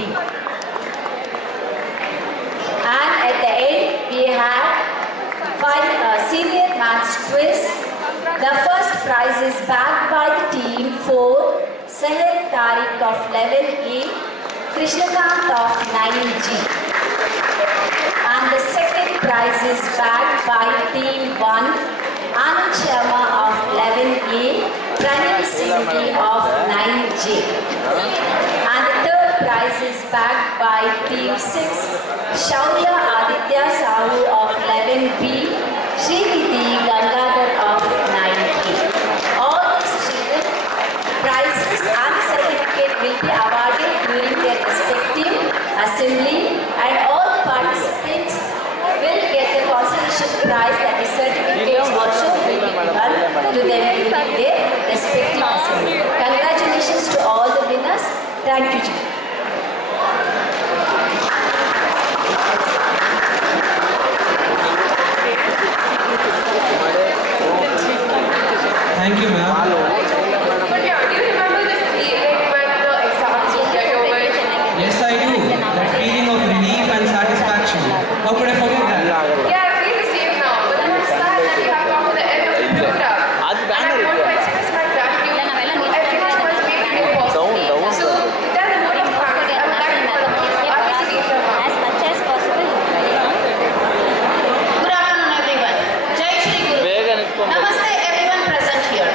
And at the end we have 5 senior maths quiz. The first prize is backed by the team 4, Sahel Tariq of 11A, Krishnakant of 9G. And the second prize is backed by team 1, Anand Sharma of 11A, Pranil Singhi of 9J. And the third prize is backed by team 6, Shaurya Aditya Sahu of 11B, Srinidhi Gangadhar of 9K. All these children, prizes and certificate will be awarded during their respective assembly and all participants will get the consolation prize, that is certificates also will be given to them during their respective assembly. Congratulations to all the winners. Thank you, Ji. Thank you, ma'am. But yeah, do you remember the feeling when the exams would get over? Yes, I do. That feeling of relief and satisfaction. How could I forget that? Yeah, I feel the same now. But I'm sad that we have come to the end of the program. And I want to express my gratitude to everyone who has made it possible. So, with that note of thanks, I would like to welcome Aditi Sharma. As much as possible. Good afternoon, everyone. Jai Shri Guru. Namaste, everyone present here.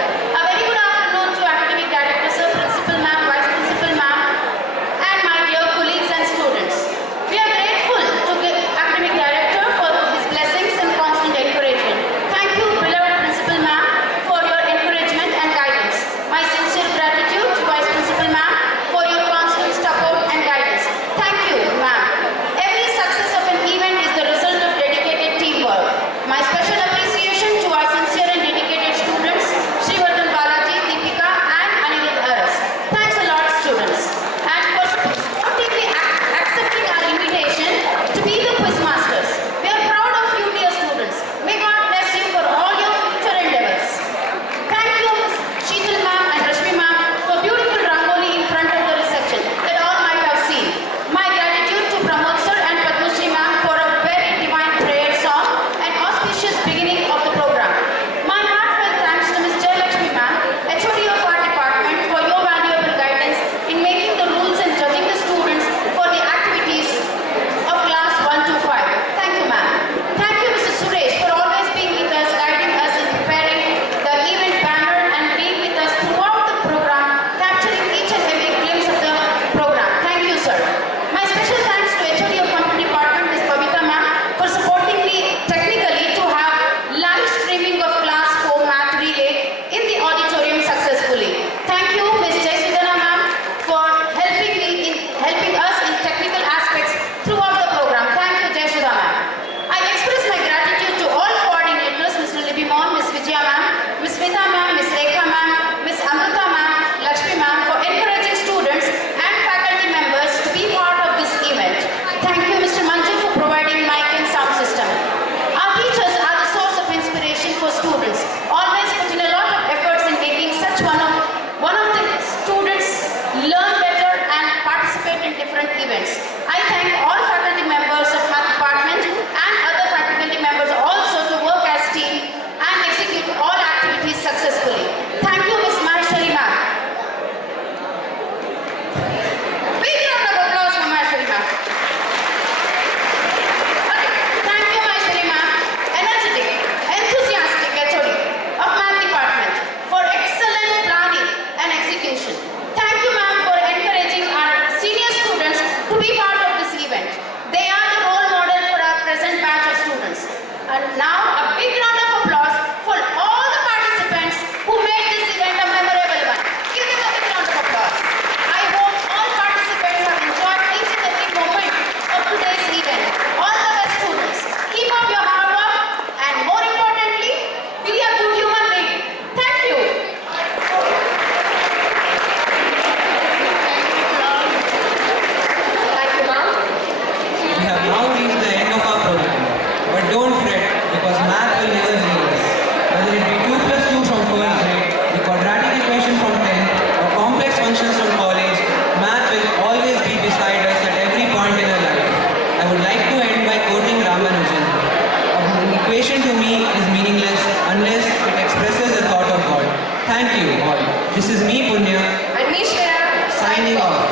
But don't fret, because math will never leave us. Whether it be 2 plus 2 from 4th grade, the quadratic equation from 10th, or complex functions from college, math will always be beside us at every point in our life. I would like to end by quoting Ramanujan. An equation to me is meaningless unless it expresses the thought of God. Thank you all. This is me, Punya, And me, Shreya, signing off.